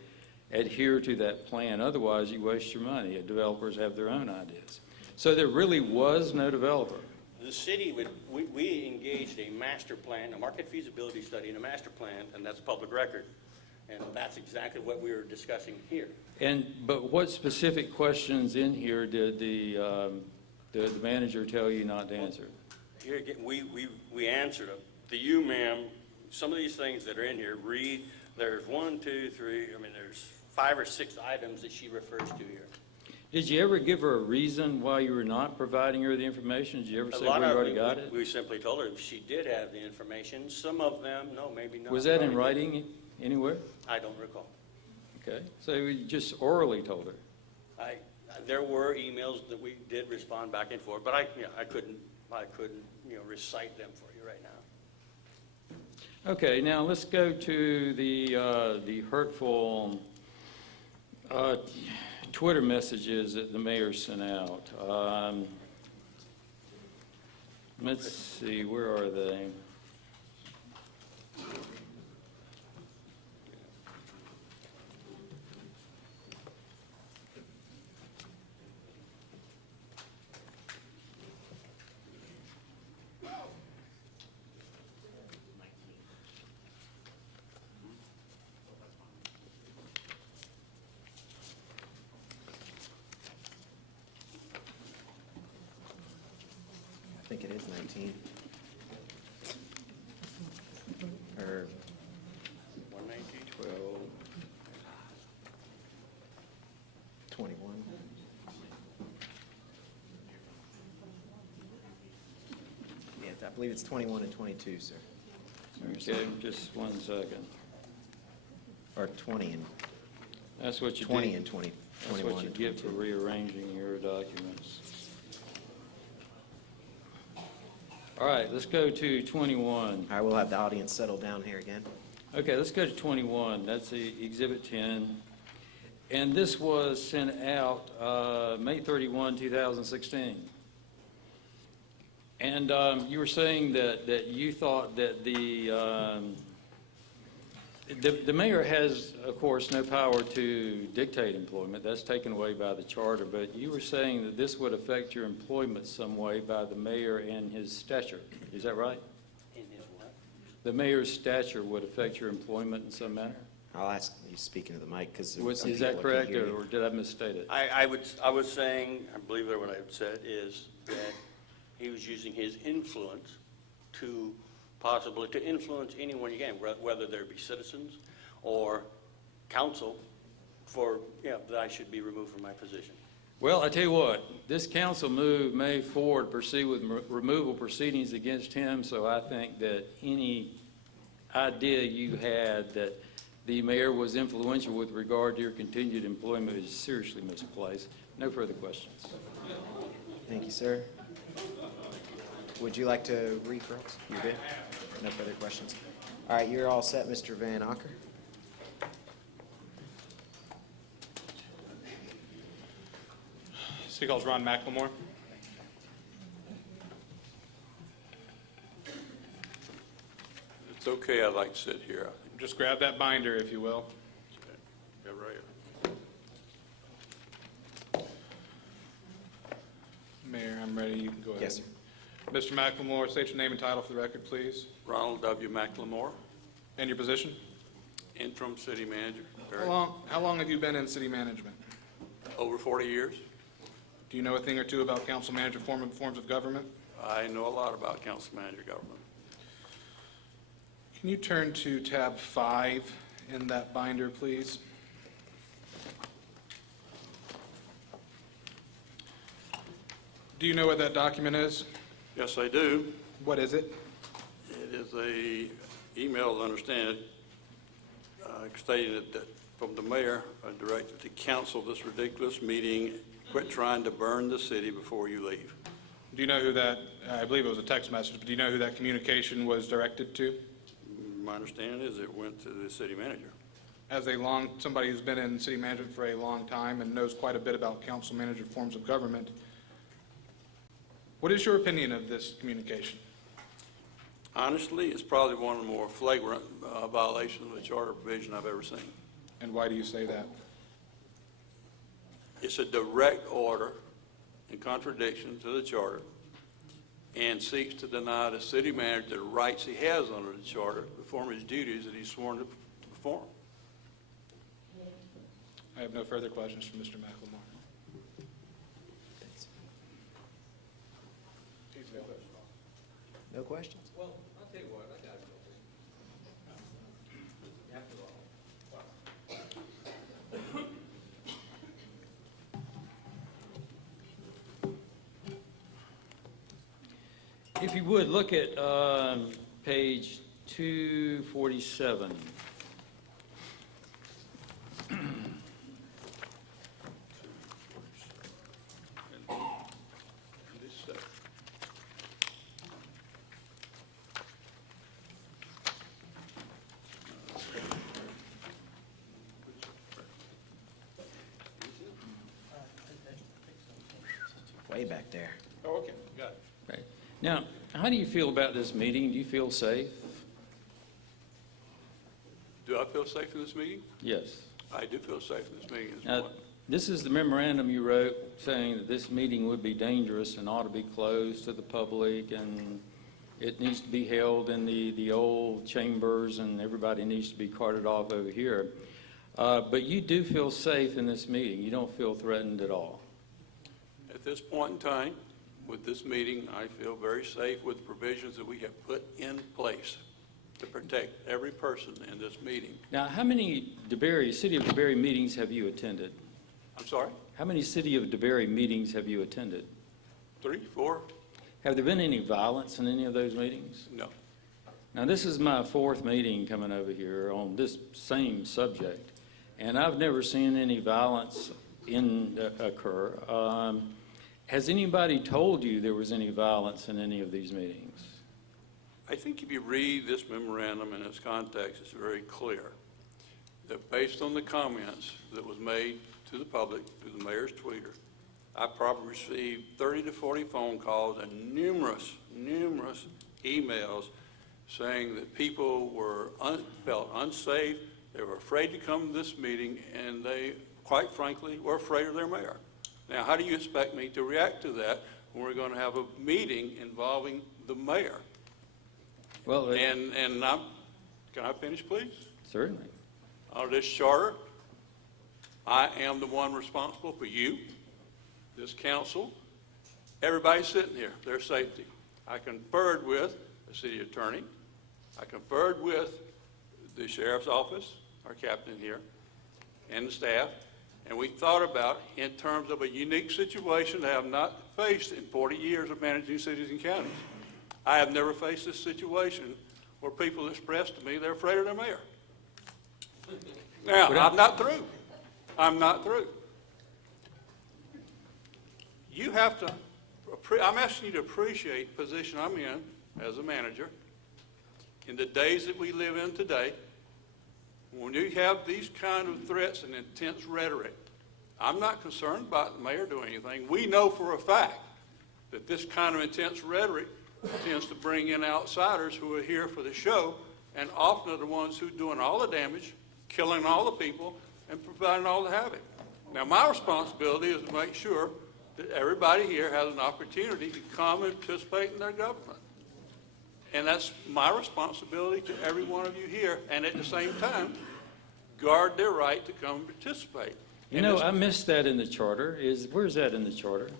adhere to that plan. Otherwise, you waste your money. Developers have their own ideas. So there really was no developer. The city we engaged a master plan, a market feasibility study and a master plan, and that's public record. And that's exactly what we were discussing here. But what specific questions in here did the manager tell you not to answer? Here again, we answered them. To you, ma'am, some of these things that are in here, read, there's 1, 2, 3, there's 5 or 6 items that she refers to here. Did you ever give her a reason why you were not providing her the information? Did you ever say we already got it? We simply told her she did have the information. Some of them, no, maybe not. Was that in Probably writing anywhere? didn't. I don't recall. Okay, so you just orally told her. There were emails that we did respond back and forth, but I couldn't recite them for you right now. Okay, now let's go to the hurtful Twitter messages that the mayor sent out. Let's see, where are they? think it is 19. Or 119. 21. Yeah, I believe it's 21 and 22, sir. Okay, just 1 second. Or 20 and That's what you 20 do. and 20. That's 21 what you and get for 22. rearranging your documents. All right, let's go to 21. All right, we'll have the audience settle down here again. Okay, let's go to 21. That's the Exhibit 10. And this was sent out May 31, 2016. And you were saying that you thought that the mayor has, of course, no power to dictate employment. That's taken away by the charter. But you were saying that this would affect your employment some way by the mayor and his stature. Is that right? In his what? The mayor's stature would affect your employment in some manner? I'll ask you speaking to the mic because Is that correct, or did I misstate it? I was saying, I believe that what I said is that he was using his influence to possibly to influence anyone you can, whether there be citizens or council, for, that I should be removed from my position. Well, I tell you what, this council move may forward proceed with removal proceedings against him, so I think that any idea you had that the mayor was influential with regard to your continued employment is seriously misplaced. No further questions. Thank you, sir. Would you like to rephrase? You good? No further questions. All right, you're all set, Mr. Van Acker. City Hall's Ron McLemore. It's okay, I'd like to sit here. Just grab that binder, if you will. Yeah, right. Mayor, I'm ready. You can go ahead. Yes, sir. Mr. McLemore, state your name and title for the record, please, Ronald W. McLemore, and your position. interim city manager. How long have you been in city management? Over 40 years. Do you know a thing or two about council manager forms of government? I know a lot about council manager government. Can you turn to tab 5 in that binder, please? Do you know what that document is? Yes, I do. What is it? It is a email, as I understand it, stating that from the mayor, directed to cancel this ridiculous meeting, quit trying to burn the city before you leave. Do you know who that, I believe it was a text message, but do you know who that communication was directed to? My understanding is it went to the city manager. As somebody who's been in city management for a long time and knows quite a bit about council manager forms of government, what is your opinion of this communication? Honestly, it's probably one of the more flagrant violations of the charter provision I've ever seen. And why do you say that? It's a direct order in contradiction to the charter and seeks to deny the city manager the rights he has under the charter to perform his duties that he's sworn to perform. I have no further questions from Mr. McLemore. No questions? Well, I'll tell you what, I got it. If you would, look at page 247. Way back there. Oh, okay, got it. Right. Now, how do you feel about this meeting? Do you feel safe? Do I feel safe in this meeting? Yes. I do feel safe in this meeting. Now, this is the memorandum you wrote saying that this meeting would be dangerous and ought to be closed to the public, and it needs to be held in the old chambers, and everybody needs to be carted off over here. But you do feel safe in this meeting. You don't feel threatened at all. At this point in time, with this meeting. I feel very safe with the provisions that we have put in place to protect every person in this meeting. Now, how many DeBary, City of DeBary meetings have you attended? I'm sorry, How many City of DeBary meetings have you attended? 3, 4? Have there been any violence in any of those meetings? No. Now, this is my 4th meeting coming over here on this same subject, and I've never seen any violence occur. Has anybody told you there was any violence in any of these meetings? I think if you read this memorandum in its context, it's very clear that based on the comments that was made to the public through the mayor's tweeter, I probably received 30 to 40 phone calls and numerous emails saying that people felt unsafe, they were afraid to come to this meeting, and they, quite frankly, were afraid of their mayor. Now, how do you expect me to react to that when we're going to have a meeting involving the mayor? Well, Can I finish, please? certainly. Under this charter, I am the one responsible for you, this council, everybody sitting here, their safety. I conferred with the city attorney. I conferred with the sheriff's office, our captain here, and the staff, and we thought about in terms of a unique situation that I have not faced in 40 years of managing cities and counties. I have never faced this situation where people express to me they're afraid of their mayor. Now, I'm not through. I'm not through. You have to, I'm asking you to appreciate the position I'm in as a manager in the days that we live in today. When you have these kind of threats and intense rhetoric, I'm not concerned about the mayor doing anything. We know for a fact that this kind of intense rhetoric tends to bring in outsiders who are here for the show, and often are the ones who are doing all the damage, killing all the people, and providing all the havoc. Now, my responsibility is to make sure that everybody here has an opportunity to come and participate in their government. And that's my responsibility to every one of you here, and at the same time, guard their right to come and participate. You know, I missed that in the charter. Where's that in the charter?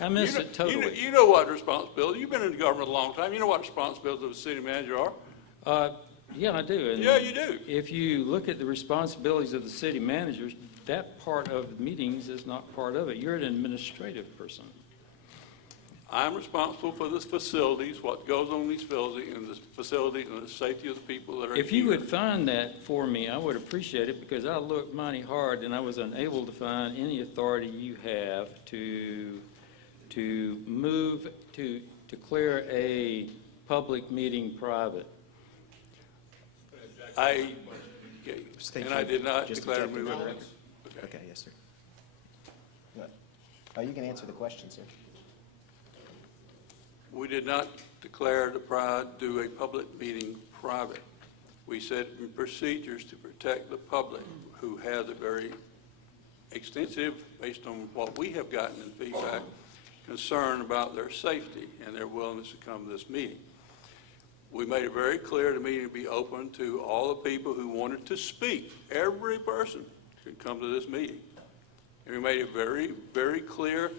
I missed it totally. You know what responsibility, you've been in the government a long time, you know what responsibilities of a city manager are? Yeah, I do. And Yeah, you do. if you look at the responsibilities of the city managers, that part of meetings is not part of it. You're an administrative person. I'm responsible for the facilities, what goes on in these facilities, and the safety of the people that are If you here. would find that for me, I would appreciate it, because I looked mighty hard and I was unable to find any authority you have to move, to declare a public meeting private. State And I your- did not just declare objective move for it. it. Okay, yes, sir. Oh, you can answer the question, sir. We did not declare do a public meeting private. We set procedures to protect the public, who has a very extensive, based on what we have gotten in feedback, concern about their safety and their willingness to come to this meeting. We made it very clear the meeting would be open to all the people who wanted to speak. Every person could come to this meeting. And we made it very, very clear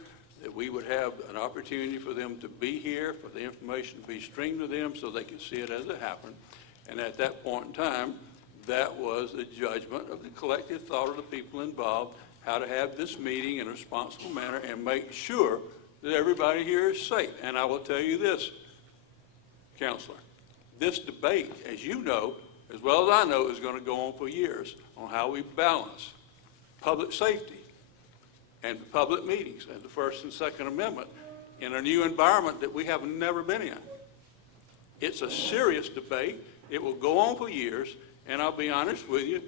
that we would have an opportunity for them to be here, for the information to be streamed to them so they could see it as it happened. And at that point in time, that was the judgment of the collective thought of the people involved, how to have this meeting in a responsible manner and make sure that everybody here is safe. And I will tell you this, Counselor, this debate, as you know, as well as I know, is going to go on for years on how we balance public safety and public meetings and the First and Second Amendment in a new environment that we have never been in. It's a serious debate. It will go on for years, and I'll be honest with you,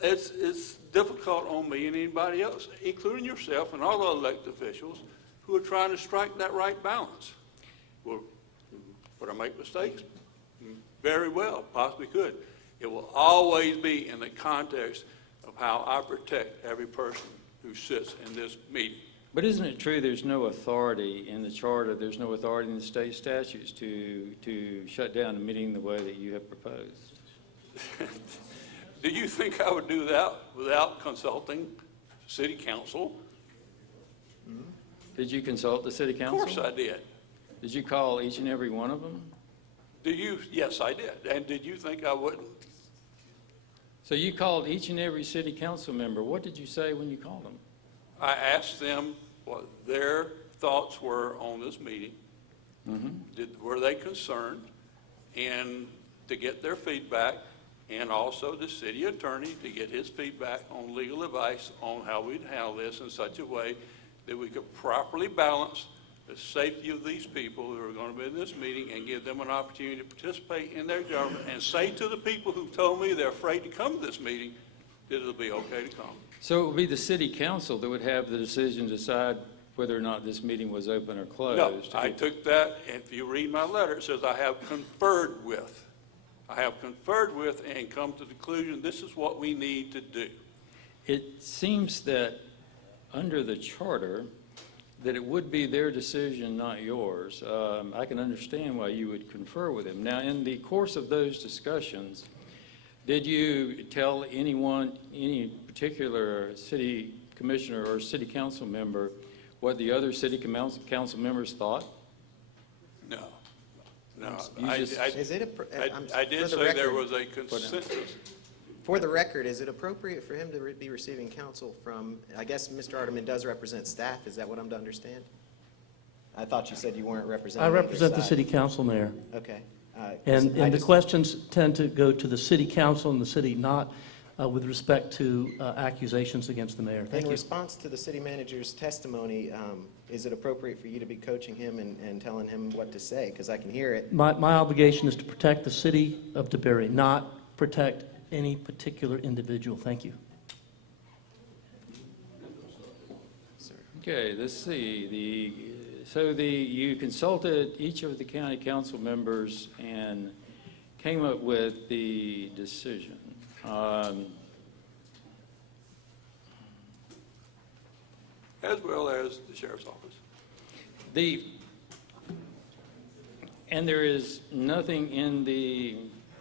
it's difficult on me and anybody else, including yourself and all the elected officials, who are trying to strike that right balance. Would I make mistakes? Very well, possibly could. It will always be in the context of how I protect every person who sits in this meeting. But isn't it true there's no authority in the charter, there's no authority in the state statutes to shut down a meeting the way that you have proposed? Do you think I would do that without consulting city council? Did you consult the city Of council? course I did. Did you call each and every one of them? Do you? Yes, I did. And did you think I wouldn't? So you called each and every city council member. What did you say when you called them? I asked them what their thoughts were on this meeting. Were they concerned? And to get their feedback, and also the city attorney to get his feedback on legal advice on how we'd handle this in such a way that we could properly balance the safety of these people who are going to be in this meeting and give them an opportunity to participate in their government and say to the people who told me they're afraid to come to this meeting that it'll be okay to come. So it would be the city council that would have the decision to decide whether or not this meeting was open or closed. No, I took that, and if you read my letter, it says I have conferred with. I have conferred with and come to the conclusion this is what we need to do. It seems that under the charter, that it would be their decision, not yours. I can understand why you would confer with them. Now, in the course of those discussions, did you tell anyone, any particular city commissioner or city council member, what the other city council members thought? No, no. You just- Is it, I did for the say there record- was a consensus. For the record, is it appropriate for him to be receiving counsel from, I guess Mr. Arterman does represent staff, is that what I'm to understand? I thought you said you weren't representing I either represent the side. city council, Mayor. Okay. And I the just- questions tend to go to the city council and the city, not with respect to accusations against the mayor. Thank In you. response to the city manager's testimony, is it appropriate for you to be coaching him and telling him what to say? Because I can hear it. My obligation is to protect the city of DeBary, not protect any particular individual. Thank you. Okay, let's see. You consulted each of the county council members and came up with the decision. As well as the sheriff's office. And there is nothing in the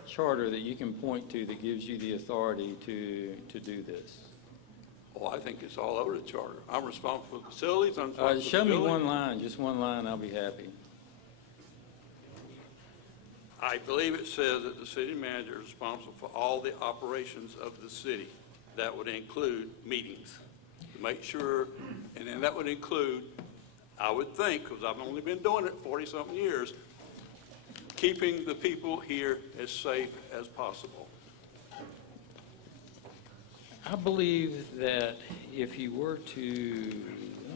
charter that you can point to that gives you the authority to do this. Oh, I think it's all over the charter. I'm responsible for facilities, I'm responsible for Show me building. one line, just one line, I'll be happy. I believe it says that the city manager is responsible for all the operations of the city. That would include meetings, to make sure, and then that would include, I would think, because I've only been doing it 40-something years, keeping the people here as safe as possible. I believe that if you were to,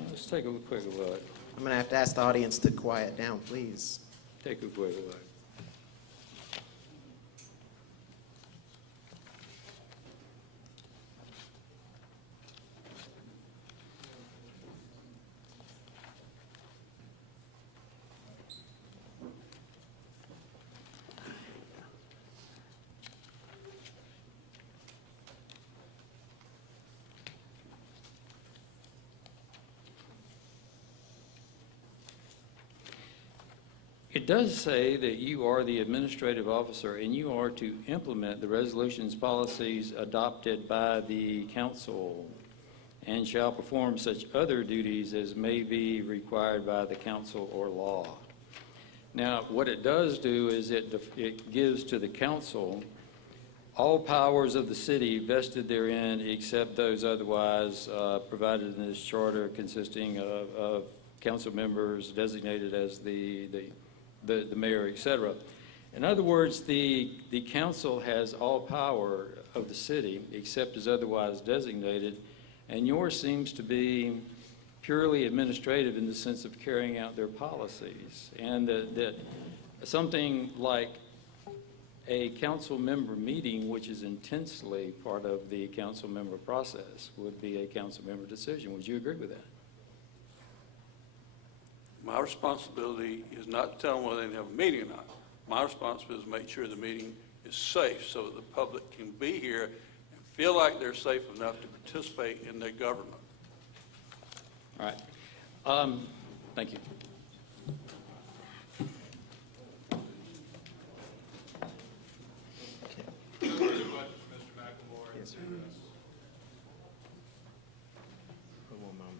let's take a quick look. I'm going to have to ask the audience to quiet down, please. Take a quick look. It does say that you are the administrative officer and you are to implement the resolutions, policies adopted by the council and shall perform such other duties as may be required by the council or law. Now, what it does do is it gives to the council all powers of the city vested therein except those otherwise provided in this charter, consisting of council members designated as the mayor, et cetera. In other words, the council has all power of the city except as otherwise designated, and yours seems to be purely administrative in the sense of carrying out their policies. And that something like a council member meeting, which is intensely part of the council member process, would be a council member decision. Would you agree with that? My responsibility is not to tell them whether they have a meeting or not. My responsibility is to make sure the meeting is safe so that the public can be here and feel like they're safe enough to participate in their government. All right. Thank you. Yes, sir. One moment.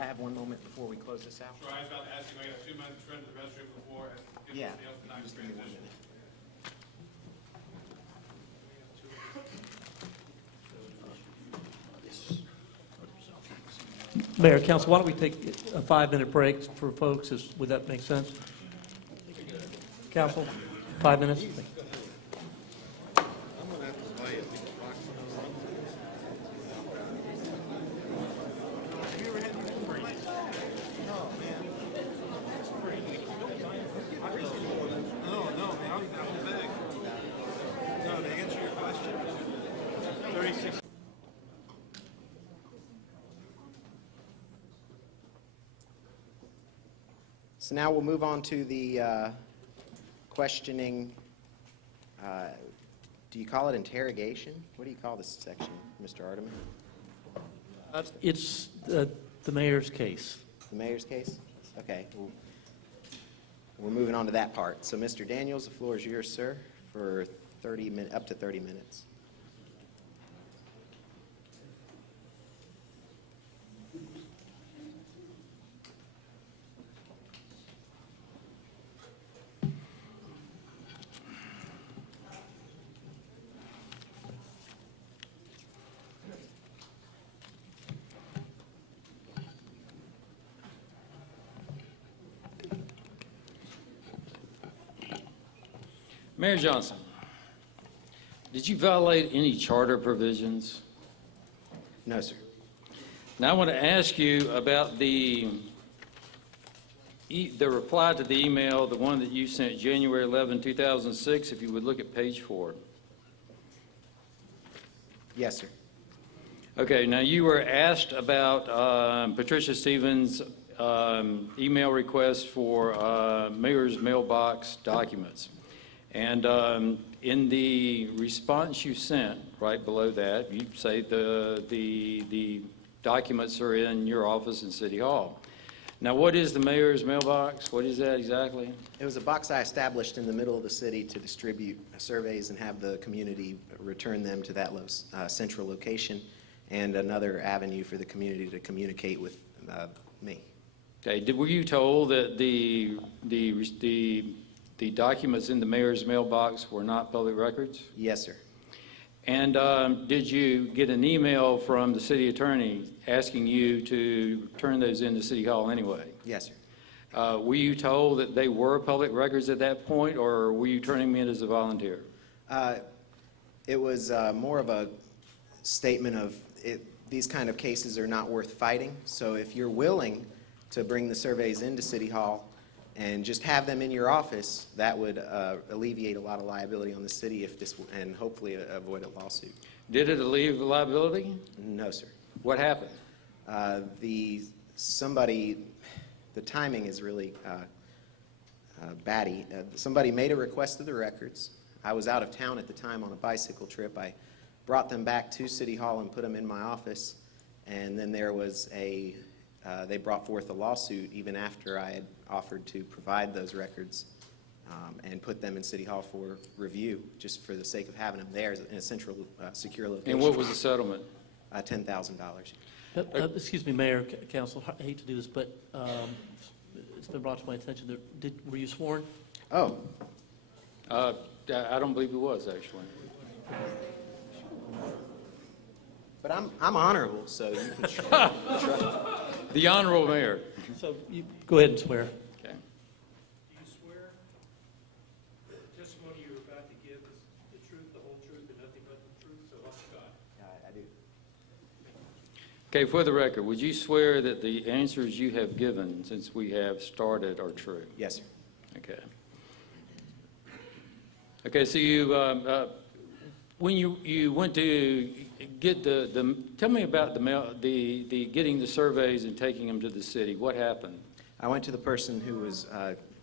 I have one moment before we close this out? Sure, I was about to ask you, I got 2 minutes to run to the restroom before and give Yeah. somebody else the time to Just give me one transition. minute. Mayor, Council, why don't we take a 5-minute break for folks? Would that make sense? Council, 5 minutes? So now we'll move on to the questioning. Do you call it interrogation? What do you call this section, Mr. Arteman? It's the mayor's case. The mayor's case? Okay. We're moving on to that part. So, Mr. Daniels, the floor is yours, sir, for up to 30 minutes. Mayor Johnson, did you violate any charter provisions? No, sir. Now, I want to ask you about the reply to the email, the one that you sent January 11, 2006, if you would look at page 4. Yes, sir. Okay, now you were asked about Patricia Stevens' email request for mayor's mailbox documents. And in the response you sent, right below that, you say the documents are in your office in City Hall. Now, what is the mayor's mailbox? What is that exactly? It was a box I established in the middle of the city to distribute surveys and have the community return them to that central location, and another avenue for the community to communicate with me. Okay, were you told that the documents in the mayor's mailbox were not public records? Yes, sir. And did you get an email from the city attorney asking you to turn those into City Hall anyway? Yes, sir. Were you told that they were public records at that point, or were you turning them in as a volunteer? It was more of a statement of these kind of cases are not worth fighting. So if you're willing to bring the surveys into City Hall and just have them in your office, that would alleviate a lot of liability on the city and hopefully avoid a lawsuit. Did it alleviate liability? No, sir. What happened? The timing is really batty. Somebody made a request of the records. I was out of town at the time on a bicycle trip. I brought them back to City Hall and put them in my office, and then there was they brought forth a lawsuit even after I had offered to provide those records and put them in City Hall for review, just for the sake of having them there in a central, secure location. And what was the settlement? $10,000. Excuse me, Mayor, Council, I hate to do this, but it's been brought to my attention. Were you sworn? Oh, I don't believe it was, actually. but I'm honorable, so you can try. The Honorable Mayor. So you go ahead and swear. Okay. Do you swear the testimony you're about to give is the truth, the whole truth, and nothing but the truth, so help you God? I do. Okay, for the record, would you swear that the answers you have given since we have started are true? Yes, sir. Okay. Okay, so you, when you went to get tell me about the getting the surveys and taking them to the city. What happened? I went to the person who was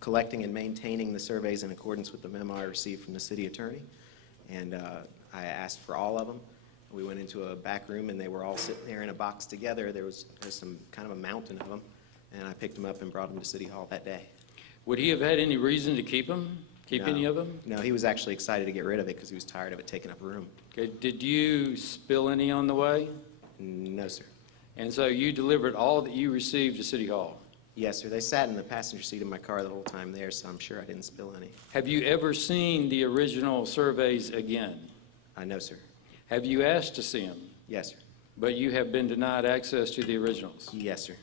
collecting and maintaining the surveys in accordance with the memo I received from the city attorney, and I asked for all of them. We went into a back room, and they were all sitting there in a box together. There's some kind of a mountain of them, and I picked them up and brought them to City Hall that day. Would he have had any reason to keep them? Keep No. any of them? No, he was actually excited to get rid of it because he was tired of it taking up room. Okay, did you spill any on the way? No, sir. And so you delivered all that you received to City Hall. Yes, sir. They sat in the passenger seat of my car the whole time there, so I'm sure I didn't spill any. Have you ever seen the original surveys again? No, sir. Have you asked to see them? Yes, sir. But you have been denied access to the originals? Yes, sir.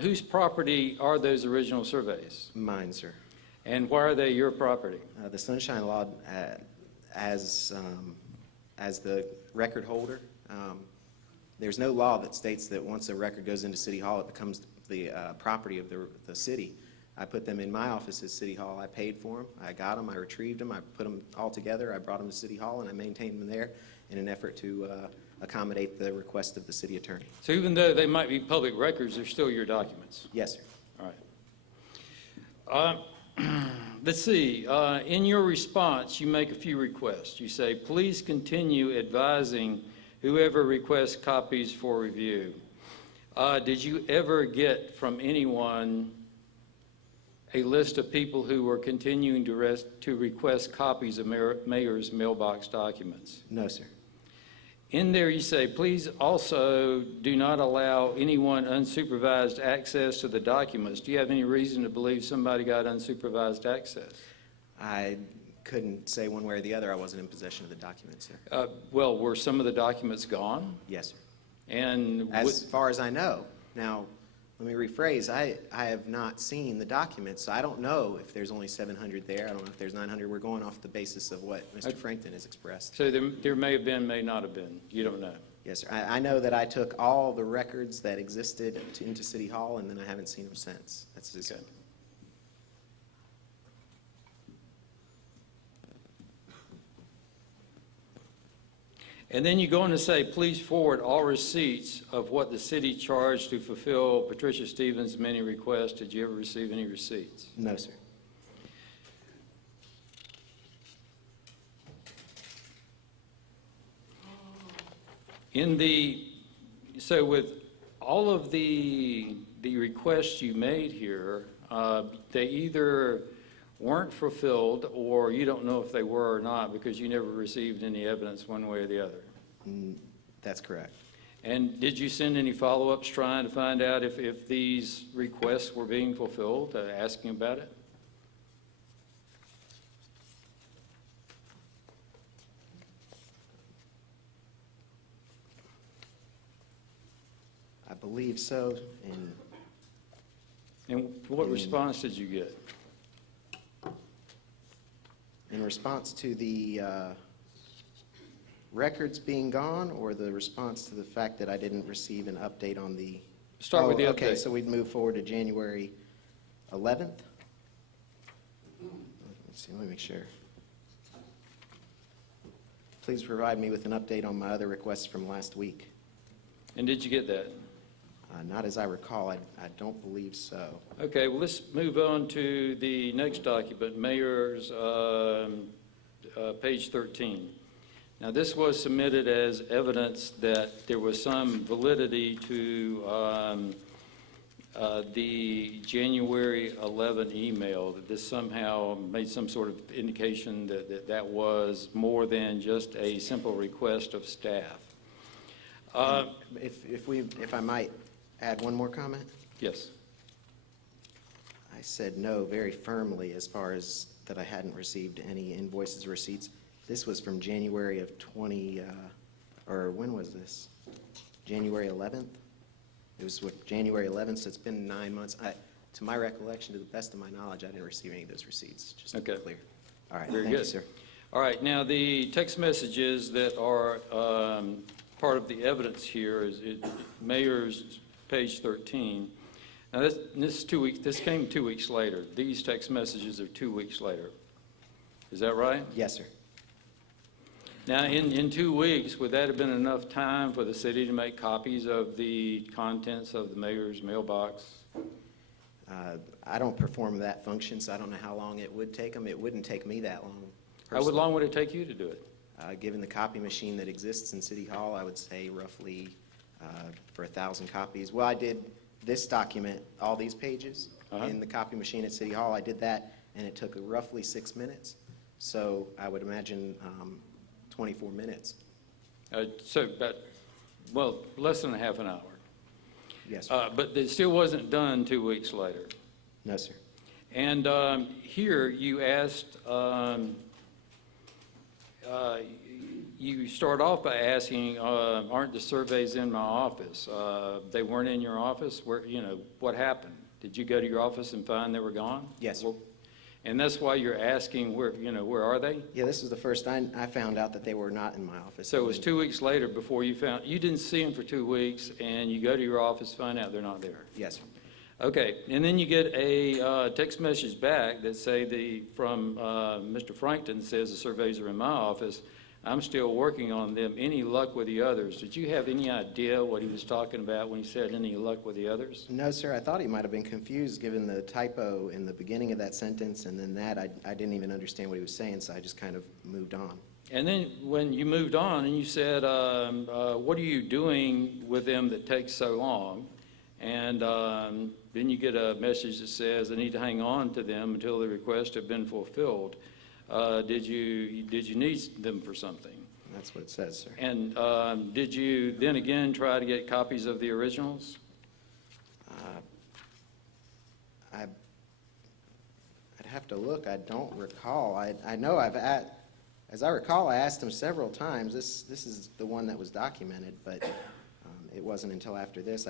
Whose property are those original surveys? Mine, sir. And why are they your property? The Sunshine Law, as the record holder, there's no law that states that once a record goes into City Hall, it becomes the property of the city. I put them in my office at City Hall. I paid for them. I got them. I retrieved them. I put them all together. I brought them to City Hall, and I maintained them there in an effort to accommodate the request of the city attorney. So even though they might be public records, they're still your documents? Yes, sir. All right. Let's see. In your response, you make a few requests. You say, please continue advising whoever requests copies for review. Did you ever get from anyone a list of people who were continuing to request copies of mayor's mailbox documents? No, sir. In there you say, please also do not allow anyone unsupervised access to the documents. Do you have any reason to believe somebody got unsupervised access? I couldn't say one way or the other. I wasn't in possession of the documents, sir. Well, were some of the documents gone? Yes, sir. And As far as I know. Now, let me rephrase. I have not seen the documents, so I don't know if there's only 700 there. I don't know if there's 900. We're going off the basis of what Mr. Frankton has expressed. so there may have been, may not have been. You don't know. Yes, sir. I know that I took all the records that existed into City Hall, and then I haven't seen them since. That's just Okay. And then you go on to say, please forward all receipts of what the city charged to fulfill Patricia Stevens' many requests. Did you ever receive any receipts? No, sir. So with all of the requests you made here, they either weren't fulfilled or you don't know if they were or not because you never received any evidence one way or the other. That's correct. And did you send any follow-ups trying to find out if these requests were being fulfilled, asking about it? I believe so. And what response did you get? In response to the records being gone, or the response to the fact that I didn't receive an update on the... Start with the update. Okay, so we'd move forward to January 11th. Let's see, let me make sure. Please provide me with an update on my other requests from last week. And did you get that? Not as I recall. I don't believe so. Okay, well, let's move on to the next document, Mayor's page 13. Now, this was submitted as evidence that there was some validity to the January 11 email, that this somehow made some sort of indication that was more than just a simple request of staff. If I might add one more comment? Yes. I said no very firmly as far as that I hadn't received any invoices or receipts. This was from January of or when was this? January 11th? It was with January 11th, so it's been 9 months. To my recollection, to the best of my knowledge, I didn't receive any of those receipts, just to be clear. All right, Very thank you, good. sir. All right, now the text messages that are part of the evidence here is Mayor's page 13. Now this came 2 weeks later. These text messages are 2 weeks later. Is that right? Yes, sir. Now, in 2 weeks, would that have been enough time for the city to make copies of the contents of the mayor's mailbox? I don't perform that function, so I don't know how long it would take them. It wouldn't take me that long. How long would it take you to do it? Given the copy machine that exists in City Hall, I would say roughly for 1,000 copies. Well, I did this document, all these pages, in the copy machine at City Hall. I did that, and it took roughly 6 minutes. So I would imagine 24 minutes. So about, well, less than a half an hour. Yes, sir. But it still wasn't done 2 weeks later. No, sir. And here you asked, you start off by asking, aren't the surveys in my office? They weren't in your office? Where, what happened? Did you go to your office and find they were gone? Yes, sir. Well, and that's why you're asking where, where are they? Yeah, this was the first I found out that they were not in my office. So it was 2 weeks later before you didn't see them for 2 weeks, and you go to your office, find out they're not there. Yes, sir. Okay, and then you get a text message back that from Mr. Frankton says the surveys are in my office. I'm still working on them. Any luck with the others? Did you have any idea what he was talking about when he said any luck with the others? No, sir. I thought he might have been confused given the typo in the beginning of that sentence, and then that I didn't even understand what he was saying, so I just kind of moved on. And then when you moved on and you said, what are you doing with them that takes so long? And then you get a message that says, I need to hang on to them until the requests have been fulfilled. Did you need them for something? That's what it says, sir. And did you then again try to get copies of the originals? I'd have to look. I don't recall. I know as I recall, I asked him several times. This is the one that was documented, but it wasn't until after this.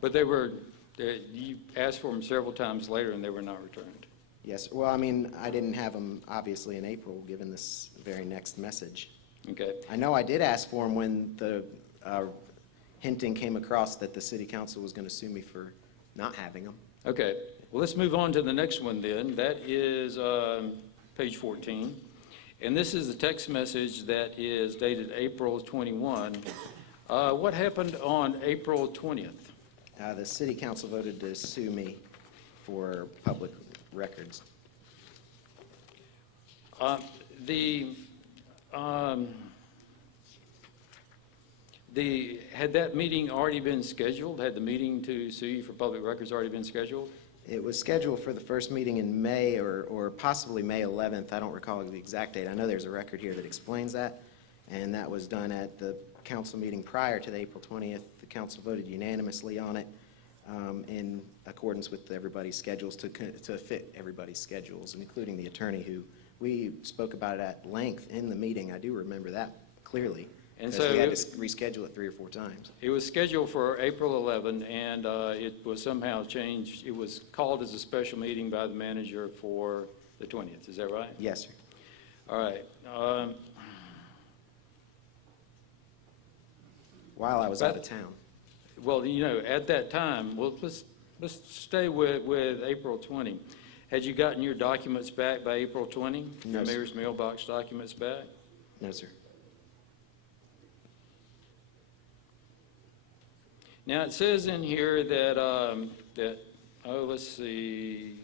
But you asked for them several times later and they were not returned. Yes. Well, I mean, I didn't have them obviously in April, given this very next message. Okay. I know I did ask for them when the hinting came across that the city council was going to sue me for not having them. Okay. Well, let's move on to the next one then. That is page 14. And this is the text message that is dated April 21. What happened on April 20th? The city council voted to sue me for public records. Had that meeting already been scheduled? Had the meeting to sue you for public records already been scheduled? It was scheduled for the first meeting in May or possibly May 11th. I don't recall the exact date. I know there's a record here that explains that, and that was done at the council meeting prior to the April 20th. The council voted unanimously on it in accordance with everybody's schedules to fit everybody's schedules, including the attorney who we spoke about it at length in the meeting. I do remember that clearly. And because so we had to reschedule it 3 or 4 times. It was scheduled for April 11, and it was somehow changed. It was called as a special meeting by the manager for the 20th. Is that right? Yes, sir. All right. While I was out of town. Well, at that time, let's stay with April 20. Had you gotten your documents back by April 20? No, The sir. mayor's mailbox documents back? No, sir. Now, it says in here that, let's see,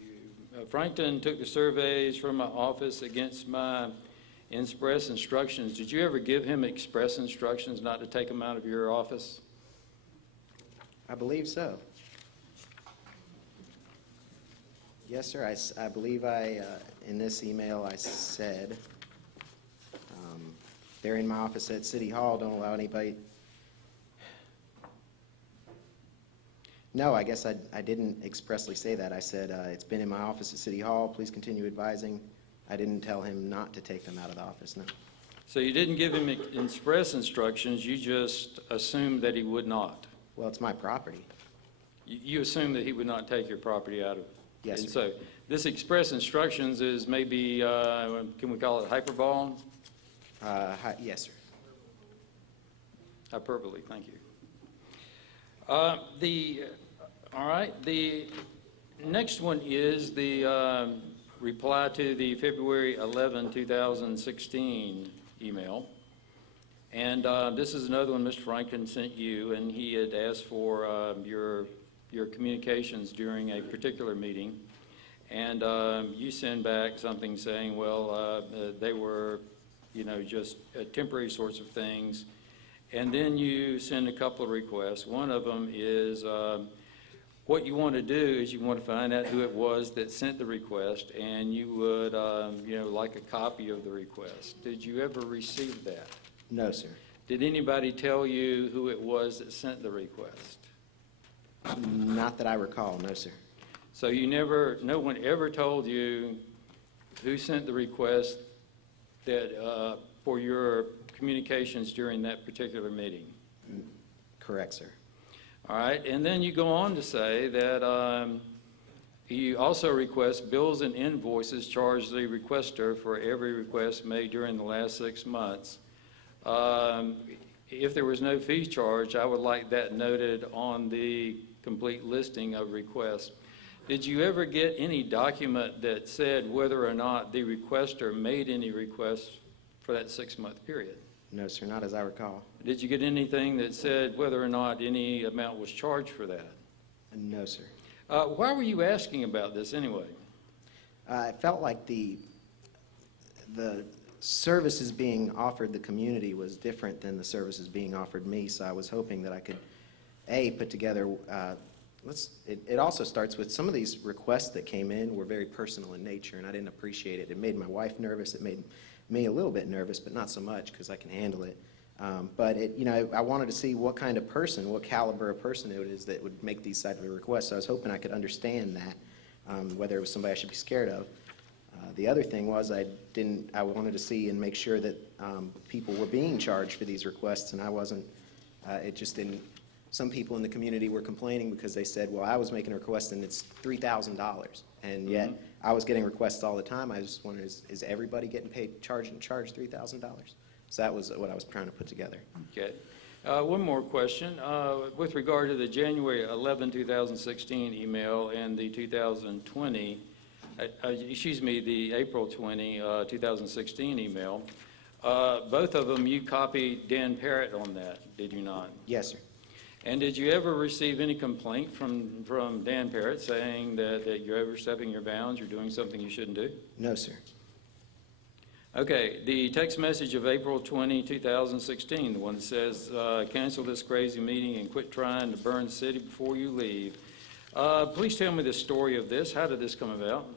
Frankton took the surveys from my office against my express instructions. Did you ever give him express instructions not to take them out of your office? I believe so. Yes, sir. I believe in this email I said, they're in my office at City Hall, don't allow anybody. No, I guess I didn't expressly say that. I said, it's been in my office at City Hall, please continue advising. I didn't tell him not to take them out of the office, no. So you didn't give him express instructions, you just assumed that he would not? Well, it's my property. You assumed that he would not take your property out of? Yes, And sir. so this express instructions is maybe, can we call it hyperbole? Yes, sir. Hyperbole, thank you. All right, the next one is the reply to the February 11, 2016 email. And this is another one Mr. Franklin sent you, and he had asked for your communications during a particular meeting. And you send back something saying, well, they were, just temporary sorts of things. And then you send a couple of requests. One of them is what you want to do is you want to find out who it was that sent the request, and you would, like a copy of the request. Did you ever receive that? No, sir. Did anybody tell you who it was that sent the request? Not that I recall, no, sir. So no one ever told you who sent the request that, for your communications during that particular meeting? Correct, sir. All right, and then you go on to say that you also request bills and invoices charged the requester for every request made during the last 6 months. If there was no fee charged, I would like that noted on the complete listing of requests. Did you ever get any document that said whether or not the requester made any requests for that 6-month period? No, sir, not as I recall. Did you get anything that said whether or not any amount was charged for that? No, sir. Why were you asking about this anyway? It felt like the services being offered the community was different than the services being offered me, so I was hoping that I could, put together, it also starts with some of these requests that came in were very personal in nature, and I didn't appreciate it. It made my wife nervous. It made me a little bit nervous, but not so much because I can handle it. But I wanted to see what kind of person, what caliber of person it is that would make these type of requests. So I was hoping I could understand that, whether it was somebody I should be scared of. The other thing was I wanted to see and make sure that people were being charged for these requests, and I wasn't. It just didn't. Some people in the community were complaining because they said, well, I was making a request and it's $3,000, and yet I was getting requests all the time. I just wondered, is everybody getting charged $3,000? So that was what I was trying to put together. Okay. One more question. With regard to the January 11, 2016 email and the 2020, the April 20, 2016 email, both of them you copied Dan Parrott on that, did you not? Yes, sir. And did you ever receive any complaint from Dan Parrott saying that you're overstepping your bounds, you're doing something you shouldn't do? No, sir. Okay, the text message of April 20, 2016, the one that says, cancel this crazy meeting and quit trying to burn the city before you leave. Please tell me the story of this. How did this come about?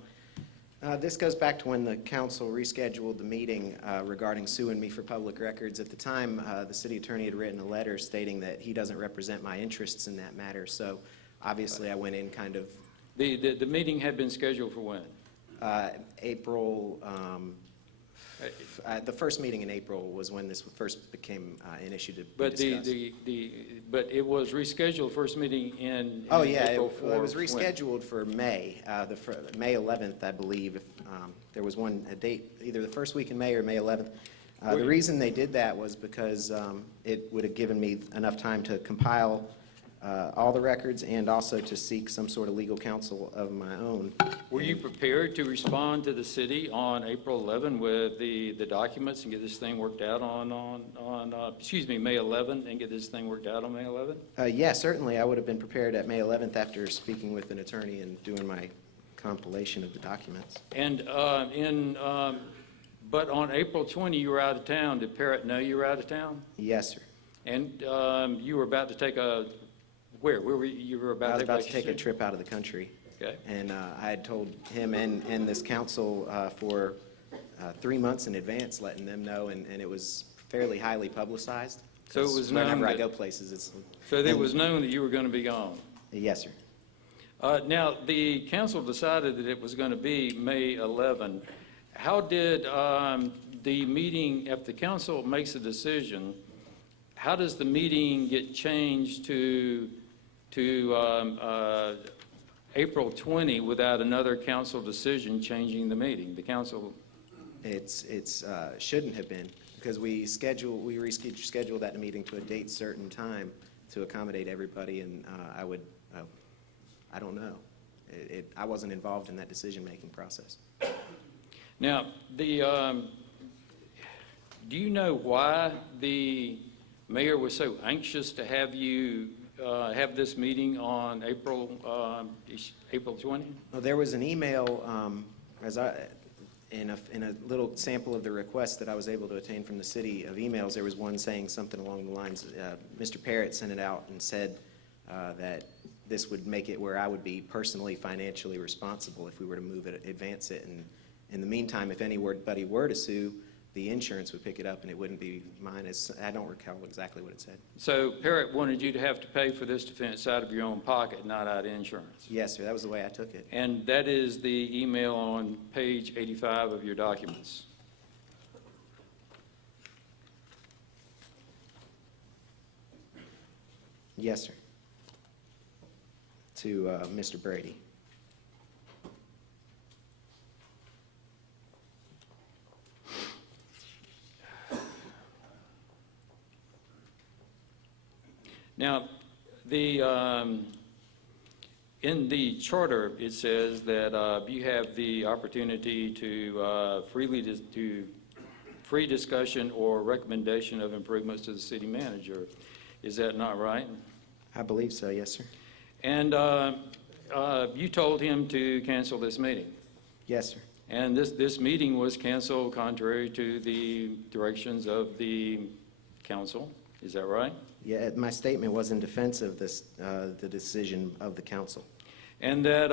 This goes back to when the council rescheduled the meeting regarding suing me for public records. At the time, the city attorney had written a letter stating that he doesn't represent my interests in that matter. So obviously I went in kind of... The meeting had been scheduled for when? April... the first meeting in April was when this first became an issue to be discussed. But it was rescheduled, first meeting in Oh, yeah, April it was when? rescheduled for May, May 11th, I believe. There was a date, either the first week in May or May 11th. The reason they did that was because it would have given me enough time to compile all the records and also to seek some sort of legal counsel of my own. Were you prepared to respond to the city on April 11 with the documents and get this thing worked out on May 11 and get this thing worked out on May 11? Yeah, certainly. I would have been prepared at May 11th after speaking with an attorney and doing my compilation of the documents. And but on April 20, you were out of town. Did Parrott know you were out of town? Yes, sir. And you were about to take where were you were about I was to about to take a trip out of the country. Okay. And I had told him and this council for 3 months in advance, letting them know, and it was fairly highly publicized. So it was known whenever I that- go places, it's... So it was known that you were going to be gone. Yes, sir. Now, the council decided that it was going to be May 11. How did the meeting, if the council makes a decision, how does the meeting get changed to April 20 without another council decision changing the meeting? The council... It's shouldn't have been, because we rescheduled that meeting to a date certain time to accommodate everybody, and I don't know. I wasn't involved in that decision-making process. Now, do you know why the mayor was so anxious to have you have this meeting on April 20? Well, there was an email in a little sample of the request that I was able to obtain from the city of emails. There was one saying something along the lines, Mr. Parrott sent it out and said that this would make it where I would be personally financially responsible if we were to move it, advance it. And in the meantime, if anybody were to sue, the insurance would pick it up and it wouldn't be mine. I don't recall exactly what it said. So Parrott wanted you to have to pay for this defense out of your own pocket, not out of insurance. Yes, sir, that was the way I took it. And that is the email on page 85 of your documents. Yes, sir. To Mr. Brady. Now, in the charter, it says that you have the opportunity to free discussion or recommendation of improvements to the city manager. Is that not right? I believe so, yes, sir. And you told him to cancel this meeting. Yes, sir. And this meeting was canceled contrary to the directions of the council. Is that right? Yeah, my statement was in defense of this, the decision of the council. And that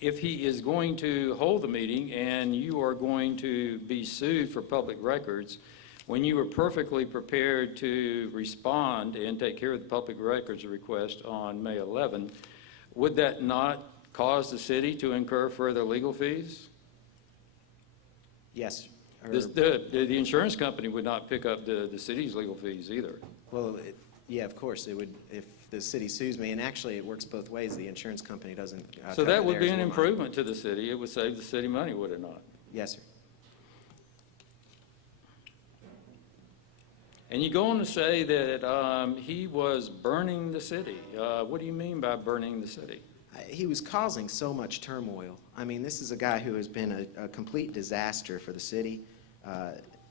if he is going to hold the meeting and you are going to be sued for public records, when you were perfectly prepared to respond and take care of the public records request on May 11, would that not cause the city to incur further legal fees? Yes. The insurance company would not pick up the city's legal fees either. Well, yeah, of course, it would, if the city sues me, and actually it works both ways. The insurance company doesn't So that cover would be theirs an or mine. improvement to the city. It would save the city money, would it not? Yes, sir. And you go on to say that he was burning the city. What do you mean by burning the city? He was causing so much turmoil. I mean, this is a guy who has been a complete disaster for the city.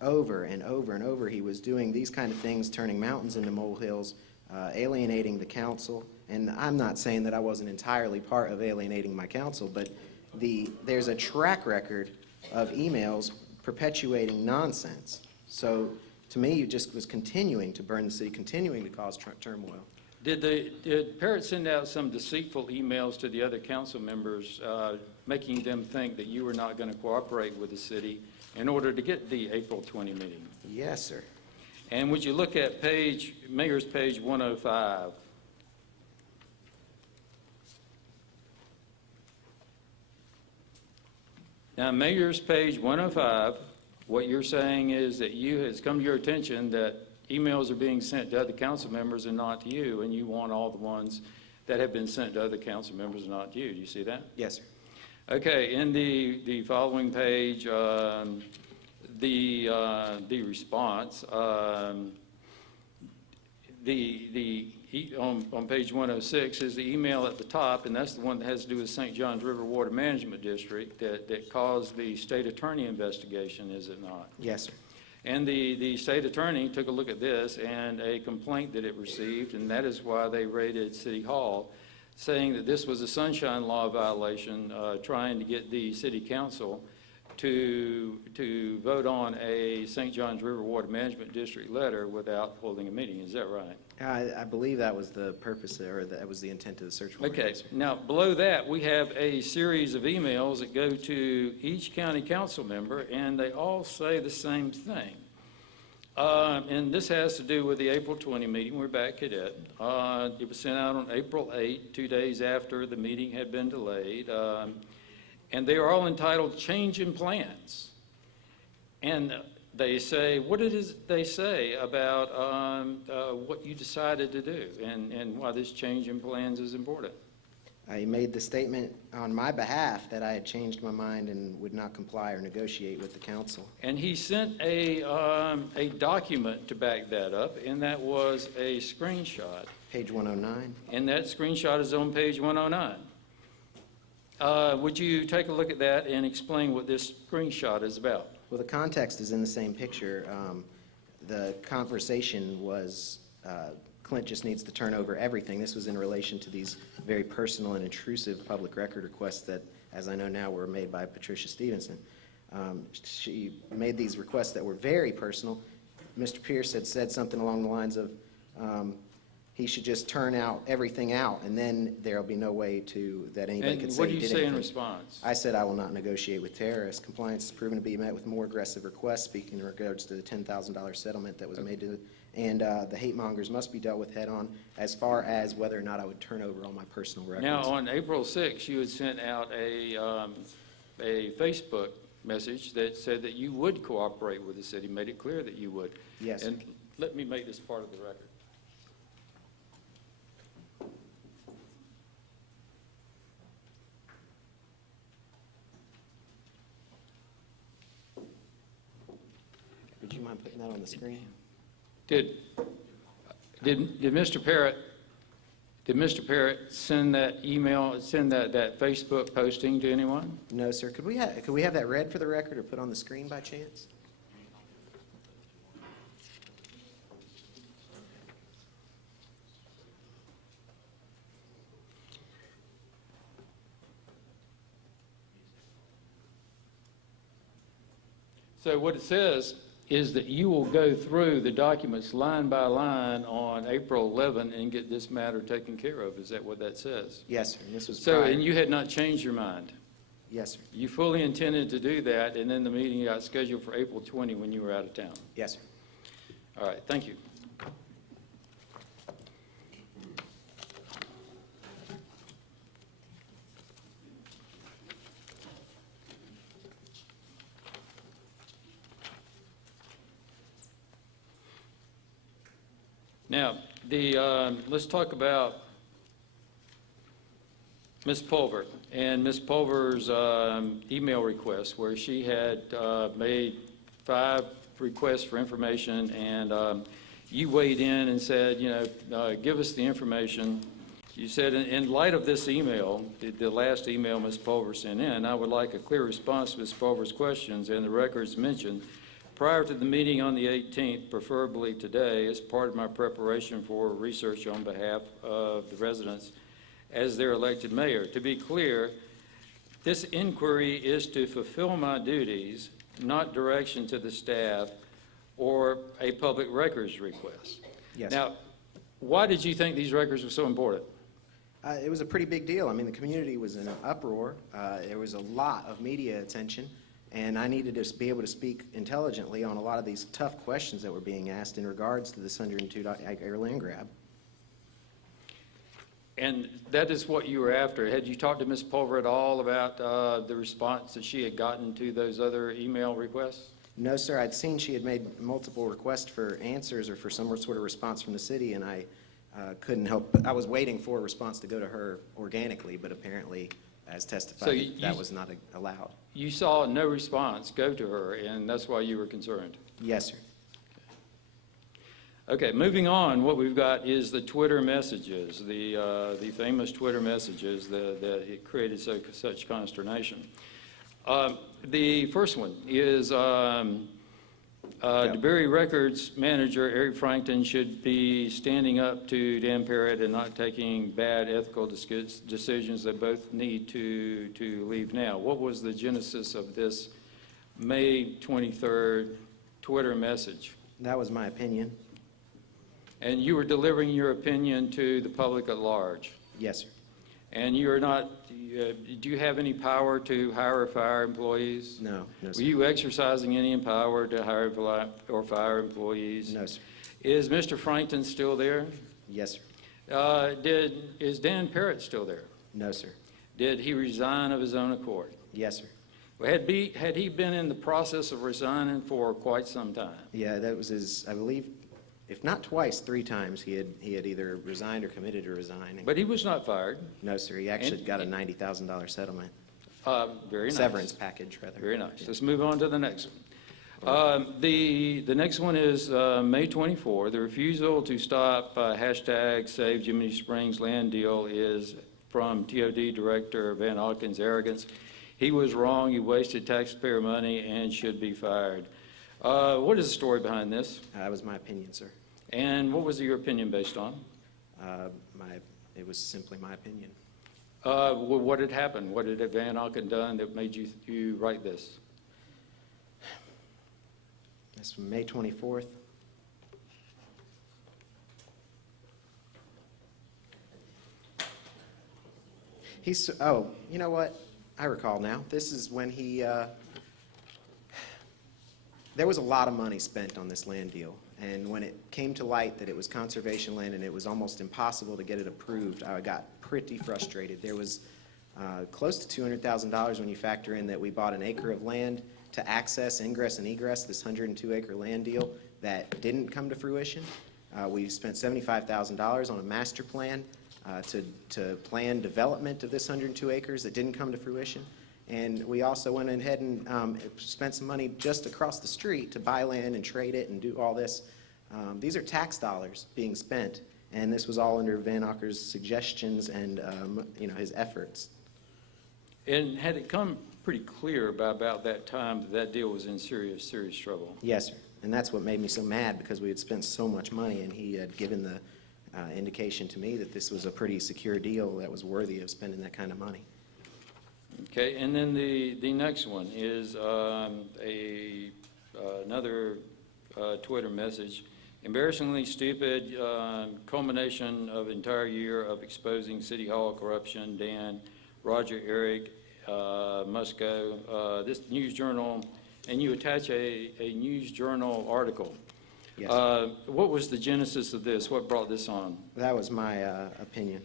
Over and over and over, he was doing these kind of things, turning mountains into molehills, alienating the council. And I'm not saying that I wasn't entirely part of alienating my council, but there's a track record of emails perpetuating nonsense. So to me, it just was continuing to burn the city, continuing to cause turmoil. Did Parrott send out some deceitful emails to the other council members, making them think that you were not going to cooperate with the city in order to get the April 20 meeting? Yes, sir. And would you look at Mayor's page 105? Now, Mayor's page 105, what you're saying is that has come to your attention that emails are being sent to other council members and not to you, and you want all the ones that have been sent to other council members and not to you. Do you see that? Yes, sir. Okay, in the following page, the response, on page 106 is the email at the top, and that's the one that has to do with St. Johns River Water Management District that caused the state attorney investigation, is it not? Yes, sir. And the state attorney took a look at this and a complaint that it received, and that is why they raided City Hall, saying that this was a sunshine law violation, trying to get the city council to vote on a St. Johns River Water Management District letter without holding a meeting. Is that right? I believe that was the purpose, or that was the intent of the search warrant. Okay, Yes, sir. now below that, we have a series of emails that go to each county council member, and they all say the same thing. And this has to do with the April 20 meeting. We're back at it. It was sent out on April 8, 2 days after the meeting had been delayed. And they are all entitled Change in Plans. And they say, what did they say about what you decided to do and why this change in plans is important? I made the statement on my behalf that I had changed my mind and would not comply or negotiate with the council. And he sent a document to back that up, and that was a screenshot. Page 109. And that screenshot is on page 109. Would you take a look at that and explain what this screenshot is about? Well, the context is in the same picture. The conversation was Clint just needs to turn over everything. This was in relation to these very personal and intrusive public record requests that, as I know now, were made by Patricia Stevenson. She made these requests that were very personal. Mr. Pierce had said something along the lines of, he should just turn everything out, and then there'll be no way that anybody could And say what do he you did say in anything. response? I said I will not negotiate with terrorists. Compliance has proven to be met with more aggressive requests, speaking in regards to the $10,000 settlement that was made to, and the hate mongers must be dealt with head-on as far as whether or not I would turn over all my personal records. Now, on April 6th, you had sent out a Facebook message that said that you would cooperate with the city, made it clear that you would. Yes. And let me make this part of the record. Would you mind putting that on the screen? Did Mr. Parrott send that email, send that Facebook posting to anyone? No, sir. Could we have that read for the record or put on the screen by chance? So what it says is that you will go through the documents line by line on April 11 and get this matter taken care of. Is that what that says? Yes, sir. And this was So, prior. and you had not changed your mind? Yes, sir. You fully intended to do that, and then the meeting got scheduled for April 20 when you were out of town? Yes, sir. All right, thank you. Now, let's talk about Ms. Pulver and Ms. Pulver's email request, where she had made 5 requests for information, and you weighed in and said, give us the information. You said, in light of this email, the last email Ms. Pulver sent in, I would like a clear response to Ms. Pulver's questions and the records mentioned prior to the meeting on the 18th, preferably today, as part of my preparation for research on behalf of the residents as their elected mayor. To be clear, this inquiry is to fulfill my duties, not direction to the staff or a public records request. Yes. Now, why did you think these records were so important? It was a pretty big deal. I mean, the community was in an uproar. There was a lot of media attention, and I needed to be able to speak intelligently on a lot of these tough questions that were being asked in regards to this 102-acre land grab. And that is what you were after. Had you talked to Ms. Pulver at all about the response that she had gotten to those other email requests? No, sir. I'd seen she had made multiple requests for answers or for some sort of response from the city, and I couldn't help. I was waiting for a response to go to her organically, but apparently, as testified, So that was not allowed. You saw no response go to her, and that's why you were concerned. Yes, sir. Okay, moving on, what we've got is the Twitter messages, the famous Twitter messages that it created such consternation. The first one is DeBary Records manager Eric Frankton should be standing up to Dan Parrott and not taking bad ethical decisions. They both need to leave now. What was the genesis of this May 23rd Twitter message? That was my opinion. And you were delivering your opinion to the public at large. Yes, sir. And you are not, do you have any power to hire or fire employees? No, Were sir. you exercising any power to hire or fire employees? No, sir. Is Mr. Frankton still there? Yes, sir. Is Dan Parrott still there? No, sir. Did he resign of his own accord? Yes, sir. Had he been in the process of resigning for quite some time? Yeah, that was his, I believe, if not twice, 3 times he had either resigned or committed to resigning. But he was not fired. No, sir. He actually And- got a $90,000 settlement. Very nice. Severance package, rather. Very nice. Yeah. Let's move on to the next one. The next one is May 24. The refusal to stop hashtag Save Jiminy Springs land deal is from TOD Director Van Auken's arrogance. He was wrong. He wasted taxpayer money and should be fired. What is the story behind this? That was my opinion, sir. And what was your opinion based on? It was simply my opinion. What had happened? What had Van Auken done that made you write this? That's from May 24th. Oh, you know what? I recall now. This is when he, there was a lot of money spent on this land deal. And when it came to light that it was conservation land and it was almost impossible to get it approved, I got pretty frustrated. There was close to $200,000 when you factor in that we bought an acre of land to access ingress and egress, this 102-acre land deal that didn't come to fruition. We spent $75,000 on a master plan to plan development of this 102 acres that didn't come to fruition. And we also went ahead and spent some money just across the street to buy land and trade it and do all this. These are tax dollars being spent, and this was all under Van Auker's suggestions and his efforts. And had it come pretty clear by about that time that that deal was in serious, serious trouble? Yes, sir. And that's what made me so mad, because we had spent so much money, and he had given the indication to me that this was a pretty secure deal that was worthy of spending that kind of money. Okay, and then the next one is another Twitter message. Embarrassingly stupid culmination of entire year of exposing City Hall corruption. Dan, Roger, Eric, must go. This News Journal, and you attach a News Journal article. Yes. What was the genesis of this? What brought this on? That was my opinion.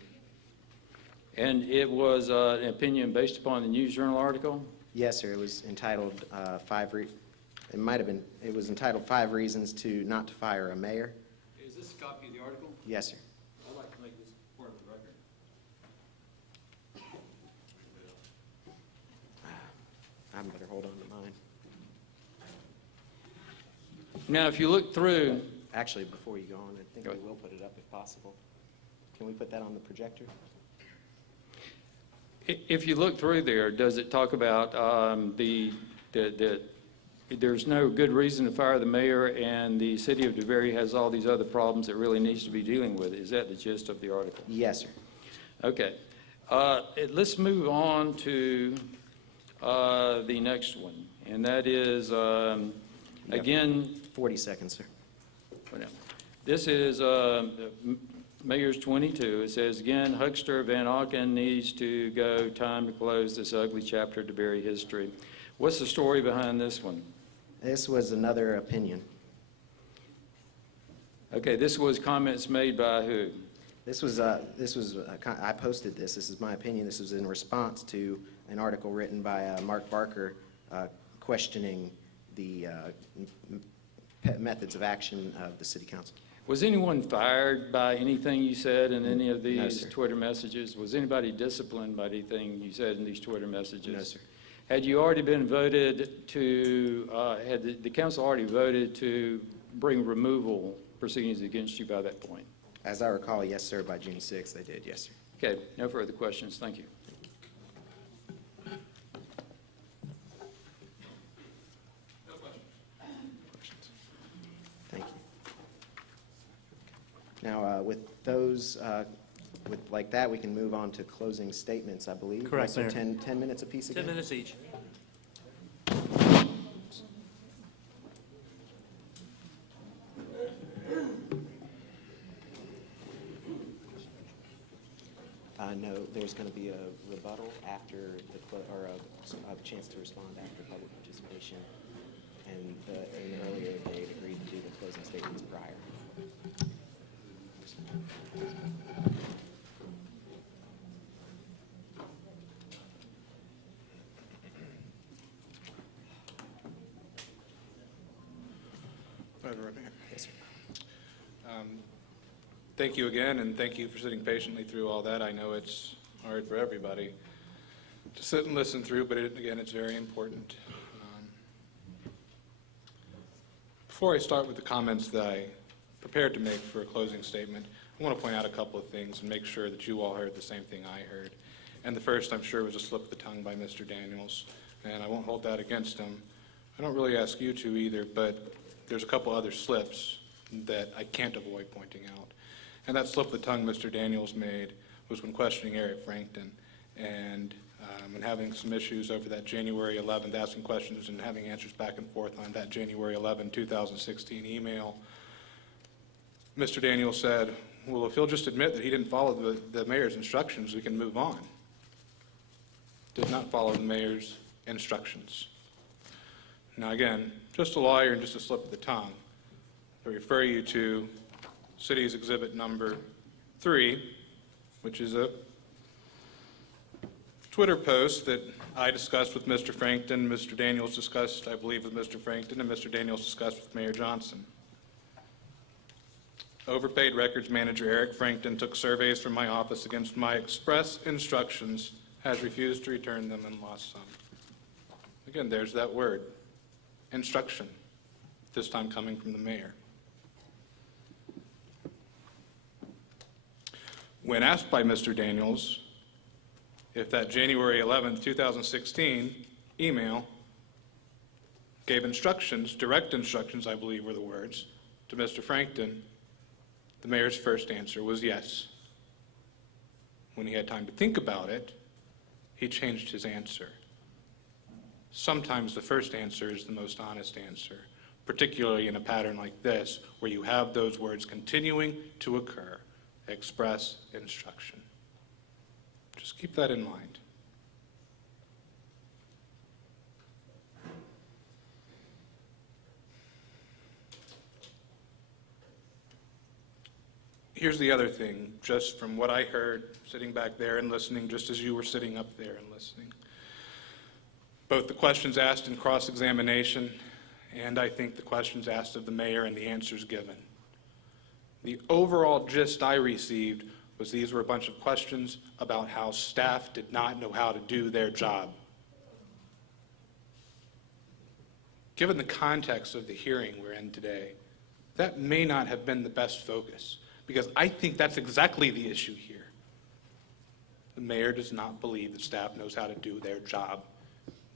And it was an opinion based upon the News Journal article? Yes, sir. It was entitled it was entitled 5 Reasons Not to Fire a Mayor. Is this a copy of the article? Yes, sir. I'd like to make this part of the record. I better hold on to mine. Now, if you look through, Actually, before you go on, I think Go we ahead. will put it up if possible. Can we put that on the projector? if you look through there, does it talk about there's no good reason to fire the mayor, and the city of DeBary has all these other problems it really needs to be dealing with? Is that the gist of the article? Yes, sir. Okay. Let's move on to the next one, and that is, again, 40 seconds, sir. whatever. This is Mayor's 22. It says, again, Huckster Van Auken needs to go. Time to close this ugly chapter of DeBary history. What's the story behind this one? This was another opinion. Okay, this was comments made by who? I posted this. This is my opinion. This was in response to an article written by Mark Barker questioning the methods of action of the city council. Was anyone fired by anything you said in any of No, these sir. Twitter messages? Was anybody disciplined by anything you said in these Twitter messages? No, sir. Had you already been voted to, had the council already voted to bring removal proceedings against you by that point? As I recall, yes, sir, by June 6th, they did, yes, sir. Okay, no further questions. Thank you. Thank you. Now, with those, like that, we can move on to closing statements, I believe. Correct, So Mayor. 10 minutes apiece 10 again? minutes each. No, there's going to be a rebuttal after a chance to respond after public participation. And earlier, they had agreed to do the closing statements prior. Yes, sir. Thank you again, and thank you for sitting patiently through all that. I know it's hard for everybody to sit and listen through, but again, it's very important. Before I start with the comments that I prepared to make for a closing statement, I want to point out a couple of things and make sure that you all heard the same thing I heard. And the first, I'm sure, was a slip of the tongue by Mr. Daniels, and I won't hold that against him. I don't really ask you to either, but there's a couple other slips that I can't avoid pointing out. And that slip of the tongue Mr. Daniels made was when questioning Eric Frankton and having some issues over that January 11th, asking questions and having answers back and forth on that January 11, 2016 email. Mr. Daniels said, well, if he'll just admit that he didn't follow the mayor's instructions, we can move on. did not follow the mayor's instructions. Now again, just a lawyer and just a slip of the tongue, I refer you to City's Exhibit number 3, which is a Twitter post that I discussed with Mr. Frankton, Mr. Daniels discussed, I believe, with Mr. Frankton, and Mr. Daniels discussed with Mayor Johnson. Overpaid records manager Eric Frankton took surveys from my office against my express instructions, has refused to return them, and lost some. Again, there's that word, instruction, this time coming from the mayor. When asked by Mr. Daniels if that January 11th, 2016 email gave instructions, direct instructions, I believe were the words, to Mr. Frankton, the mayor's first answer was yes. When he had time to think about it, he changed his answer. Sometimes the first answer is the most honest answer, particularly in a pattern like this, where you have those words continuing to occur. Express instruction. Just keep that in mind. Here's the other thing, just from what I heard sitting back there and listening, just as you were sitting up there and listening. Both the questions asked in cross-examination and I think the questions asked of the mayor and the answers given. The overall gist I received was these were a bunch of questions about how staff did not know how to do their job. Given the context of the hearing we're in today, that may not have been the best focus, because I think that's exactly the issue here. The mayor does not believe that staff knows how to do their job,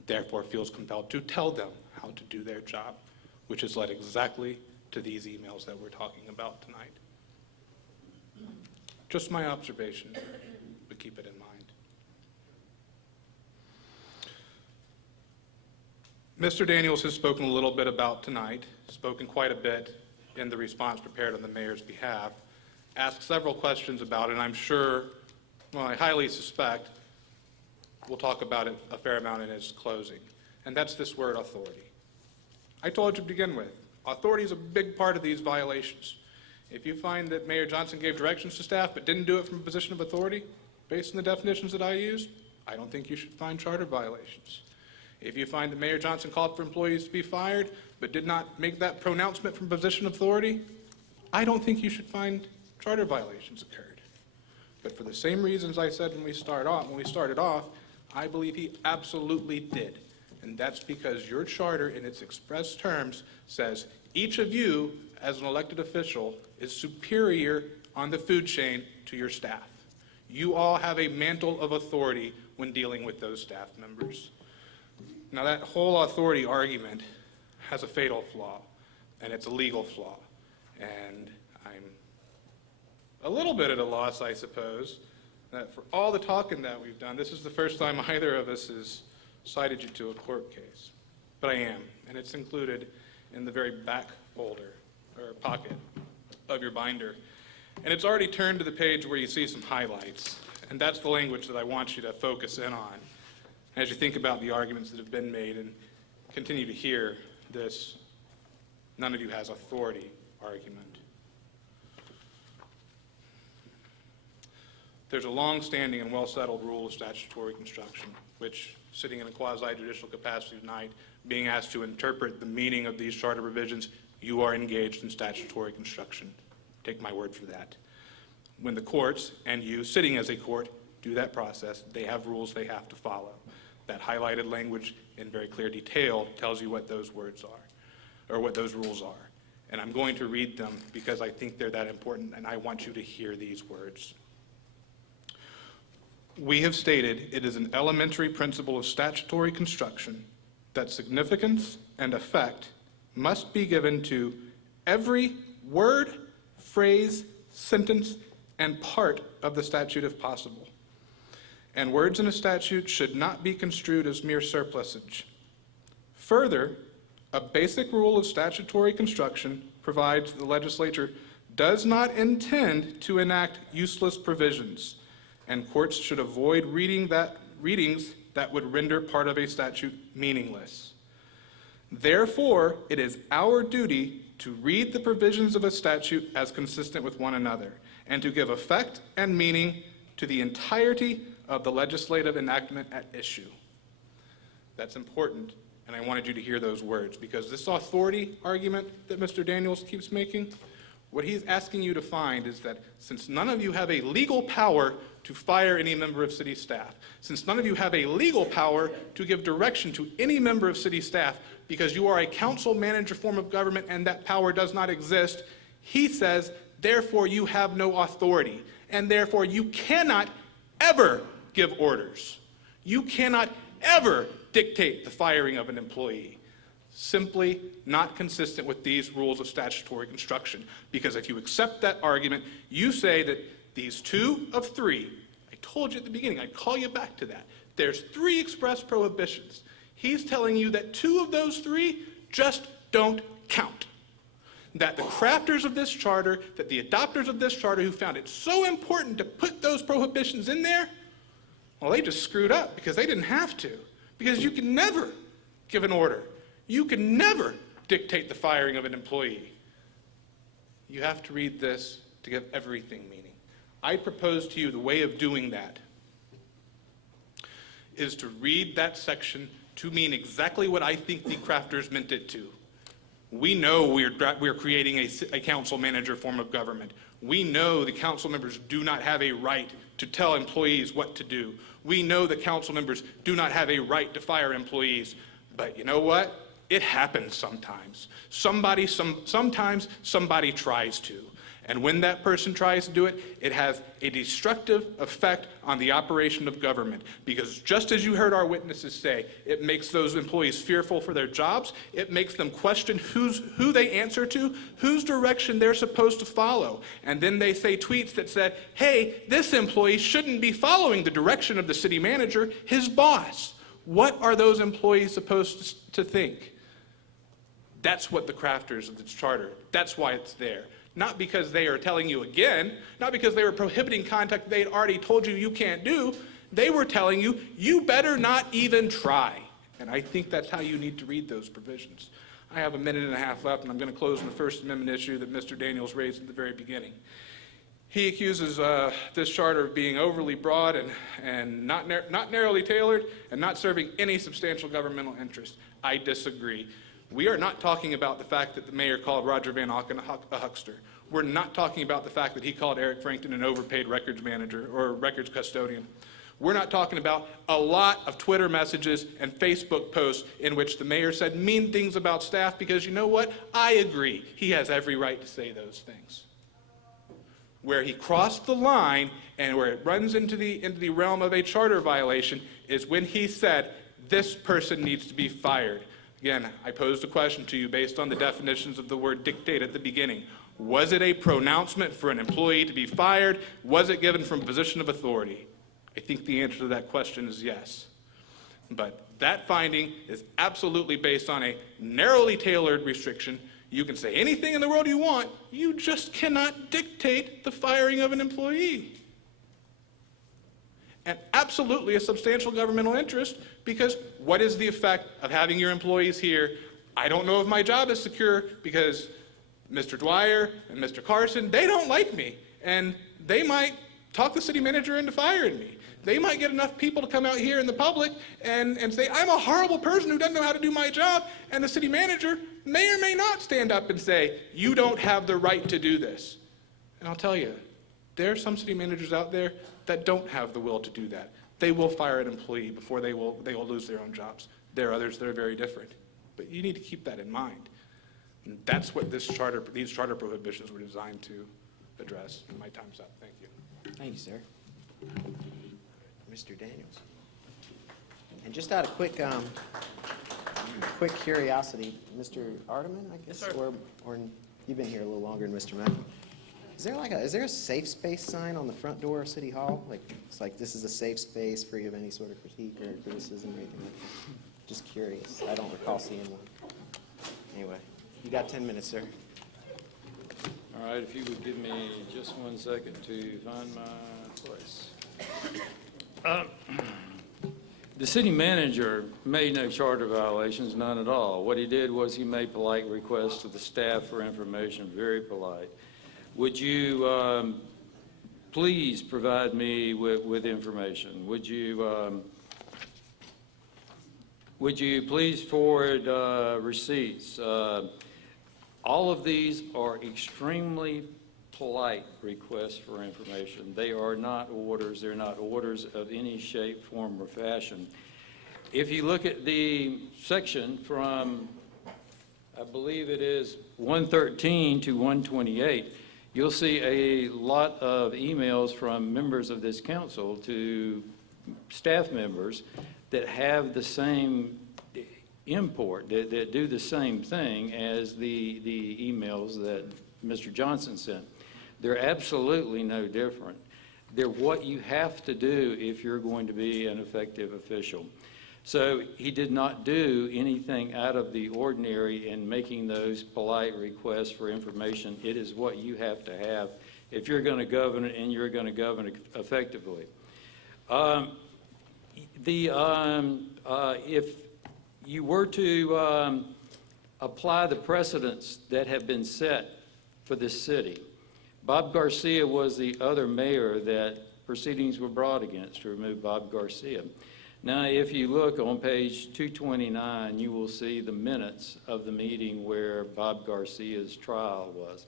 therefore feels compelled to tell them how to do their job, which has led exactly to these emails that we're talking about tonight. Just my observation, but keep it in mind. Mr. Daniels has spoken a little bit about tonight, spoken quite a bit in the response prepared on the mayor's behalf, asked several questions about it, and I'm sure, well, I highly suspect, we'll talk about it a fair amount in his closing, and that's this word authority. I told you to begin with, authority is a big part of these violations. If you find that Mayor Johnson gave directions to staff but didn't do it from a position of authority, based on the definitions that I used, I don't think you should find charter violations. If you find that Mayor Johnson called for employees to be fired but did not make that pronouncement from a position of authority, I don't think you should find charter violations occurred. But for the same reasons I said when we started off, I believe he absolutely did. And that's because your charter in its express terms says each of you as an elected official is superior on the food chain to your staff. You all have a mantle of authority when dealing with those staff members. Now that whole authority argument has a fatal flaw, and it's a legal flaw. And I'm a little bit at a loss, I suppose, that for all the talking that we've done, this is the first time either of us has cited you to a court case. But I am, and it's included in the very back folder, or pocket, of your binder. And it's already turned to the page where you see some highlights, and that's the language that I want you to focus in on as you think about the arguments that have been made and continue to hear this none of you has authority argument. There's a long-standing and well-settled rule of statutory construction, which, sitting in a quasi-judicial capacity tonight, being asked to interpret the meaning of these charter provisions, you are engaged in statutory construction. Take my word for that. When the courts, and you sitting as a court, do that process, they have rules they have to follow. That highlighted language in very clear detail tells you what those words are, or what those rules are. And I'm going to read them because I think they're that important, and I want you to hear these words. We have stated it is an elementary principle of statutory construction that significance and effect must be given to every word, phrase, sentence, and part of the statute if possible. And words in a statute should not be construed as mere surplusage. Further, a basic rule of statutory construction provides the legislature does not intend to enact useless provisions, and courts should avoid readings that would render part of a statute meaningless. Therefore, it is our duty to read the provisions of a statute as consistent with one another, and to give effect and meaning to the entirety of the legislative enactment at issue. That's important, and I wanted you to hear those words, because this authority argument that Mr. Daniels keeps making, what he's asking you to find is that since none of you have a legal power to fire any member of city staff, since none of you have a legal power to give direction to any member of city staff, because you are a council manager form of government and that power does not exist, he says, therefore you have no authority, and therefore you cannot ever give orders. You cannot ever dictate the firing of an employee. Simply not consistent with these rules of statutory construction. Because if you accept that argument, you say that these 2 of 3, I told you at the beginning, I'd call you back to that. There's 3 express prohibitions. He's telling you that 2 of those 3 just don't count. That the crafters of this charter, that the adopters of this charter who found it so important to put those prohibitions in there, well, they just screwed up because they didn't have to. Because you can never give an order. You can never dictate the firing of an employee. You have to read this to give everything meaning. I propose to you the way of doing that is to read that section to mean exactly what I think the crafters meant it to. We know we're creating a council manager form of government. We know the council members do not have a right to tell employees what to do. We know that council members do not have a right to fire employees. But you know what? It happens sometimes. Sometimes somebody tries to. And when that person tries to do it, it has a destructive effect on the operation of government. Because just as you heard our witnesses say, it makes those employees fearful for their jobs. It makes them question who they answer to, whose direction they're supposed to follow. And then they say tweets that said, hey, this employee shouldn't be following the direction of the city manager, his boss. What are those employees supposed to think? That's what the crafters of this charter, that's why it's there. Not because they are telling you again, not because they were prohibiting contact they had already told you can't do. They were telling you, you better not even try. And I think that's how you need to read those provisions. I have a minute and a half left, and I'm going to close on the First Amendment issue that Mr. Daniels raised at the very beginning. He accuses this charter of being overly broad and not narrowly tailored and not serving any substantial governmental interest. I disagree. We are not talking about the fact that the mayor called Roger Van Auken a huckster. We're not talking about the fact that he called Eric Frankton an overpaid records manager or records custodian. We're not talking about a lot of Twitter messages and Facebook posts in which the mayor said mean things about staff because you know what? I agree. He has every right to say those things. Where he crossed the line and where it runs into the realm of a charter violation is when he said this person needs to be fired. Again, I posed a question to you based on the definitions of the word dictate at the beginning. Was it a pronouncement for an employee to be fired? Was it given from a position of authority? I think the answer to that question is yes. But that finding is absolutely based on a narrowly tailored restriction. You can say anything in the world you want, you just cannot dictate the firing of an employee. And absolutely a substantial governmental interest, because what is the effect of having your employees here? I don't know if my job is secure because Mr. Dwyer and Mr. Carson, they don't like me, and they might talk the city manager into firing me. They might get enough people to come out here in the public and say, I'm a horrible person who doesn't know how to do my job, and the city manager may or may not stand up and say, you don't have the right to do this. And I'll tell you, there are some city managers out there that don't have the will to do that. They will fire an employee before they will lose their own jobs. There are others that are very different. But you need to keep that in mind. And that's what these charter prohibitions were designed to address. And my time's up. Thank you. Thank you, sir. Mr. Daniels. And just out of quick curiosity, Mr. Ardeman, I guess, Yes, sir. or you've been here a little longer than Mr. Mackey. Is there a safe space sign on the front door of City Hall? It's like this is a safe space free of any sort of critique or criticism or anything like that. Just curious. I don't recall seeing one. Anyway, you got 10 minutes, sir. All right, if you would give me just 1 second to find my place. The city manager made no charter violations, none at all. What he did was he made polite requests to the staff for information, very polite. Would you please provide me with information? Would you please forward receipts? All of these are extremely polite requests for information. They are not orders. They're not orders of any shape, form, or fashion. If you look at the section from, I believe it is 113 to 128, you'll see a lot of emails from members of this council to staff members that have the same import, that do the same thing as the emails that Mr. Johnson sent. They're absolutely no different. They're what you have to do if you're going to be an effective official. So he did not do anything out of the ordinary in making those polite requests for information. It is what you have to have if you're going to govern and you're going to govern effectively. If you were to apply the precedents that have been set for this city, Bob Garcia was the other mayor that proceedings were brought against to remove Bob Garcia. Now, if you look on page 229, you will see the minutes of the meeting where Bob Garcia's trial was.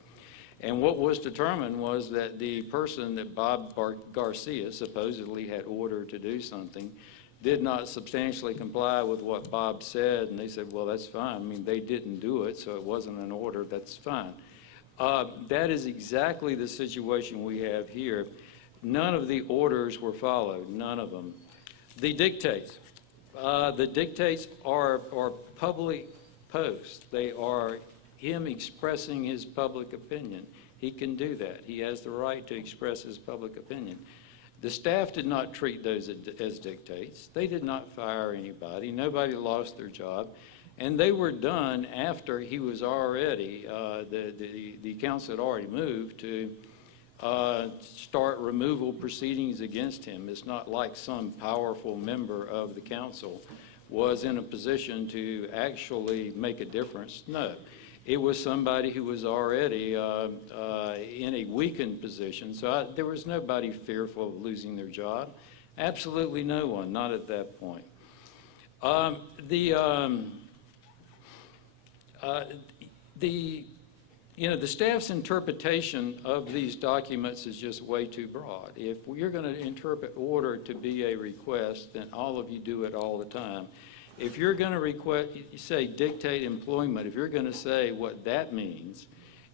And what was determined was that the person that Bob Garcia supposedly had ordered to do something did not substantially comply with what Bob said, and they said, well, that's fine. I mean, they didn't do it, so it wasn't an order. That's fine. That is exactly the situation we have here. None of the orders were followed, none of them. The dictates. The dictates are public posts. They are him expressing his public opinion. He can do that. He has the right to express his public opinion. The staff did not treat those as dictates. They did not fire anybody. Nobody lost their job. And they were done after he was already, the council had already moved to start removal proceedings against him. It's not like some powerful member of the council was in a position to actually make a difference. No, it was somebody who was already in a weakened position. So there was nobody fearful of losing their job. Absolutely no one, not at that point. The staff's interpretation of these documents is just way too broad. If you're going to interpret order to be a request, then all of you do it all the time. If you're going to say dictate employment, if you're going to say what that means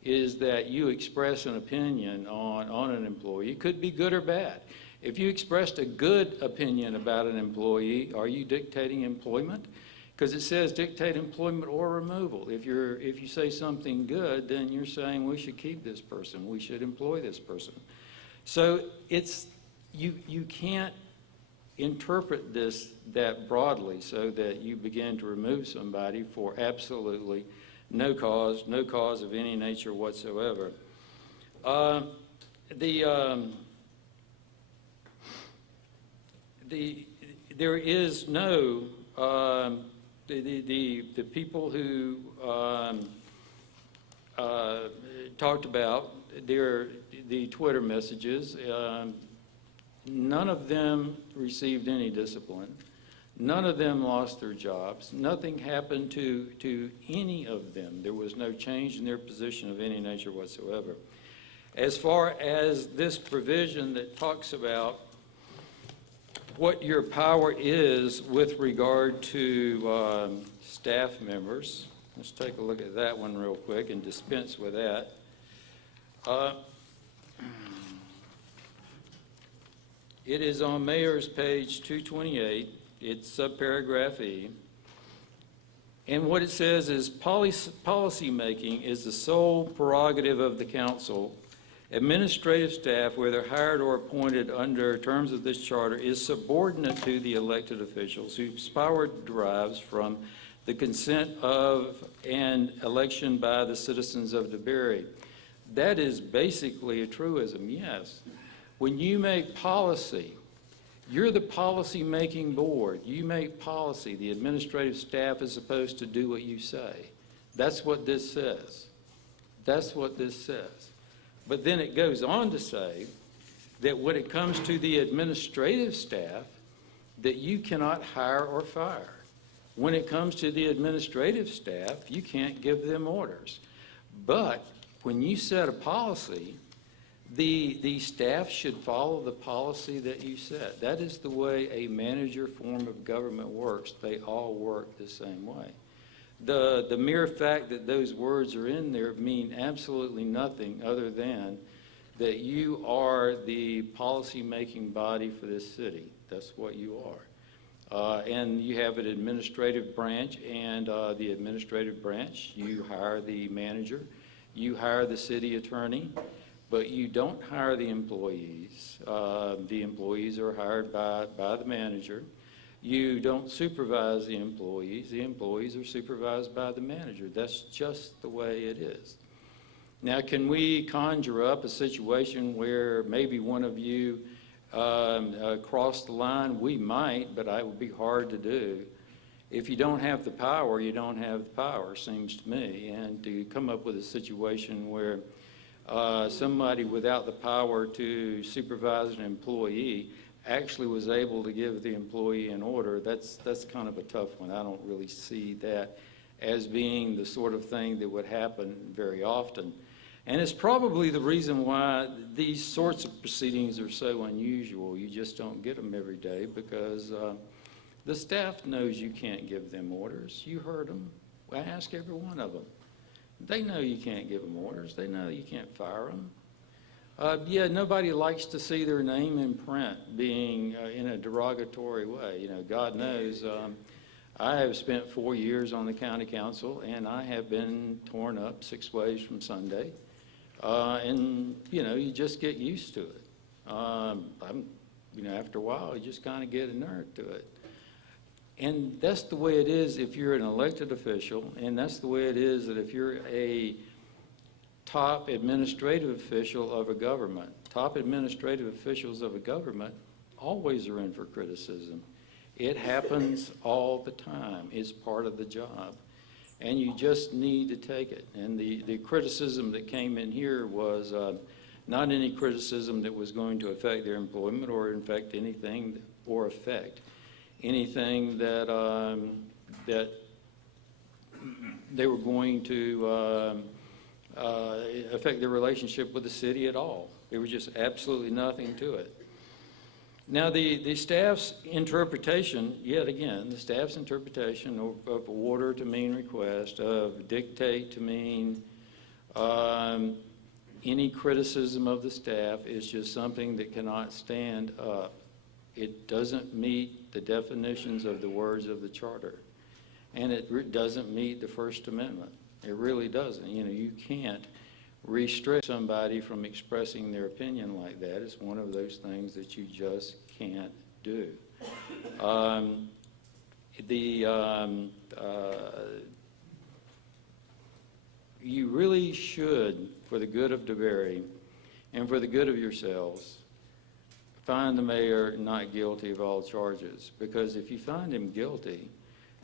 is that you express an opinion on an employee, it could be good or bad. If you expressed a good opinion about an employee, are you dictating employment? Because it says dictate employment or removal. If you say something good, then you're saying we should keep this person, we should employ this person. So you can't interpret this that broadly so that you begin to remove somebody for absolutely no cause of any nature whatsoever. There is no the people who talked about the Twitter messages, none of them received any discipline. None of them lost their jobs. Nothing happened to any of them. There was no change in their position of any nature whatsoever. As far as this provision that talks about what your power is with regard to staff members, let's take a look at that one real quick and dispense with that. It is on Mayor's page 228. It's subparagraph E. And what it says is policy making is the sole prerogative of the council. Administrative staff, whether hired or appointed under terms of this charter, is subordinate to the elected officials whose power derives from the consent of and election by the citizens of DeBary. That is basically a truism, yes. When you make policy, You're the policy-making board. You make policy. The administrative staff is supposed to do what you say. That's what this says. That's what this says. But then it goes on to say that when it comes to the administrative staff, that you cannot hire or fire. When it comes to the administrative staff, you can't give them orders. But when you set a policy, the staff should follow the policy that you set. That is the way a manager form of government works. They all work the same way. The mere fact that those words are in there mean absolutely nothing other than that you are the policy-making body for this city. That's what you are. And you have an administrative branch, and the administrative branch, you hire the manager, you hire the city attorney, but you don't hire the employees. The employees are hired by the manager. You don't supervise the employees are supervised by the manager. That's just the way it is. Now, can we conjure up a situation where maybe one of you crossed the line? We might, but it would be hard to do. If you don't have the power, you don't have the power, seems to me. And to come up with a situation where somebody without the power to supervise an employee actually was able to give the employee an order, that's kind of a tough one. I don't really see that as being the sort of thing that would happen very often. And it's probably the reason why these sorts of proceedings are so unusual. You just don't get them every day because the staff knows you can't give them orders. You heard them. I ask every one of them. They know you can't give them orders. They know you can't fire them. Yeah, nobody likes to see their name in print being in a derogatory way. You know, God knows. I have spent 4 years on the county council, and I have been torn up 6 ways from Sunday. And, you know, you just get used to it. After a while, you just kind of get inert to it. And that's the way it is if you're an elected official, and that's the way it is that if you're a top administrative official of a government. Top administrative officials of a government always are in for criticism. It happens all the time. It's part of the job. And you just need to take it. And the criticism that came in here was not any criticism that was going to affect their employment or affect anything that they were going to affect their relationship with the city at all. There was just absolutely nothing to it. Now, the staff's interpretation, yet again, the staff's interpretation of order to mean request, of dictate to mean any criticism of the staff is just something that cannot stand up. It doesn't meet the definitions of the words of the charter. And it doesn't meet the First Amendment. It really doesn't. You know, you can't restrict somebody from expressing their opinion like that. It's one of those things that you just can't do. You really should, for the good of DeBary and for the good of yourselves, find the mayor not guilty of all charges. Because if you find him guilty,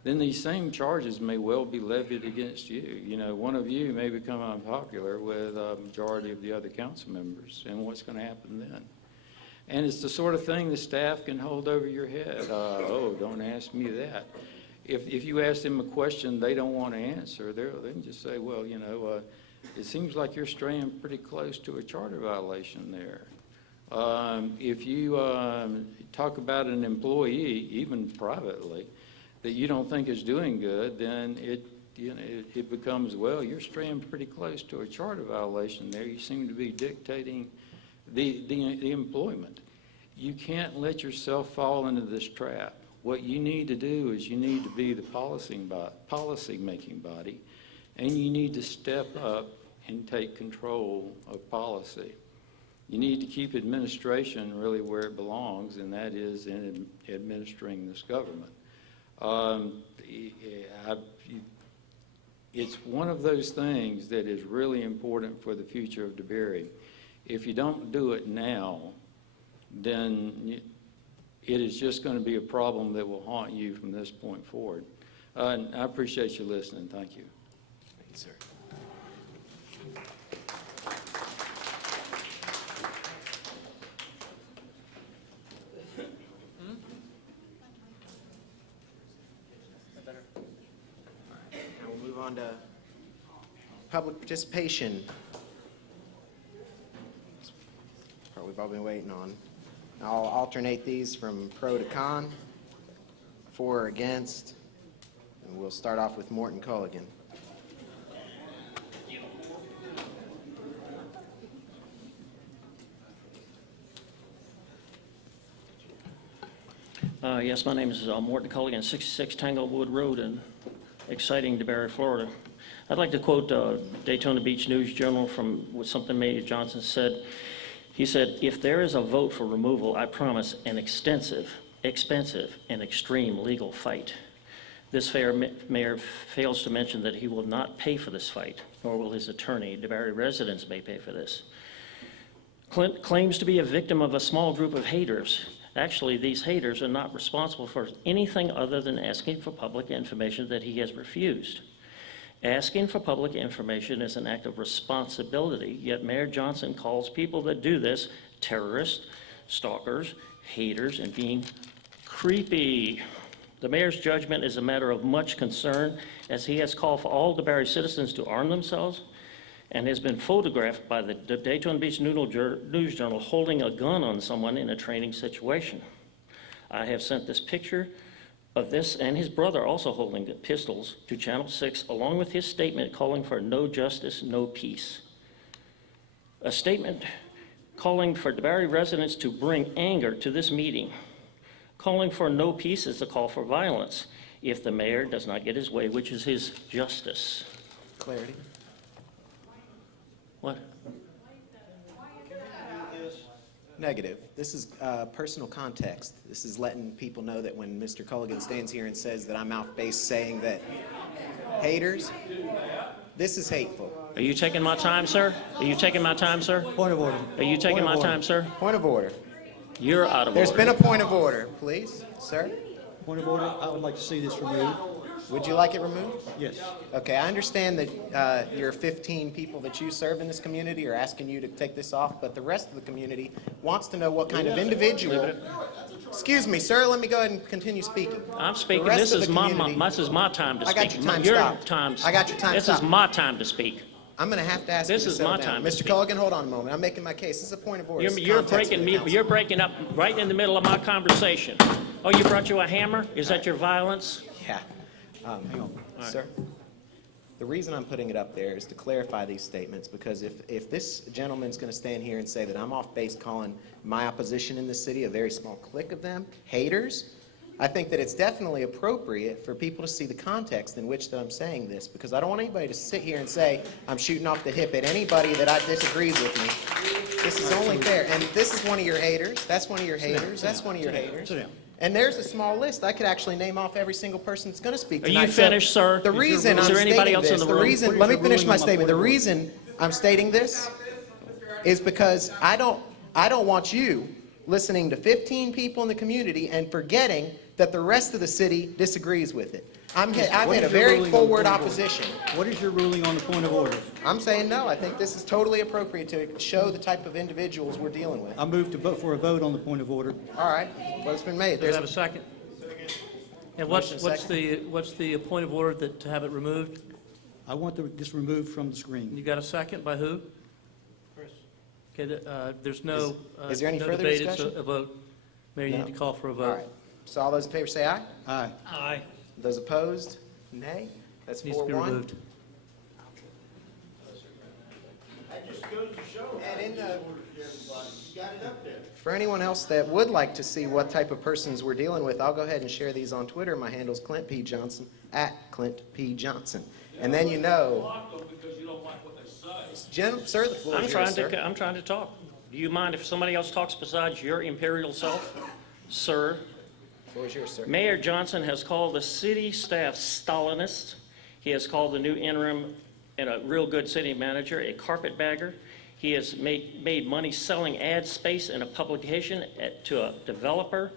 then these same charges may well be levied against you. You know, one of you may become unpopular with a majority of the other council members, and what's going to happen then? And it's the sort of thing the staff can hold over your head. Oh, don't ask me that. If you ask them a question they don't want to answer, they can just say, well, you know, it seems like you're straying pretty close to a charter violation there. If you talk about an employee, even privately, that you don't think is doing good, then it becomes, well, you're straying pretty close to a charter violation there. You seem to be dictating the employment. You can't let yourself fall into this trap. What you need to do is you need to be the policy-making body, and you need to step up and take control of policy. You need to keep administration really where it belongs, and that is in administering this government. It's one of those things that is really important for the future of DeBary. If you don't do it now, then it is just going to be a problem that will haunt you from this point forward. And I appreciate you listening. Thank you. Thank you, sir. Now we'll move on to public participation. Part we've all been waiting on. I'll alternate these from pro to con, for or against, and we'll start off with Morton Culligan. Yes, my name is Morton Culligan, 66 Tanglewood Road in exciting DeBary, Florida. I'd like to quote Daytona Beach News Journal from something Mayor Johnson said. He said, "If there is a vote for removal, I promise an extensive, expensive, and extreme legal fight." This mayor fails to mention that he will not pay for this fight, nor will his attorney. DeBary residents may pay for this. Clint claims to be a victim of a small group of haters. Actually, these haters are not responsible for anything other than asking for public information that he has refused. Asking for public information is an act of responsibility, yet Mayor Johnson calls people that do this terrorists, stalkers, haters, and being creepy. The mayor's judgment is a matter of much concern, as he has called for all DeBary citizens to arm themselves and has been photographed by the Daytona Beach News Journal holding a gun on someone in a training situation. I have sent this picture of this and his brother also holding the pistols to Channel 6, along with his statement calling for no justice, no peace. A statement calling for DeBary residents to bring anger to this meeting. Calling for no peace is a call for violence if the mayor does not get his way, which is his justice. Clarity. What? Negative. This is personal context. This is letting people know that when Mr. Culligan stands here and says that I'm off-base saying that haters, this is hateful. Are you taking my time, sir? Are you taking my time, sir? Point of order. Are you taking my time, sir? Point of order. You're out of order. There's been a point of order, please, sir. Point of order. I would like to see this removed. Would you like it removed? Yes. Okay, I understand that your 15 people that you serve in this community are asking you to take this off, but the rest of the community wants to know what kind of individual. Excuse me, sir, let me go ahead and continue speaking. I'm speaking. The rest This of is the my community- time to I speak. got your time Your stopped. time. I got your time This stopped. is my time to speak. I'm going to have to ask you This to is settle my down. time to Mr. speak. Culligan, hold on a moment. I'm making my case. This is a point of order. This is You're context for breaking the me. council. You're breaking up right in the middle of my conversation. Oh, you brought you a hammer? Is that your violence? Yeah. Hang on. Sir, the reason I'm putting it up there is to clarify these statements, because if this gentleman's going to stand here and say that I'm off base calling my opposition in the city, a very small clique of them, haters, I think that it's definitely appropriate for people to see the context in which that I'm saying this, because I don't want anybody to sit here and say I'm shooting off the hip at anybody that disagrees with me. This is only fair. And this is one of your haters. That's one of your haters. That's one of your haters. Sit down. And there's a small list. I could actually name off every single person that's going to speak Are tonight. you finished, sir? The reason Is I'm there anybody stating else in this, the the room? reason, let me finish my statement. The reason I'm stating this is because I don't want you listening to 15 people in the community and forgetting that the rest of the city disagrees with it. I've What had is a your very ruling on forward point of order? opposition. What is your ruling on the point of order? I'm saying no. I think this is totally appropriate to show the type of individuals we're dealing with. I move to vote for a vote on the point of order. All right. Well, it's been made. Does There's that have a second? And Motion what's the point of order to have it removed? I want this removed from the screen. You got a second by who? Chris. Okay, there's no. Is there any no further debate, discussion? It's a vote. Mayor, you No. need to call for a all vote. right. So all those in favor say aye. Aye. Aye. Those opposed, nay. That's Needs to be 4-1. removed. And in the, for anyone else that would like to see what type of persons we're dealing with, I'll go ahead and share these on Twitter. My handle's Clint P. Johnson, @ClintP. And then you know. Sir, the floor is yours, sir. I'm trying to talk. Do you mind if somebody else talks besides your imperial self? Sir, The floor is yours, sir. Mayor Johnson has called the city staff Stalinist. He has called the new interim and a real good city manager a carpetbagger. He has made money selling ad space in a publication to a developer.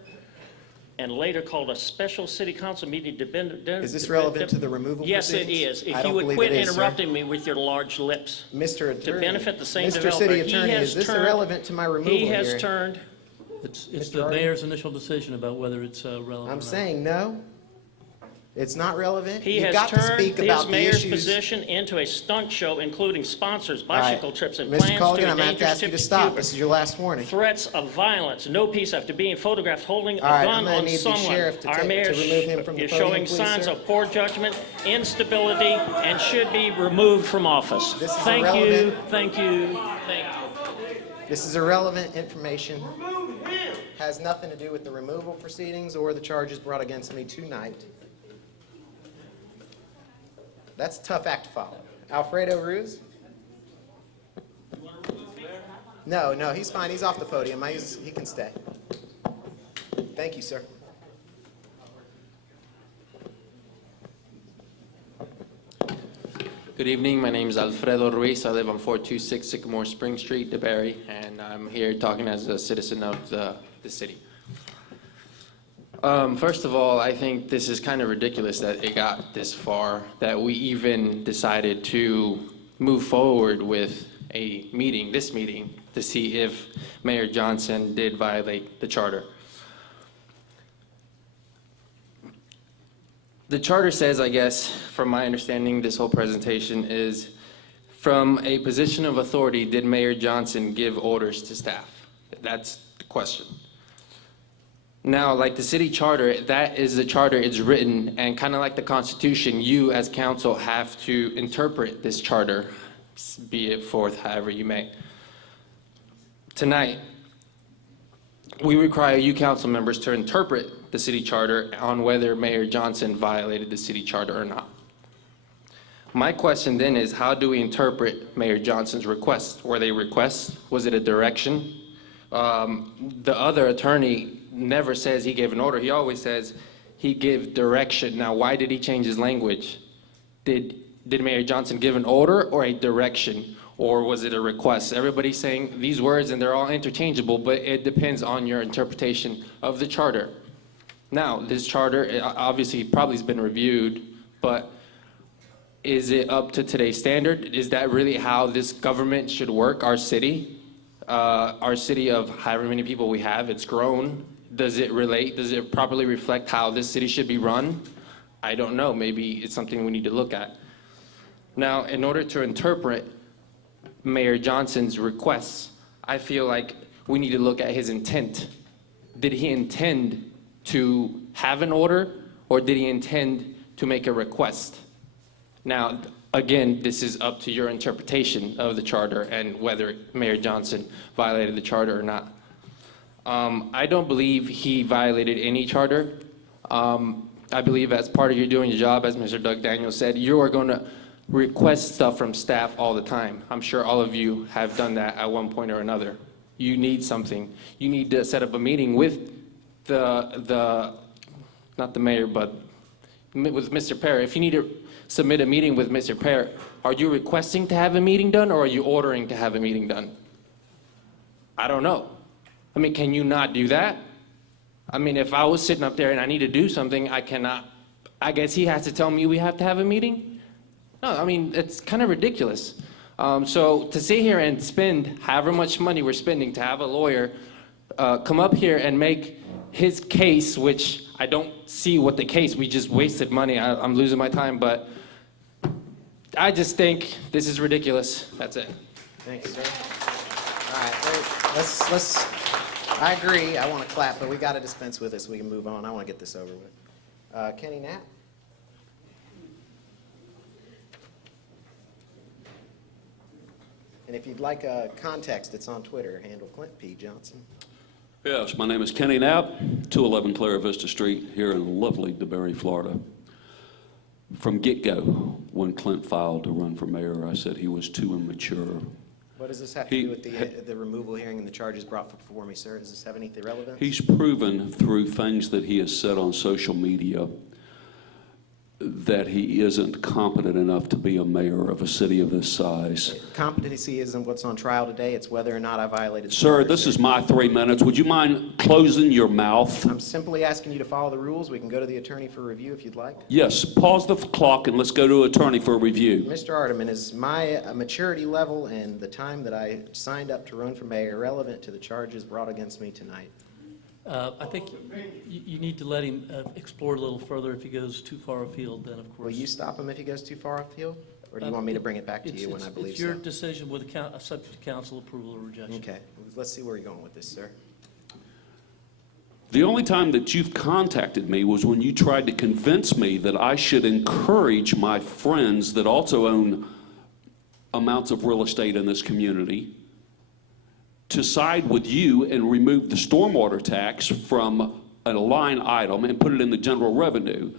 and later called a special city council meeting to Is this relevant to the removal Yes, it proceedings? is. If I you don't would believe quit it is, sir. interrupting me with your large lips. Mr. To Attorney. benefit the same Mr. developer, City he Attorney, has is this turned- irrelevant to my removal He has hearing? It's Mr. the Hardy? mayor's initial decision about whether it's relevant or I'm not. saying no. It's not relevant. He You've has got to turned speak his about the mayor's issues. position into a stunt show, including sponsors, All right. bicycle trips, and Mr. plans Colligan, to I'm going to have endanger to ask you to stop. This is your last warning. threats of violence, no peace after being photographed holding a All right, gun I'm gonna on need the someone. sheriff to Our take- mayor to remove him from the is podium, showing please, signs sir. of poor judgment, instability, and should be removed from office. This is Thank you, irrelevant. thank you, thank you. This is irrelevant information. Has nothing to do with the removal proceedings or the charges brought against me tonight. That's a tough act to follow. Alfredo Ruz? No, he's fine. He's off the podium. He can stay. Thank you, sir. Good evening. My name is Alfredo Ruiz. I live on 426 Sycamore Spring Street, DeBary, and I'm here talking as a citizen of the city. First of all, I think this is kind of ridiculous that it got this far, that we even decided to move forward with this meeting, to see if Mayor Johnson did violate the charter. The charter says, I guess, from my understanding, this whole presentation is, from a position of authority, did Mayor Johnson give orders to staff? That's the question. Now, like the city charter, that is the charter, it's written, and kind of like the Constitution, you as council have to interpret this charter, be it forth however you may. Tonight, we require you council members to interpret the city charter on whether Mayor Johnson violated the city charter or not. My question then is, how do we interpret Mayor Johnson's requests? Were they requests? Was it a direction? The other attorney never says he gave an order. He always says he gave direction. Now, why did he change his language? Did Mayor Johnson give an order or a direction? Or was it a request? Everybody's saying these words and they're all interchangeable, but it depends on your interpretation of the charter. Now, this charter obviously probably has been reviewed, but is it up to today's standard? Is that really how this government should work, our city? Our city of however many people we have, it's grown. Does it relate? Does it properly reflect how this city should be run? I don't know. Maybe it's something we need to look at. Now, in order to interpret Mayor Johnson's requests, I feel like we need to look at his intent. Did he intend to have an order, or did he intend to make a request? Now, again, this is up to your interpretation of the charter and whether Mayor Johnson violated the charter or not. I don't believe he violated any charter. I believe as part of you doing your job, as Mr. Doug Daniels said, you are going to request stuff from staff all the time. I'm sure all of you have done that at one point or another. You need something. You need to set up a meeting with not the mayor, but with Mr. Perry. If you need to submit a meeting with Mr. Perry, are you requesting to have a meeting done, or are you ordering to have a meeting done? I don't know. I mean, can you not do that? I mean, if I was sitting up there and I need to do something, I cannot. I guess he has to tell me we have to have a meeting? No, I mean, it's kind of ridiculous. So to sit here and spend however much money we're spending to have a lawyer come up here and make his case, which I don't see what the case, we just wasted money. I'm losing my time, but I just think this is ridiculous. That's it. Thanks, sir. All right, let's, I agree, I want to clap, but we got to dispense with this so we can move on. I want to get this over with. Kenny Knapp? And if you'd like context, it's on Twitter, handle Clint P. Johnson. Yes, my name is Kenny Knapp, 211 Clara Vista Street here in lovely DeBary, Florida. From get-go, when Clint filed to run for mayor, I said he was too immature. What does this have to do with the removal hearing and the charges brought before me, sir? Does this have any relevance? He's proven through things that he has said on social media that he isn't competent enough to be a mayor of a city of this size. Competency isn't what's on trial today, it's whether or not I violated the Sir, charter, this is my 3 minutes. Would you mind closing your mouth? I'm simply asking you to follow the rules. We can go to the attorney for review if you'd like. Yes, pause the clock and let's go to attorney for review. Mr. Arterman, is my maturity level and the time that I signed up to run for mayor irrelevant to the charges brought against me tonight? I think you need to let him explore a little further. If he goes too far afield, then of course. Will you stop him if he goes too far afield? Or do you want me to bring it back to you when I believe It's your so? decision with a subject to council approval or rejection. Okay, let's see where you're going with this, sir. The only time that you've contacted me was when you tried to convince me that I should encourage my friends that also own amounts of real estate in this community to side with you and remove the stormwater tax from a line item and put it in the general revenue.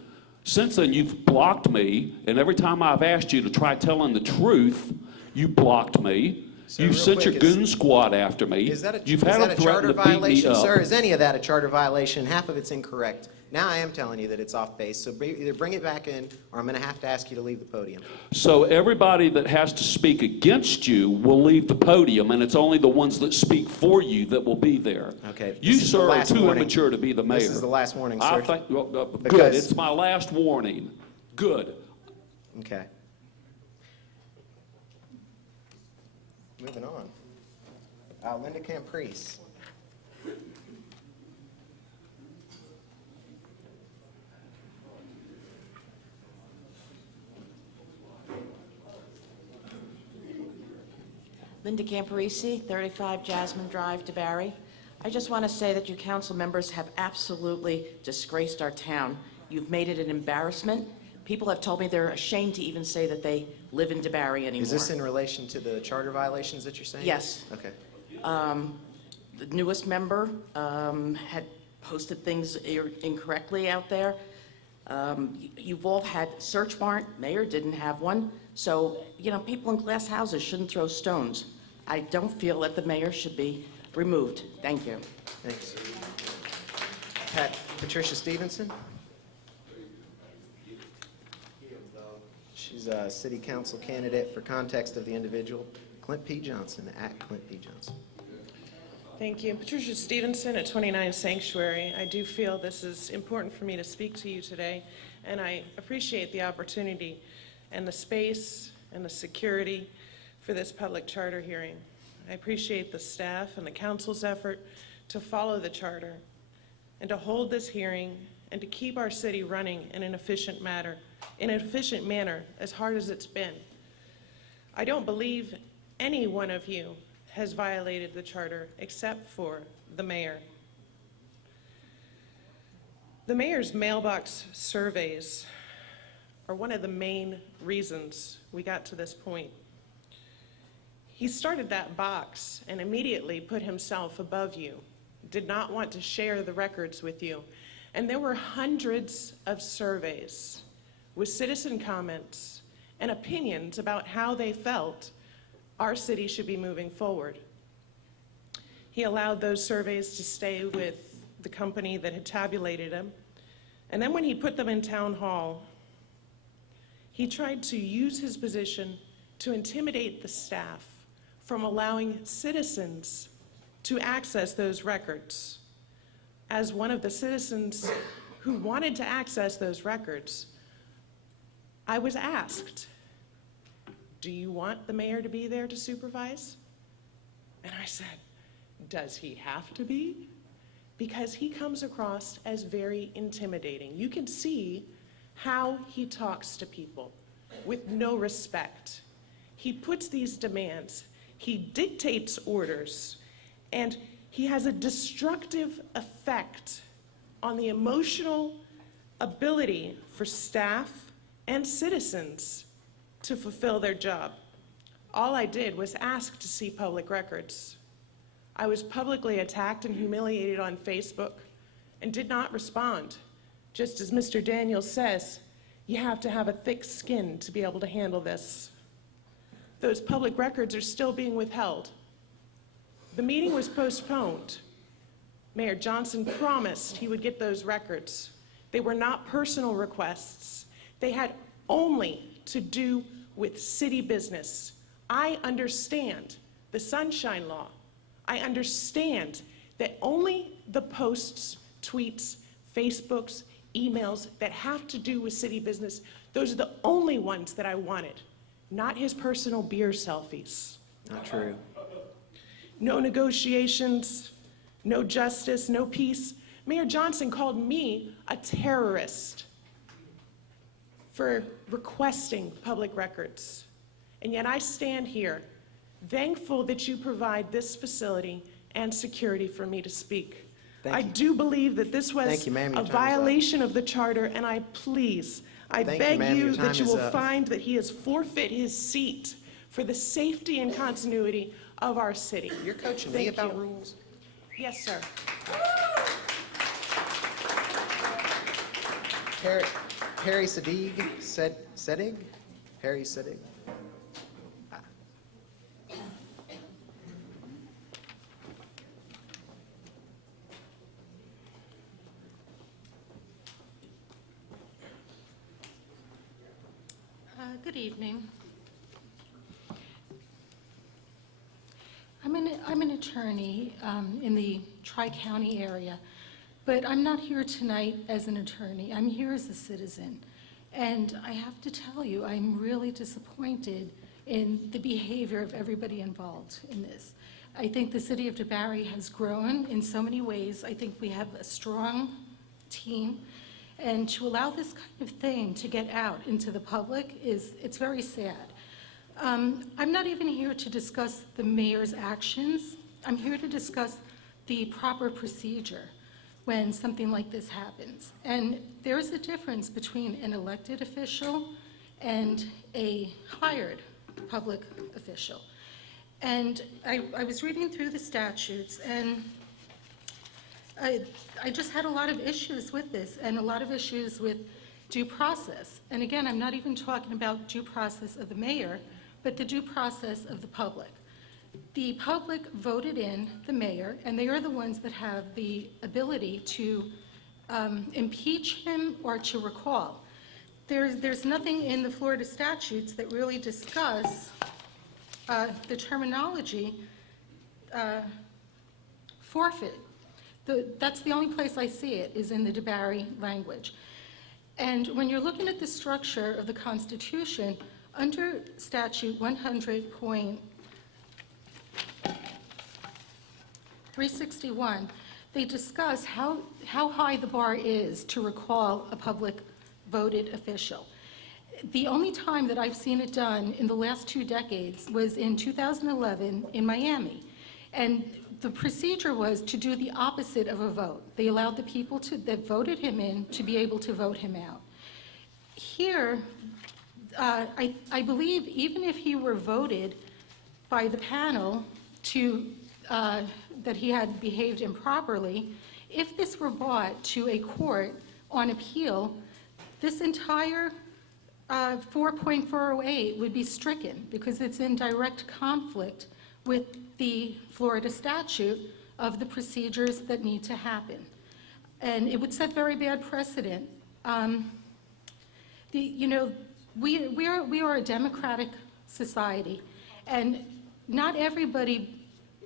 Since then, you've blocked me, and every time I've asked you to try telling the truth, you blocked me. So You've real sent your quick, goon squad after me. Is that a, You've is had that them a charter threaten to beat me violation, up. sir? Is any of that a charter violation? Half of it's incorrect. Now I am telling you that it's off base, so either bring it back in, or I'm going to have to ask you to leave the podium. So everybody that has to speak against you will leave the podium, and it's only the ones that speak for you that will be there. Okay. You, this is the sir, are last too warning. immature to be the mayor. This is the last warning, I sir. think, well, good, Because- it's my last warning. Good. Okay. Moving on. Linda Camprice. Linda Camparisi, 35 Jasmine Drive, DeBary. I just want to say that you council members have absolutely disgraced our town. You've made it an embarrassment. People have told me they're ashamed to even say that they live in DeBary anymore. Is this in relation to the charter violations that you're saying? Yes. Okay. The newest member had posted things incorrectly out there. You've all had search warrant. Mayor didn't have one. So, you know, people in glass houses shouldn't throw stones. I don't feel that the mayor should be removed. Thank you. Thanks. Patricia Stevenson. She's a city council candidate for context of the individual. Clint P. Johnson, at Clint P. Johnson. Thank you. Patricia Stevenson at 29 Sanctuary. I do feel this is important for me to speak to you today, and I appreciate the opportunity and the space and the security for this public charter hearing. I appreciate the staff and the council's effort to follow the charter and to hold this hearing and to keep our city running in an efficient manner, as hard as it's been. I don't believe any one of you has violated the charter except for the mayor. The mayor's mailbox surveys are one of the main reasons we got to this point. He started that box and immediately put himself above you, did not want to share the records with you. And there were hundreds of surveys with citizen comments and opinions about how they felt our city should be moving forward. He allowed those surveys to stay with the company that had tabulated them. And then when he put them in town hall, he tried to use his position to intimidate the staff from allowing citizens to access those records. As one of the citizens who wanted to access those records, I was asked, do you want the mayor to be there to supervise? And I said, does he have to be? Because he comes across as very intimidating. You can see how he talks to people with no respect. He puts these demands, he dictates orders, and he has a destructive effect on the emotional ability for staff and citizens to fulfill their job. All I did was ask to see public records. I was publicly attacked and humiliated on Facebook and did not respond. Just as Mr. Daniels says, you have to have a thick skin to be able to handle this. Those public records are still being withheld. The meeting was postponed. Mayor Johnson promised he would get those records. They were not personal requests. They had only to do with city business. I understand the Sunshine Law. I understand that only the posts, tweets, Facebooks, emails that have to do with city business, those are the only ones that I wanted, not his personal beer selfies. Not true. No negotiations, no justice, no peace. Mayor Johnson called me a terrorist for requesting public records. And yet I stand here thankful that you provide this facility and security for me to speak. Thank I you. do believe that this was Thank you, ma'am. Your a time is up. violation of the charter, and I Thank you, beg ma'am. Your you time that you is will up. find that he has forfeit his seat for the safety and continuity of our city. You're coaching me Thank about you. rules? Yes, sir. Harry Sedig, Sedig? Harry Sedig? Good evening. I'm an attorney in the Tri-County area, but I'm not here tonight as an attorney. I'm here as a citizen. And I have to tell you, I'm really disappointed in the behavior of everybody involved in this. I think the city of DeBary has grown in so many ways. I think we have a strong team. And to allow this kind of thing to get out into the public it's very sad. I'm not even here to discuss the mayor's actions. I'm here to discuss the proper procedure when something like this happens. And there's a difference between an elected official and a hired public official. And I was reading through the statutes, and I just had a lot of issues with this and a lot of issues with due process. And again, I'm not even talking about due process of the mayor, but the due process of the public. The public voted in the mayor, and they are the ones that have the ability to impeach him or to recall. There's nothing in the Florida statutes that really discuss the terminology forfeit. That's the only place I see it, is in the DeBary language. And when you're looking at the structure of the Constitution, under statute 100.361, they discuss how high the bar is to recall a public voted official. The only time that I've seen it done in the last 2 decades was in 2011 in Miami. And the procedure was to do the opposite of a vote. They allowed the people that voted him in to be able to vote him out. Here, I believe even if he were voted by the panel that he had behaved improperly, if this were brought to a court on appeal, this entire 4.408 would be stricken because it's in direct conflict with the Florida statute of the procedures that need to happen. And it would set very bad precedent. We are a democratic society, and not everybody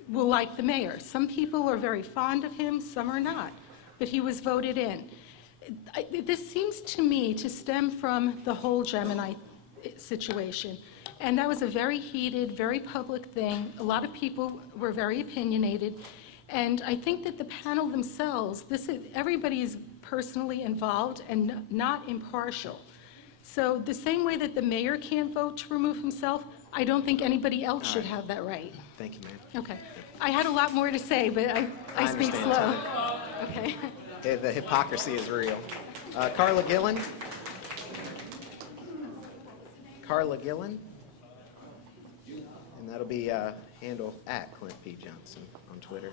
will like the mayor. Some people are very fond of him, some are not, but he was voted in. This seems to me to stem from the whole Gemini situation. And that was a very heated, very public thing. A lot of people were very opinionated. And I think that the panel themselves, everybody is personally involved and not impartial. So the same way that the mayor can't vote to remove himself, I don't think anybody else should have that right. Thank you, ma'am. Okay. I had a lot more to say, but I speak understand, slow. Tom. Okay. The hypocrisy is real. Carla Gillen? Carla Gillen? And that'll be handle at Clint P. Johnson on Twitter.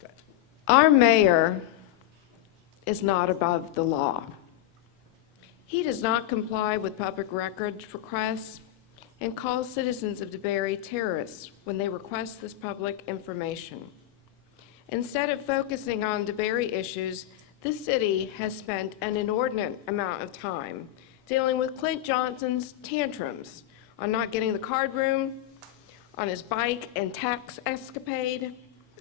Go ahead. Our mayor is not above the law. He does not comply with public records requests and calls citizens of DeBary terrorists when they request this public information. Instead of focusing on DeBary issues, the city has spent an inordinate amount of time dealing with Clint Johnson's tantrums on not getting the card room, on his bike and tax escapade,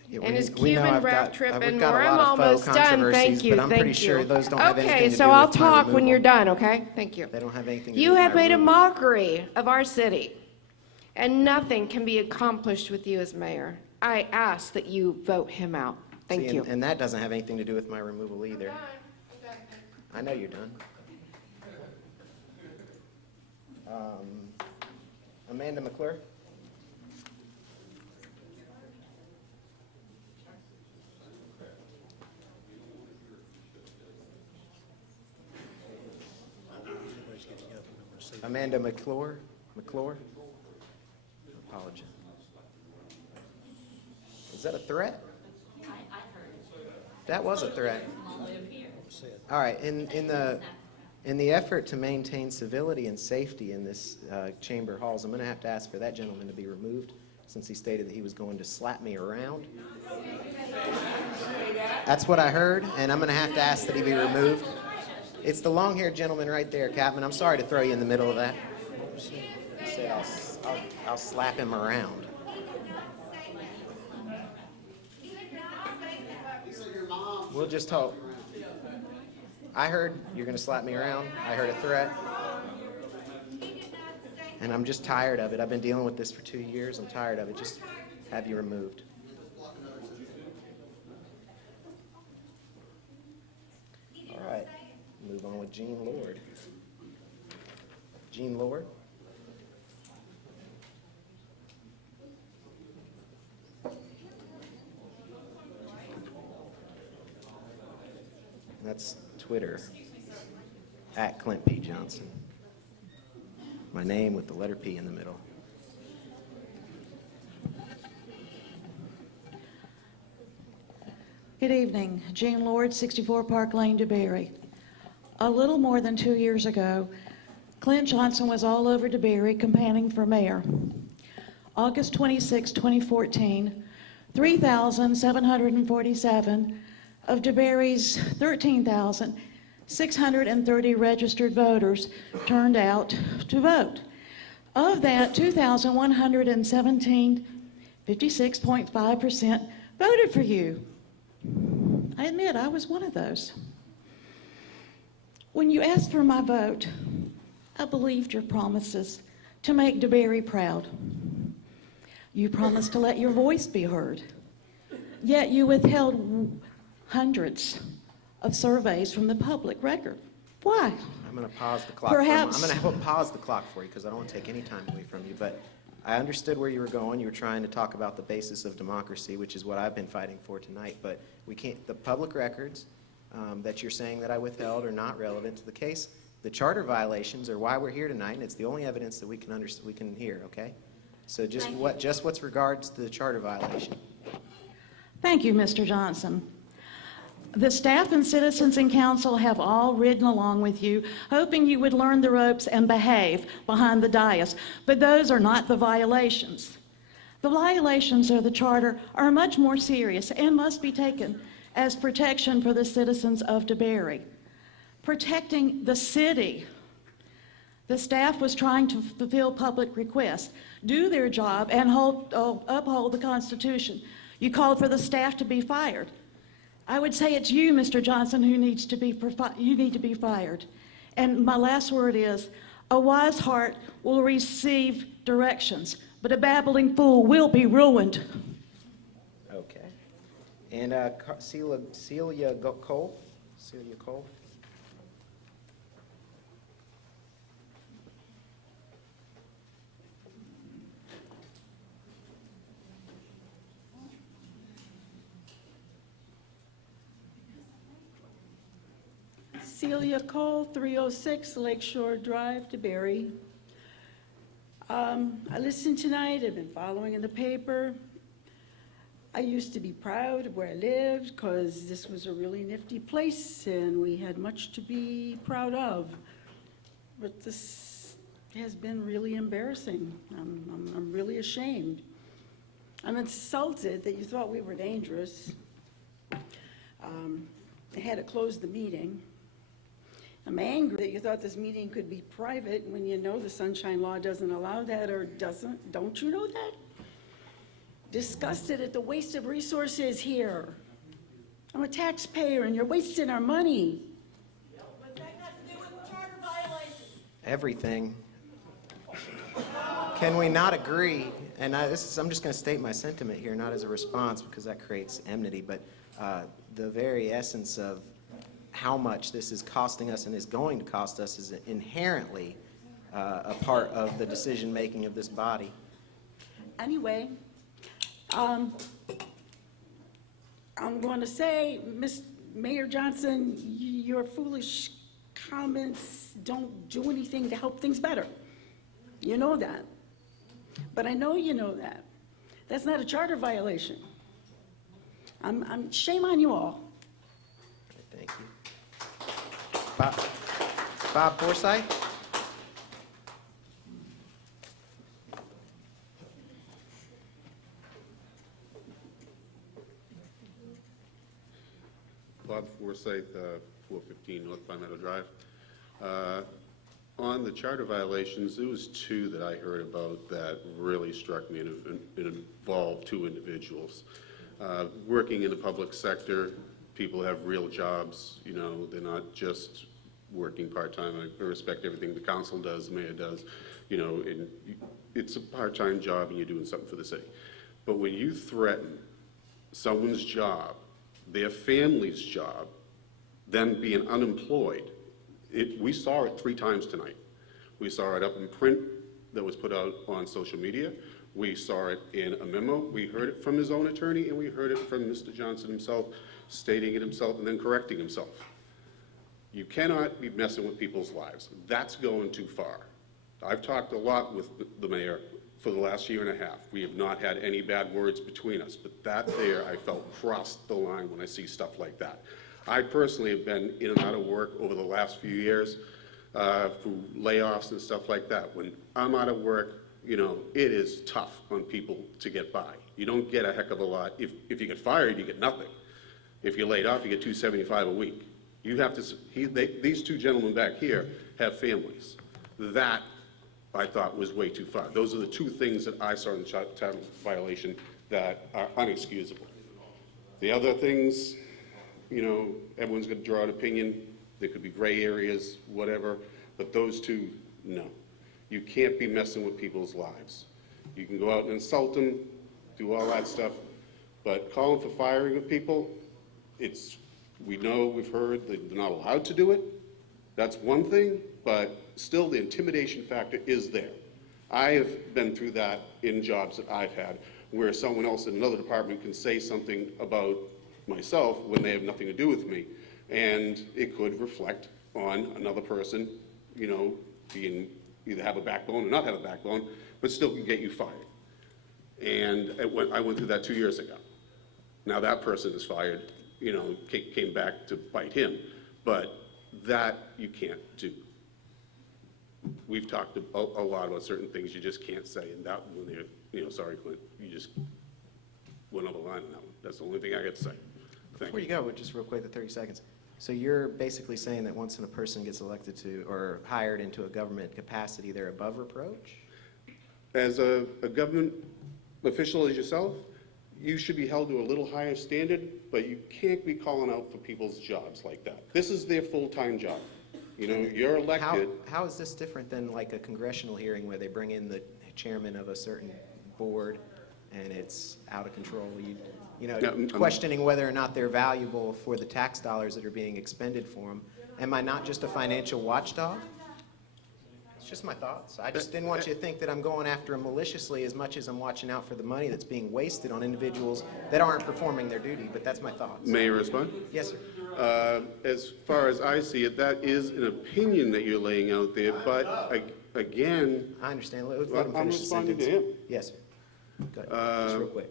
Yeah, and his we know Cuban I've route got- trip we've and got more. a I'm lot of faux almost done. Thank controversies, you. but I'm thank pretty sure you. those don't have anything Okay, to so do I'll with my talk when removal. you're done, okay? Thank you. They don't have anything to do You with have my made a removal. mockery of our city, and nothing can be accomplished with you as mayor. I ask that you vote him out. Thank See, you. and that doesn't have anything to do with my removal either. I know you're done. Amanda McClure? Amanda McClure? McClure? Apologize. Is that a threat? That was a threat. All right, in the effort to maintain civility and safety in this chamber halls, I'm going to have to ask for that gentleman to be removed since he stated that he was going to slap me around. That's what I heard, and I'm going to have to ask that he be removed. It's the long-haired gentleman right there, Captain. I'm sorry to throw you in the middle of that. He said I'll slap him around. We'll just hope. I heard you're going to slap me around. I heard a threat. And I'm just tired of it. I've been dealing with this for 2 years. I'm tired of it. Just have you removed. All right. Move on with Jean Lord. Jean Lord. That's Twitter, at Clint P. Johnson. My name with the letter P in the middle. Good evening. Jean Lord, 64 Park Lane, DeBary. A little more than 2 years ago, Clint Johnson was all over DeBary campaigning for mayor. August 26, 2014, 3,747 of DeBary's 13,630 registered voters turned out to vote. Of that, 2,117, 56.5%, voted for you. I admit I was one of those. When you asked for my vote, I believed your promises to make DeBary proud. You promised to let your voice be heard, yet you withheld hundreds of surveys from the public record. Why? I'm going to pause the clock. Perhaps- I'm going to pause the clock for you because I don't want to take any time away from you. But I understood where you were going. You were trying to talk about the basis of democracy, which is what I've been fighting for tonight. But we can't. The public records that you're saying that I withheld are not relevant to the case. The charter violations are why we're here tonight, and it's the only evidence that we can hear. Okay. So just what's regards to the charter violation. Thank you, Mr. Johnson. The staff and citizens and council have all ridden along with you, hoping you would learn the ropes and behave behind the dais, but those are not the violations. The violations of the charter are much more serious and must be taken as protection for the citizens of DeBary. Protecting the city. The staff was trying to fulfill public requests, do their job, and uphold the Constitution. You called for the staff to be fired. I would say it's you, Mr. Johnson, who needs to be fired. And my last word is, a wise heart will receive directions, but a babbling fool will be ruined. Okay. And Celia Cole. Celia Cole. Celia Cole, 306 Lakeshore Drive, DeBary. I listened tonight, I've been following in the paper. I used to be proud of where I lived because this was a really nifty place and we had much to be proud of. But this has been really embarrassing. I'm really ashamed. I'm insulted that you thought we were dangerous. they had to close the meeting. I'm angry that you thought this meeting could be private when you know the Sunshine Law doesn't allow that, or doesn't. Don't you know that? Disgusted at the waste of resources here. I'm a taxpayer and you're wasting our money. What's that got to do with charter violations? Everything. Can we not agree? And I'm just going to state my sentiment here, not as a response, because that creates enmity, but the very essence of how much this is costing us and is going to cost us is inherently a part of the decision-making of this body. Anyway, I'm going to say, Mayor Johnson, your foolish comments don't do anything to help things better. You know that. But I know you know that. That's not a charter violation. Shame on you all. Thank you. Bob Forsythe? Bob Forsythe, 415 North Palmetto Drive. On the charter violations, there was two that I heard about that really struck me, and it involved two individuals. Working in the public sector, people have real jobs, you know, they're not just working part-time. I respect everything the council does, the mayor does, you know, and it's a part-time job and you're doing something for the city. But when you threaten someone's job, their family's job, them being unemployed, we saw it 3 times tonight. We saw it up in print that was put out on social media. We saw it in a memo. We heard it from his own attorney, and we heard it from Mr. Johnson himself, stating it himself and then correcting himself. You cannot be messing with people's lives. That's going too far. I've talked a lot with the mayor for the last year and a half. We have not had any bad words between us, but that there I felt crossed the line when I see stuff like that. I personally have been in and out of work over the last few years through layoffs and stuff like that. When I'm out of work, you know, it is tough on people to get by. You don't get a heck of a lot. If you get fired, you get nothing. If you're laid off, you get $275 a week. You have to, these two gentlemen back here have families. That, I thought, was way too far. Those are the two things that I saw in the charter violation that are unexcusable. The other things, you know, everyone's going to draw an opinion. There could be gray areas, whatever, but those two, no. You can't be messing with people's lives. You can go out and insult them, do all that stuff, but calling for firing of people, we know, we've heard that they're not allowed to do it. That's one thing, but still the intimidation factor is there. I have been through that in jobs that I've had, where someone else in another department can say something about myself when they have nothing to do with me, and it could reflect on another person, you know, being either have a backbone or not have a backbone, but still can get you fired. And I went through that 2 years ago. Now that person is fired, you know, came back to bite him, but that you can't do. We've talked a lot about certain things you just can't say, and that when they're, you know, sorry, Clint, you just went over the line on that one. That's the only thing I got to say. Before you go, just real quick, the 30 seconds. So you're basically saying that once a person gets elected to or hired into a government capacity, they're above reproach? As a government official as yourself, you should be held to a little higher standard, but you can't be calling out for people's jobs like that. This is their full-time job. You know, you're elected. How is this different than like a congressional hearing where they bring in the chairman of a certain board and it's out of control? You know, questioning whether or not they're valuable for the tax dollars that are being expended for them. Am I not just a financial watchdog? It's just my thoughts. I just didn't want you to think that I'm going after them maliciously as much as I'm watching out for the money that's being wasted on individuals that aren't performing their duty, but that's my thoughts. May I respond? Yes, sir. As far as I see it, that is an opinion that you're laying out there, but again... I understand. Let him I'm finish the responding sentence. to him. Yes, sir. Go ahead. Just real quick.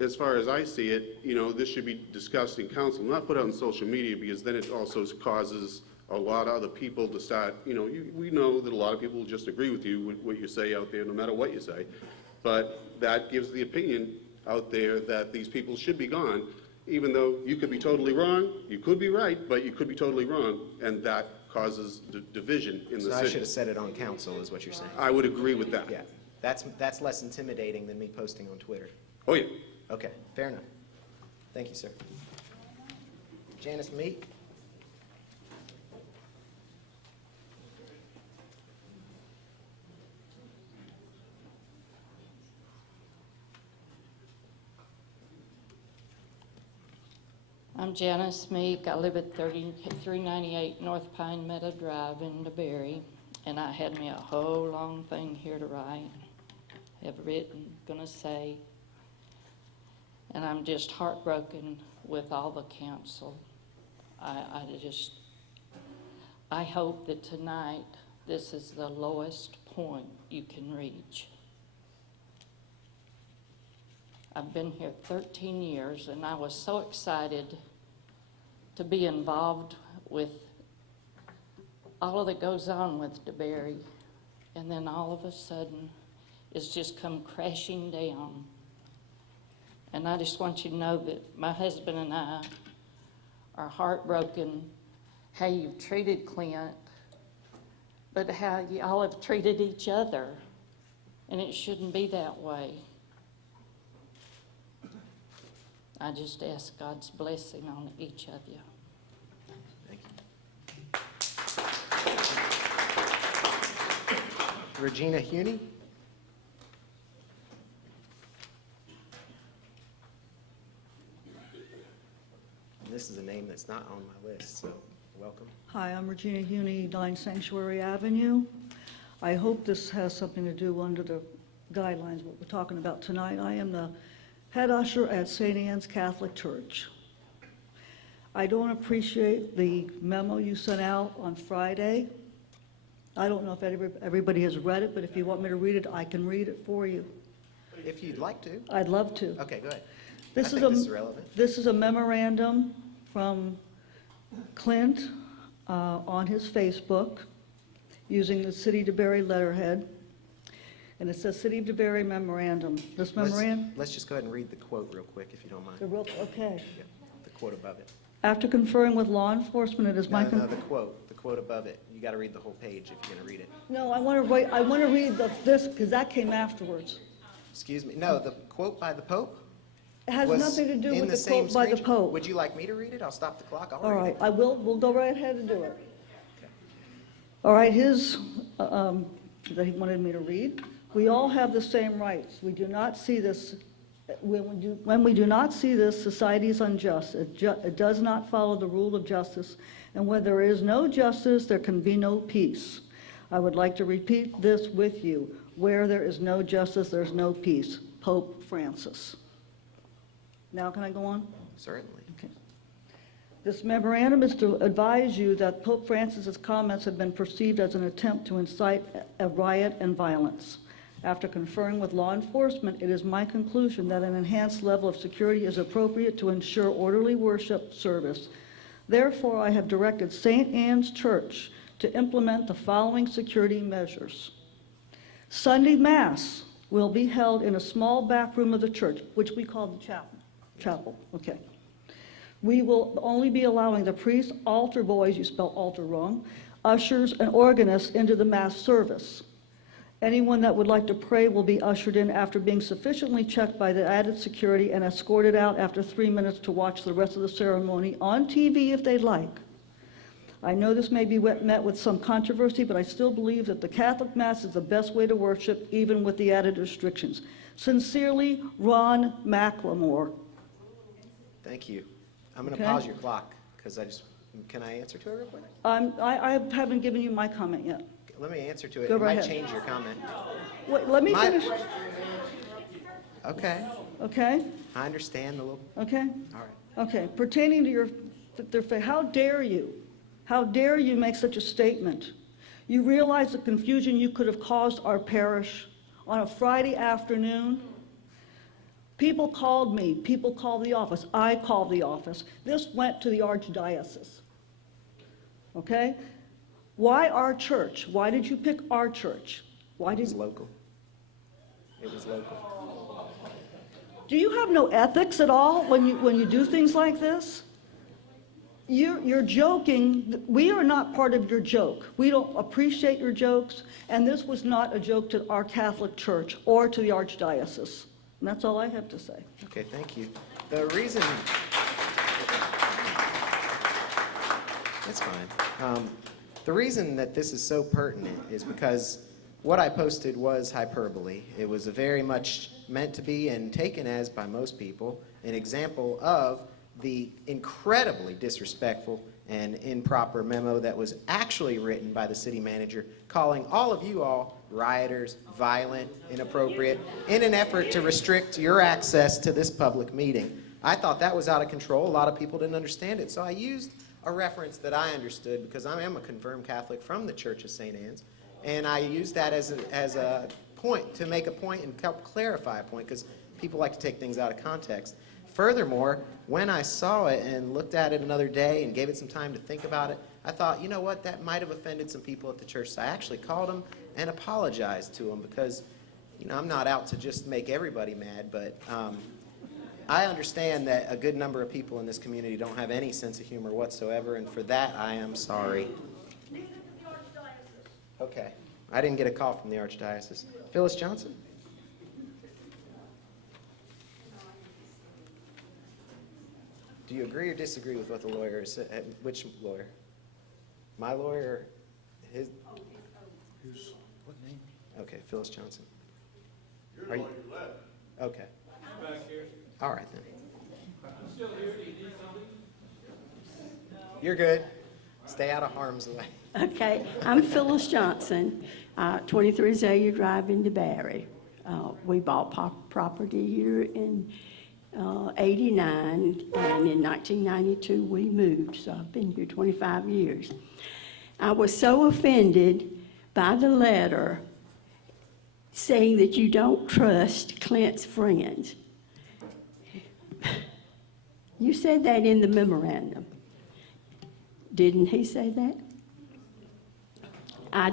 As far as I see it, you know, this should be discussed in council, not put out on social media, because then it also causes a lot of other people to start, you know, we know that a lot of people will just agree with you with what you say out there, no matter what you say, but that gives the opinion out there that these people should be gone, even though you could be totally wrong, you could be right, but you could be totally wrong, and that causes division in the So city. I should have said it on council, is what you're saying? I would agree with that. Yeah, that's less intimidating than me posting on Twitter. Oh, yeah. Okay, fair enough. Thank you, sir. Janice Meek? I'm Janice Meek. I live at 3398 North Pine Meadow Drive in DeBary, and I had me a whole long thing here to write, have written, gonna say, and I'm just heartbroken with all the council. I hope that tonight this is the lowest point you can reach. I've been here 13 years, and I was so excited to be involved with all that goes on with DeBary, and then all of a sudden, it's just come crashing down. And I just want you to know that my husband and I are heartbroken how you've treated Clint, but how y'all have treated each other, and it shouldn't be that way. I just ask God's blessing on each of you. Thank you. Regina Huney? This is a name that's not on my list, so welcome. Hi, I'm Regina Huney, 9 Sanctuary Avenue. I hope this has something to do under the guidelines, what we're talking about tonight. I am the head usher at St. Anne's Catholic Church. I don't appreciate the memo you sent out on Friday. I don't know if everybody has read it, but if you want me to read it, I can read it for you. If you'd like to. I'd love to. Okay, go ahead. This I is think this is relevant. This is a memorandum from Clint on his Facebook using the City of DeBary letterhead. And it says City of DeBary memorandum. This memorandum? Let's just go ahead and read the quote real quick, if you don't mind. Okay. Yeah, the quote above it. After conferring with law enforcement, it is my... No, the quote above it. You got to read the whole page if you're going to read it. No, I want to read this, because that came afterwards. Excuse me. No, the quote by the Pope? It has was nothing to do in with the the same quote by the screenshot. Pope. Would you like me to read it? I'll stop the clock. I'll All read right, it. we'll go right ahead and do it. All right, his, that he wanted me to read. We all have the same rights. We do not see this, when we do not see this, society is unjust. It does not follow the rule of justice, and where there is no justice, there can be no peace. I would like to repeat this with you. Where there is no justice, there's no peace. Pope Francis. Now can I go on? Certainly. Okay. This memorandum is to advise you that Pope Francis's comments have been perceived as an attempt to incite a riot and violence. After conferring with law enforcement, it is my conclusion that an enhanced level of security is appropriate to ensure orderly worship service. Therefore, I have directed St. Anne's Church to implement the following security measures. Sunday Mass will be held in a small back room of the church, which we call the chapel. Okay. We will only be allowing the priests, altar boys, you spell altar wrong, ushers, and organists into the Mass service. Anyone that would like to pray will be ushered in after being sufficiently checked by the added security and escorted out after 3 minutes to watch the rest of the ceremony on TV if they'd like. I know this may be met with some controversy, but I still believe that the Catholic Mass is the best way to worship, even with the added restrictions. Sincerely, Ron McLemore. Thank you. I'm going to Okay. pause your clock, because can I answer to it real quick? I haven't given you my comment yet. Let me answer to it. Go It right might ahead. change your comment. Wait, let me finish. Okay. Okay? I understand the little. Okay? All right. Okay, pertaining to how dare you? How dare you make such a statement? You realize the confusion you could have caused our parish on a Friday afternoon? People called me, people called the office, I called the office. This went to the archdiocese. Okay? Why our church? Why did you pick our church? Why did It was local. It was local. Do you have no ethics at all when you do things like this? You're joking. We are not part of your joke. We don't appreciate your jokes, and this was not a joke to our Catholic Church or to the Archdiocese. And that's all I have to say. Okay, thank you. The reason... That's fine. The reason that this is so pertinent is because what I posted was hyperbole. It was a very much meant to be, and taken as by most people, an example of the incredibly disrespectful and improper memo that was actually written by the city manager, calling all of you all rioters, violent, inappropriate, in an effort to restrict your access to this public meeting. I thought that was out of control. A lot of people didn't understand it, so I used a reference that I understood because I am a confirmed Catholic from the Church of St. Anne's, and I used that as a point, to make a point and help clarify a point, because people like to take things out of context. Furthermore, when I saw it and looked at it another day and gave it some time to think about it, I thought, you know what, that might have offended some people at the church. So I actually called them and apologized to them because, you know, I'm not out to just make everybody mad, but I understand that a good number of people in this community don't have any sense of humor whatsoever, and for that, I am sorry. Okay. I didn't get a call from the Archdiocese. Phyllis Johnson? Do you agree or disagree with what the lawyer said? Which lawyer? My lawyer or his? What name? Okay, Phyllis Johnson. You're the one who left. Okay. Back here. All right then. I'm still here. Do you need something? You're good. Stay out of harm's way. Okay, I'm Phyllis Johnson, 23 Azalea Drive in DeBary. We bought property here in '89, and in 1992 we moved, so I've been here 25 years. I was so offended by the letter saying that you don't trust Clint's friends. You said that in the memorandum. Didn't he say that? I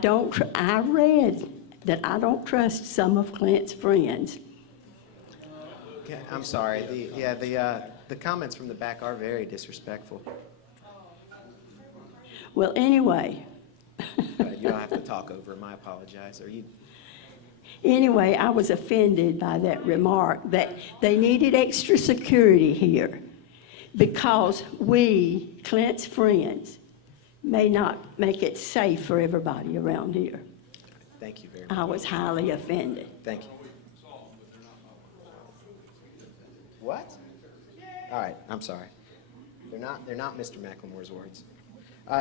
read that I don't trust some of Clint's friends. Okay, I'm sorry. The comments from the back are very disrespectful. Well, anyway. You'll have to talk over him. I apologize. Anyway, I was offended by that remark that they needed extra security here because we, Clint's friends, may not make it safe for everybody around here. Thank you very much. I was highly offended. Thank you. What? All right, I'm sorry. They're not Mr. McLemore's words.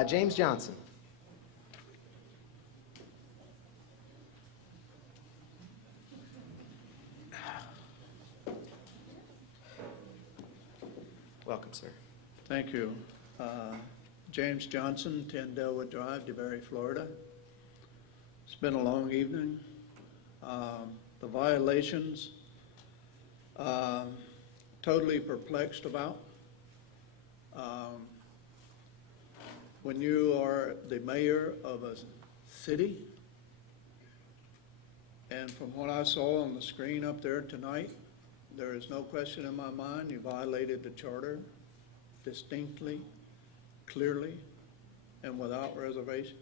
James Johnson. Welcome, sir. Thank you. James Johnson, 10 Delwood Drive, DeBary, Florida. It's been a long evening. The violations, totally perplexed about. When you are the mayor of a city, and from what I saw on the screen up there tonight, there is no question in my mind you violated the charter distinctly, clearly, and without reservation.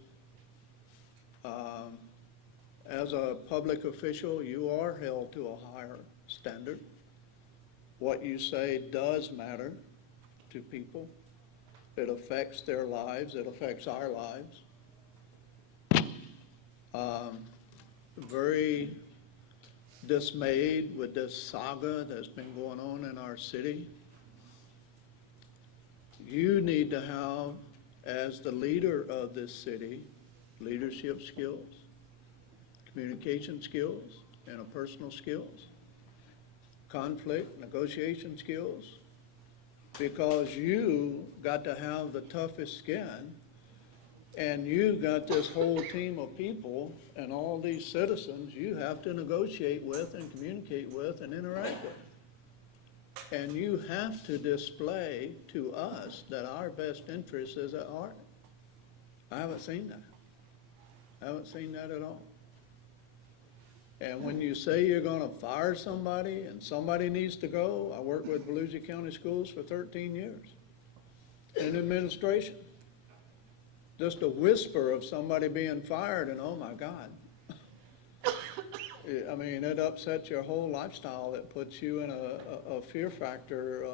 As a public official, you are held to a higher standard. What you say does matter to people. It affects their lives. It affects our lives. Very dismayed with this saga that's been going on in our city. You need to have, as the leader of this city, leadership skills, communication skills, interpersonal skills, conflict, negotiation skills, because you got to have the toughest skin, and you got this whole team of people and all these citizens you have to negotiate with and communicate with and interact with. And you have to display to us that our best interest is at heart. I haven't seen that. I haven't seen that at all. And when you say you're gonna fire somebody and somebody needs to go, I worked with Volusia County Schools for 13 years in administration. Just a whisper of somebody being fired and oh my God. I mean, it upsets your whole lifestyle. That puts you in a fear factor.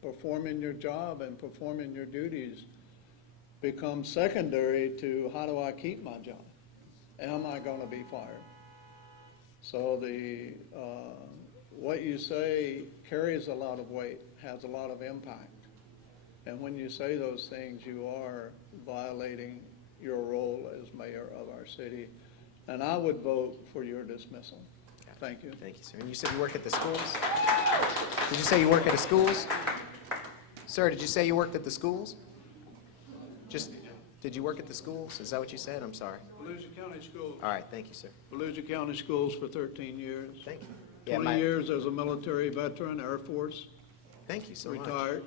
Performing your job and performing your duties becomes secondary to how do I keep my job? Am I gonna be fired? So what you say carries a lot of weight, has a lot of impact. And when you say those things, you are violating your role as mayor of our city. And I would vote for your dismissal. Thank you. Thank you, sir. And you said you work at the schools? Did you say you work at the schools? Sir, did you say you worked at the schools? Did you work at the schools? Is that what you said? I'm sorry. Volusia County Schools. All right, thank you, sir. Volusia County Schools for 13 years. Thank you. Yeah, 20 years as a military veteran, Air Force. Thank you so much. Retired.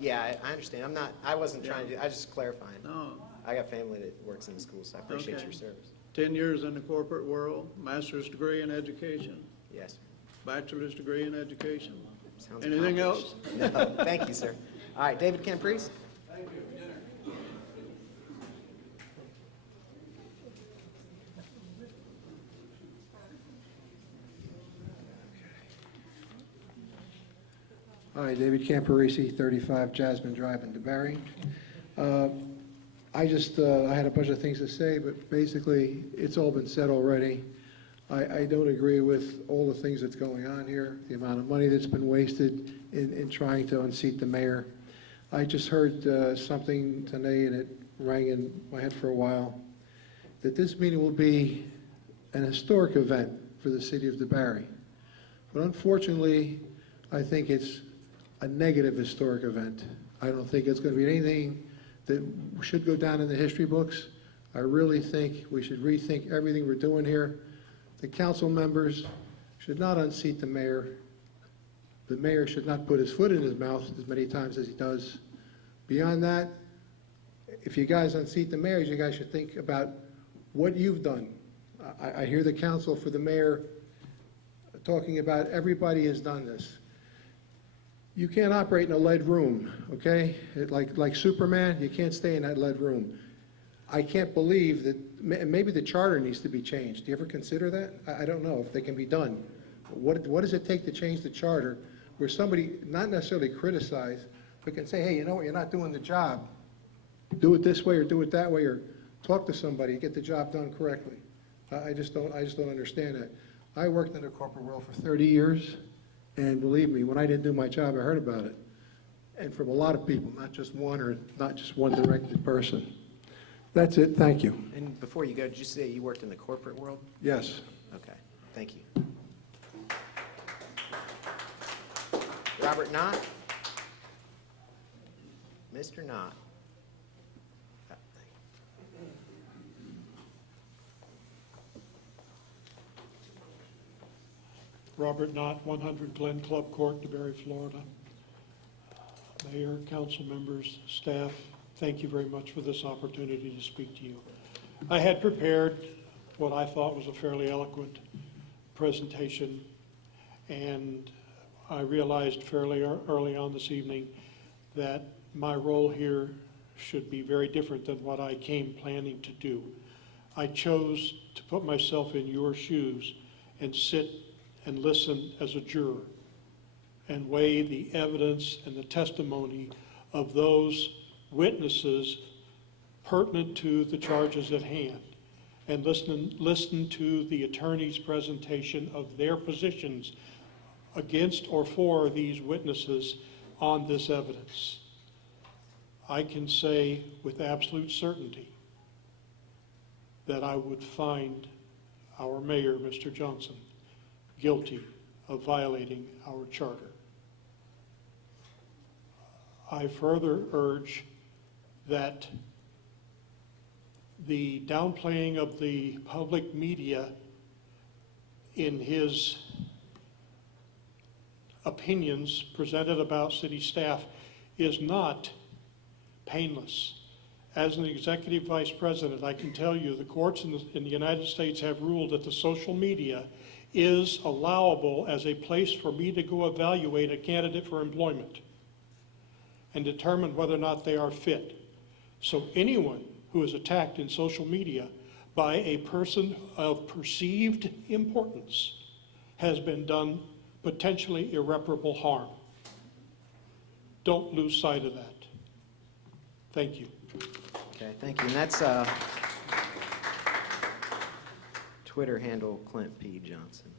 Yeah, I understand. I wasn't trying to, I was just clarifying. No. I got family that works in the schools, so I appreciate Okay. your service. 10 years in the corporate world, master's degree in education, Yes. bachelor's degree in education. Sounds Anything else? accomplished. No, thank you, sir. All right, David Camprice? Thank you. Hi, David Camparisi, 35 Jasmine Drive in DeBary. I had a bunch of things to say, but basically, it's all been said already. I don't agree with all the things that's going on here, the amount of money that's been wasted in trying to unseat the mayor. I just heard something today, and it rang in my head for a while, that this meeting will be an historic event for the city of DeBary. But unfortunately, I think it's a negative historic event. I don't think it's going to be anything that should go down in the history books. I really think we should rethink everything we're doing here. The council members should not unseat the mayor. The mayor should not put his foot in his mouth as many times as he does. Beyond that, if you guys unseat the mayor, you guys should think about what you've done. I hear the counsel for the mayor talking about everybody has done this. You can't operate in a lead room, okay? Like Superman, you can't stay in that lead room. I can't believe that, maybe the charter needs to be changed. Do you ever consider that? I don't know if they can be done. What does it take to change the charter where somebody, not necessarily criticize, but can say, hey, you know what, you're not doing the job. Do it this way or do it that way, or talk to somebody, get the job done correctly. I just don't understand that. I worked in the corporate world for 30 years. And believe me, when I didn't do my job, I heard about it. And from a lot of people, not just one or not just one directed person. That's it, thank you. And before you go, did you say you worked in the corporate world? Yes. Okay, thank you. Robert Knott? Mr. Knott? Robert Knott, 100 Glen Club Court, DeBary, Florida. Mayor, council members, staff, thank you very much for this opportunity to speak to you. I had prepared what I thought was a fairly eloquent presentation, and I realized fairly early on this evening that my role here should be very different than what I came planning to do. I chose to put myself in your shoes and sit and listen as a juror and weigh the evidence and the testimony of those witnesses pertinent to the charges at hand, and listen to the attorney's presentation of their positions against or for these witnesses on this evidence. I can say with absolute certainty that I would find our mayor, Mr. Johnson, guilty of violating our charter. I further urge that the downplaying of the public media in his opinions presented about city staff is not painless. As an executive vice president, I can tell you the courts in the United States have ruled that the social media is allowable as a place for me to go evaluate a candidate for employment and determine whether or not they are fit. So anyone who is attacked in social media by a person of perceived importance has been done potentially irreparable harm. Don't lose sight of that. Thank you. Okay, thank you. And that's Twitter handle Clint P. Johnson.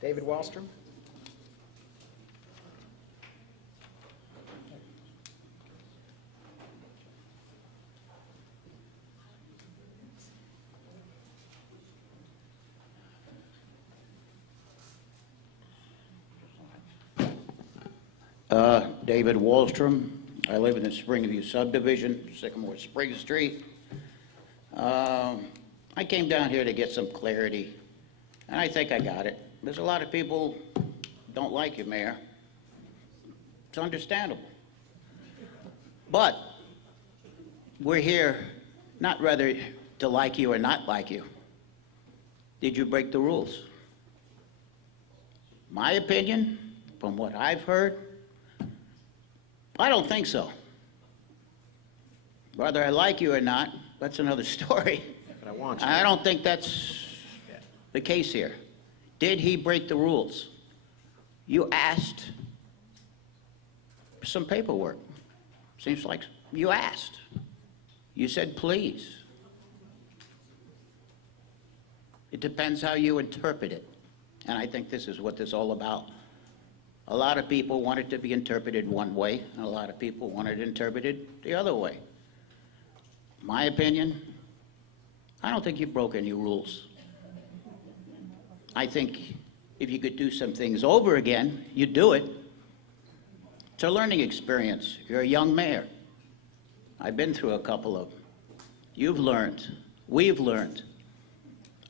David Wallstrom? David Wallstrom. I live in the Springview subdivision, Sycamore Spring Street. I came down here to get some clarity, and I think I got it. There's a lot of people don't like you, Mayor. It's understandable. But we're here not whether to like you or not like you. Did you break the rules? My opinion, from what I've heard, I don't think so. Whether I like you or not, that's another story. But I want you. I don't think that's the case here. Did he break the rules? You asked for some paperwork. Seems like you asked. You said please. It depends how you interpret it. And I think this is what this is all about. A lot of people want it to be interpreted one way, and a lot of people want it interpreted the other way. My opinion, I don't think you broke any rules. I think if you could do some things over again, you'd do it. It's a learning experience. You're a young mayor. I've been through a couple of them. You've learned. We've learned.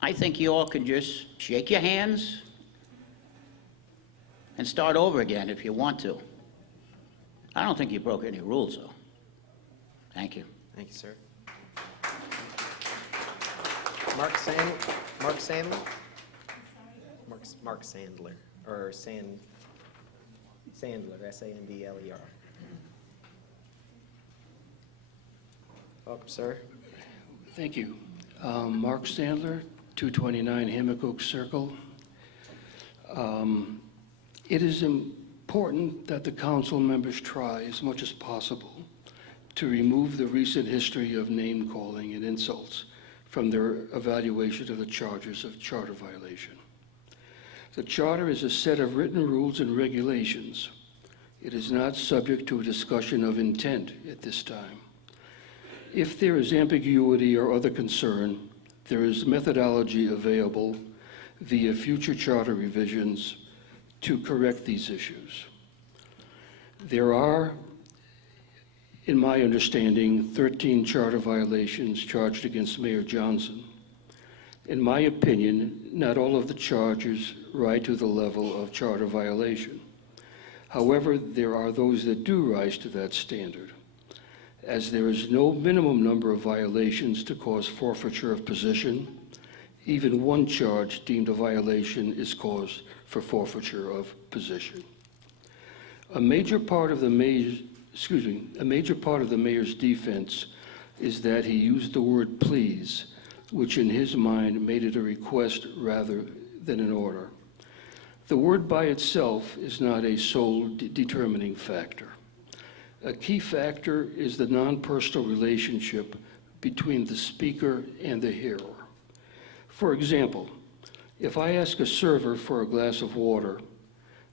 I think you all can just shake your hands and start over again if you want to. I don't think you broke any rules, though. Thank you. Thank you, sir. Mark Sandler? Mark Sandler, or Sandler, Sandler. Welcome, sir. Thank you. Mark Sandler, 229 Hammock Oak Circle. It is important that the council members try as much as possible to remove the recent history of name-calling and insults from their evaluation of the charges of charter violation. The charter is a set of written rules and regulations. It is not subject to a discussion of intent at this time. If there is ambiguity or other concern, there is methodology available via future charter revisions to correct these issues. There are, in my understanding, 13 charter violations charged against Mayor Johnson. In my opinion, not all of the charges rise to the level of charter violation. However, there are those that do rise to that standard, as there is no minimum number of violations to cause forfeiture of position. Even one charge deemed a violation is cause for forfeiture of position. A major part of the mayor's defense is that he used the word please, which in his mind made it a request rather than an order. The word by itself is not a sole determining factor. A key factor is the non-personal relationship between the speaker and the hearer. For example, if I ask a server for a glass of water,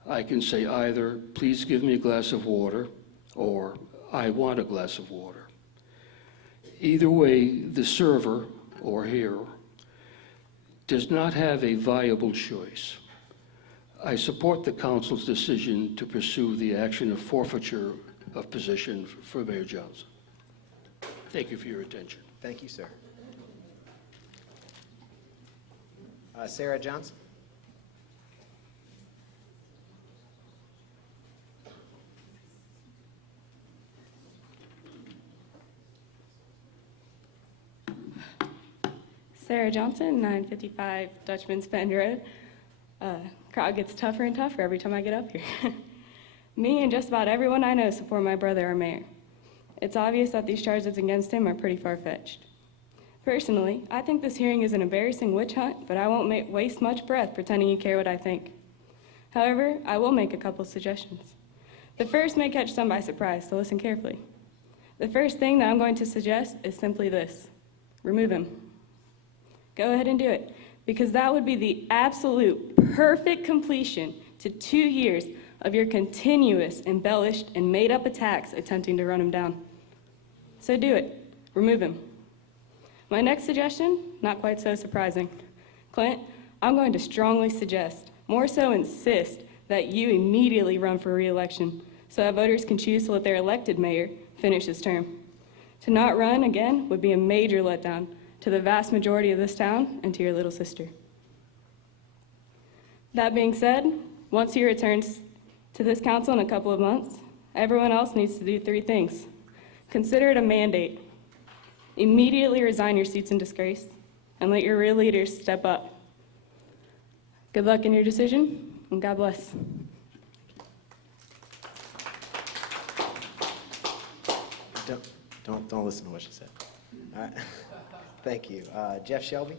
I can say either, please give me a glass of water, or I want a glass of water. Either way, the server or hearer does not have a viable choice. I support the council's decision to pursue the action of forfeiture of position for Mayor Johnson. Thank you for your attention. Thank you, sir. Sarah Johnson? Claire Johnson, 955 Dutchman's Bend Road. Crowd gets tougher and tougher every time I get up here. Me and just about everyone I know support my brother, our mayor. It's obvious that these charges against him are pretty far-fetched. Personally, I think this hearing is an embarrassing witch hunt, but I won't waste much breath pretending you care what I think. However, I will make a couple suggestions. The first may catch some by surprise, so listen carefully. The first thing that I'm going to suggest is simply this: remove him. Go ahead and do it, because that would be the absolute perfect completion to 2 years of your continuous, embellished, and made-up attacks attempting to run him down. So do it. Remove him. My next suggestion, not quite so surprising. Clint, I'm going to strongly suggest, more so insist, that you immediately run for re-election so that voters can choose to let their elected mayor finish his term. To not run again would be a major letdown to the vast majority of this town and to your little sister. That being said, once he returns to this council in a couple of months, everyone else needs to do 3 things. Consider it a mandate. Immediately resign your seats in disgrace and let your real leaders step up. Good luck in your decision, and God bless. Don't listen to what she said. All right. Thank you. Jeff Shelby?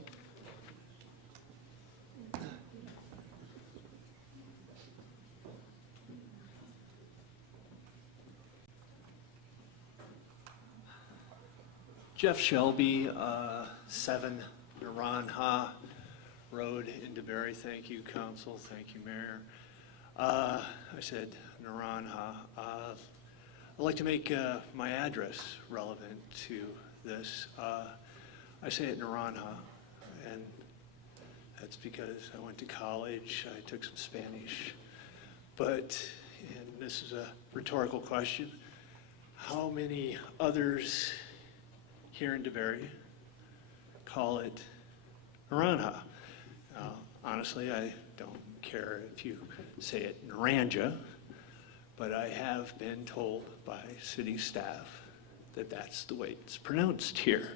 Jeff Shelby, 7 Naranja Road in DeBary. Thank you, council. Thank you, mayor. I said Naranja. I'd like to make my address relevant to this. I say it Naranja, and that's because I went to college. I took some Spanish. But, and this is a rhetorical question, how many others here in DeBary call it Naranja? Honestly, I don't care if you say it Naranja, but I have been told by city staff that that's the way it's pronounced here.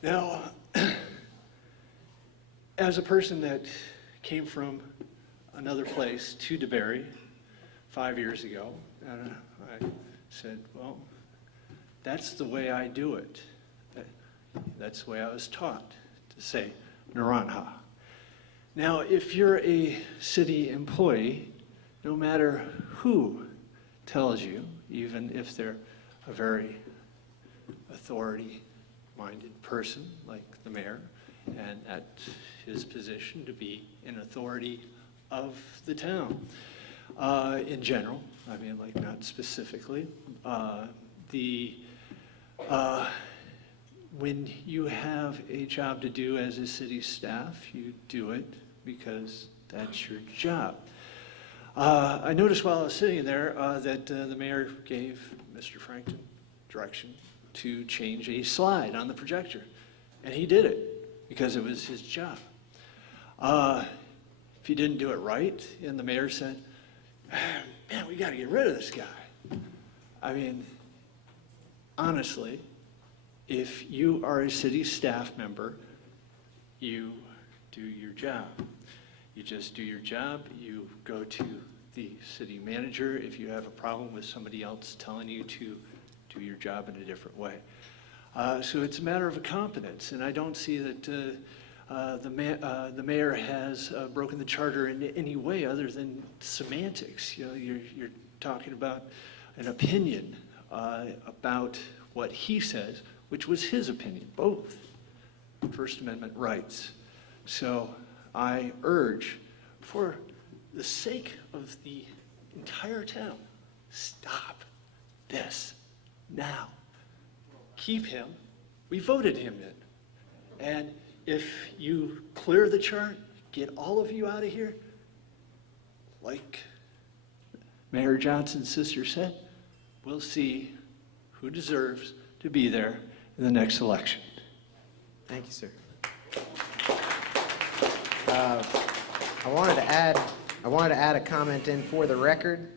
Now, as a person that came from another place to DeBary 5 years ago, and I said, well, that's the way I do it. That's the way I was taught to say Naranja. Now, if you're a city employee, no matter who tells you, even if they're a very authority-minded person like the mayor, and at his position to be an authority of the town, in general, I mean, like not specifically, when you have a job to do as a city staff, you do it because that's your job. I noticed while I was sitting there that the mayor gave Mr. Frankton direction to change a slide on the projector, and he did it because it was his job. If he didn't do it right, and the mayor said, man, we got to get rid of this guy. I mean, honestly, if you are a city staff member, you do your job. You just do your job. You go to the city manager if you have a problem with somebody else telling you to do your job in a different way. So it's a matter of a competence, and I don't see that the mayor has broken the charter in any way other than semantics. You know, you're talking about an opinion about what he says, which was his opinion, both First Amendment rights. So I urge, for the sake of the entire town, stop this now. Keep him. We voted him in. And if you clear the chart, get all of you out of here, like Mayor Johnson's sister said, we'll see who deserves to be there in the next election. Thank you, sir. I wanted to add a comment in for the record,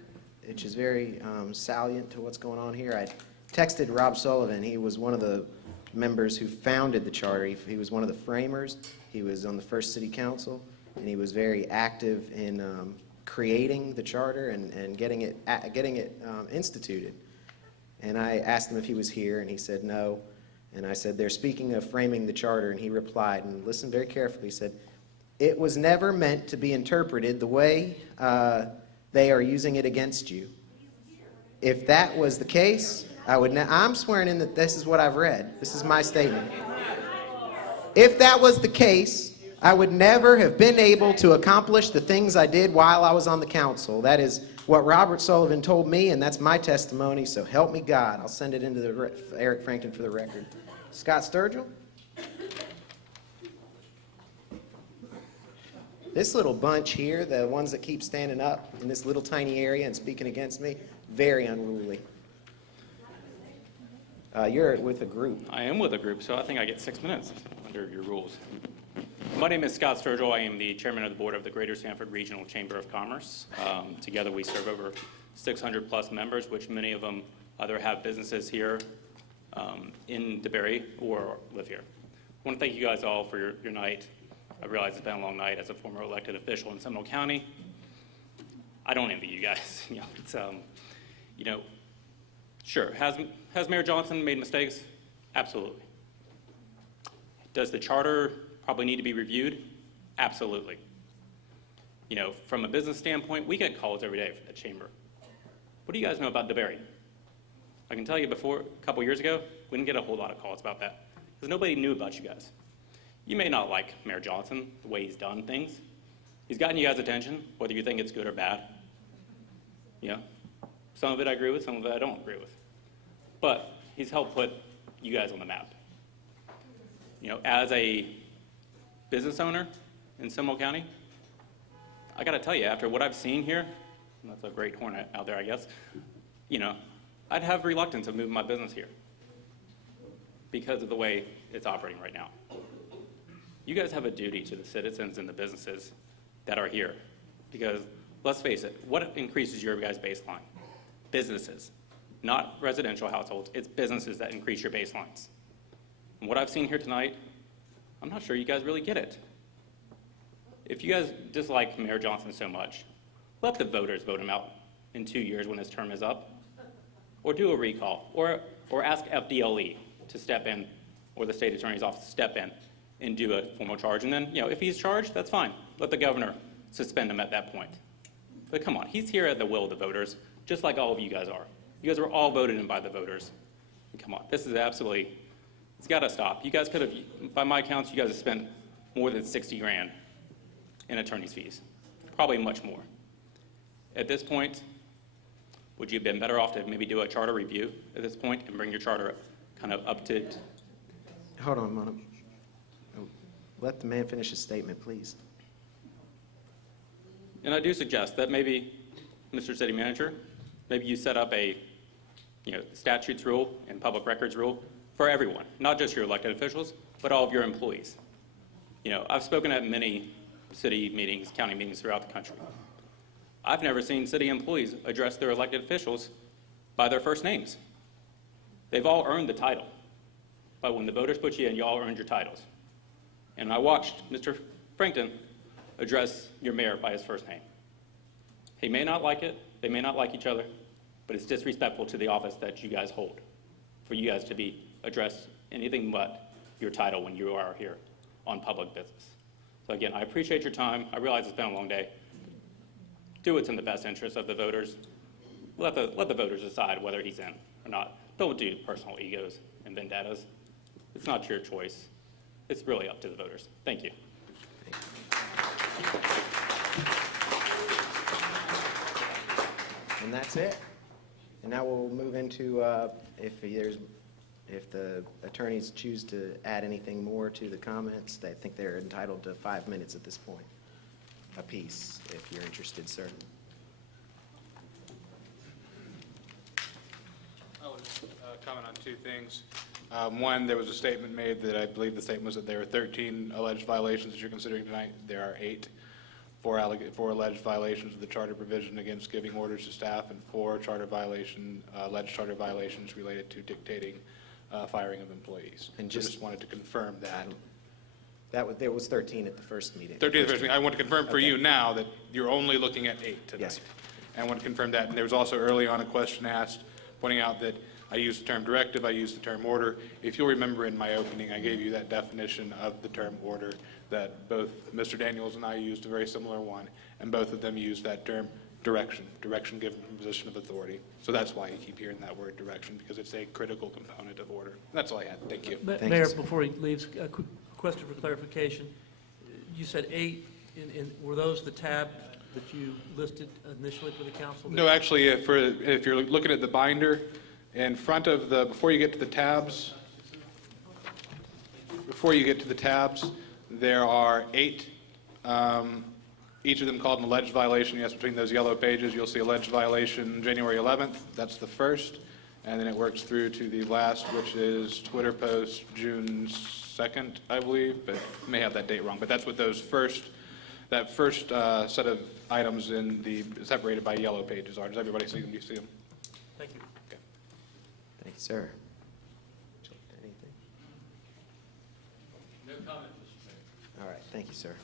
which is very salient to what's going on here. I texted Rob Sullivan. He was one of the members who founded the charter. He was one of the framers. He was on the first city council, and he was very active in creating the charter and getting it instituted. And I asked him if he was here, and he said no. And I said, they're speaking of framing the charter, and he replied, and listened very carefully, he said, it was never meant to be interpreted the way they are using it against you. If that was the case, I'm swearing in that this is what I've read. This is my statement. If that was the case, I would never have been able to accomplish the things I did while I was on the council. That is what Robert Sullivan told me, and that's my testimony, so help me God. I'll send it into Eric Frankton for the record. Scott Sturgill? This little bunch here, the ones that keep standing up in this little tiny area and speaking against me, very unruly. You're with a group. I am with a group, so I think I get 6 minutes under your rules. My name is Scott Sturgill. I am the chairman of the board of the Greater Sanford Regional Chamber of Commerce. Together we serve over 600 plus members, which many of them either have businesses here in DeBary or live here. I want to thank you guys all for your night. I realize it's been a long night as a former elected official in Seminole County. I don't envy you guys. Sure, has Mayor Johnson made mistakes? Absolutely. Does the charter probably need to be reviewed? Absolutely. From a business standpoint, we get calls every day at Chamber. What do you guys know about DeBary? I can tell you a couple years ago, we didn't get a whole lot of calls about that because nobody knew about you guys. You may not like Mayor Johnson, the way he's done things. He's gotten you guys' attention, whether you think it's good or bad. Some of it I agree with, some of it I don't agree with. But he's helped put you guys on the map. As a business owner in Seminole County, I gotta tell you, after what I've seen here, and that's a great horn out there, I guess, I'd have reluctance of moving my business here because of the way it's operating right now. You guys have a duty to the citizens and the businesses that are here because, let's face it, what increases your guys' baseline? Businesses, not residential households. It's businesses that increase your baselines. And what I've seen here tonight, I'm not sure you guys really get it. If you guys dislike Mayor Johnson so much, let the voters vote him out in 2 years when his term is up. Or do a recall, or ask FDLE to step in, or the state attorney's office to step in and do a formal charge. And then, if he's charged, that's fine. Let the governor suspend him at that point. But come on, he's here at the will of the voters, just like all of you guys are. You guys were all voted in by the voters. And come on, this is absolutely, it's gotta stop. You guys could have, by my counts, you guys have spent more than 60 grand in attorney's fees, probably much more. At this point, would you have been better off to maybe do a charter review at this point and bring your charter kind of up to? Hold on, Mona. Let the man finish his statement, please. And I do suggest that maybe, Mr. City Manager, maybe you set up a statutes rule and public records rule for everyone, not just your elected officials, but all of your employees. I've spoken at many city meetings, county meetings throughout the country. I've never seen city employees address their elected officials by their first names. They've all earned the title. But when the voters put you in, you all earned your titles. And I watched Mr. Frankton address your mayor by his first name. He may not like it, they may not like each other, but it's disrespectful to the office that you guys hold for you guys to be addressed anything but your title when you are here on public business. So again, I appreciate your time. I realize it's been a long day. Do what's in the best interest of the voters. Let the voters decide whether he's in or not. Don't do personal egos and vendettas. It's not your choice. It's really up to the voters. Thank you. And that's it. And now we'll move into if the attorneys choose to add anything more to the comments. I think they're entitled to 5 minutes at this point, apiece, if you're interested, sir. I would comment on two things. One, there was a statement made that I believe the statement was that there are 13 alleged violations that you're considering tonight. There are 8. 4 alleged violations of the charter provision against giving orders to staff, and 4 alleged charter violations related to dictating firing of employees. And So just wanted to confirm that. There was 13 at the first meeting. 13th first meeting. I want to confirm for Okay. you now that you're only looking at 8 tonight. Yes. And I want to confirm that. And there was also early on a question asked pointing out that I used the term directive, I used the term order. If you'll remember in my opening, I gave you that definition of the term order that both Mr. Daniels and I used, a very similar one, and both of them used that term direction given from a position of authority. So that's why you keep hearing that word direction, because it's a critical component of order. That's all I had. Thank you. Mayor, before he leaves, a quick question for clarification. You said 8, were those the tab that you listed initially for the council? No, actually, if you're looking at the binder, in front of before you get to the tabs, there are 8, each of them called an alleged violation. Yes, between those yellow pages, you'll see alleged violation January 11th. That's the first. And then it works through to the last, which is Twitter post June 2nd, I believe, but I may have that date wrong. But that's what that first set of items separated by yellow pages are. Does everybody see them? Do you see them? Thank you. Okay. Thank you, sir. Anything? No comment, Mr. Mayor. All right, thank you, sir.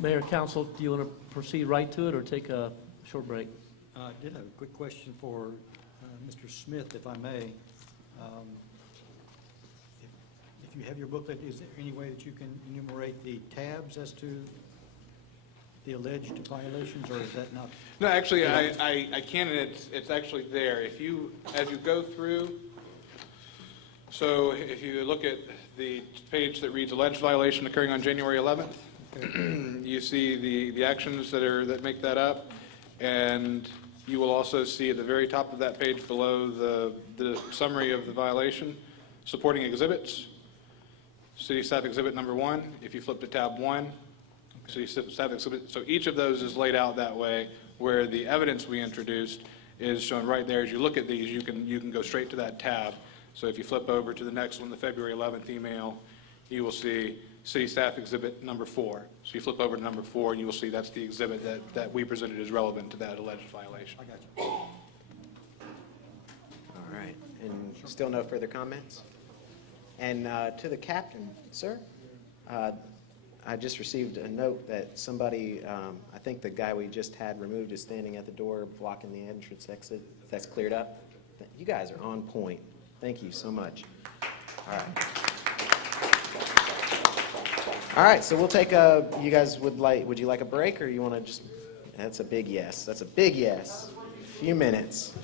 Mayor, council, do you want to proceed right to it or take a short break? I did have a quick question for Mr. Smith, if I may. If you have your booklet, is there any way that you can enumerate the tabs as to the alleged violations, or is that not? No, actually, I can, and it's actually there. As you go through, so if you look at the page that reads alleged violation occurring on January 11th, you see the actions that make that up, and you will also see at the very top of that page below the summary of the violation, supporting exhibits, city staff exhibit number 1. If you flip to tab 1, city staff exhibit, so each of those is laid out that way, where the evidence we introduced is shown right there. As you look at these, you can go straight to that tab. So if you flip over to the next one, the February 11th email, you will see city staff exhibit number 4. So you flip over to number 4, and you will see that's the exhibit that we presented as relevant to that alleged violation. I got you. All right, and still no further comments? And to the captain, sir, I just received a note that somebody, I think the guy we just had removed is standing at the door blocking the entrance exit. That's cleared up. You guys are on point. Thank you so much. All right. All right, so we'll take you guys would you like a break, or you want to just, that's a big yes. That's a big yes. A few minutes.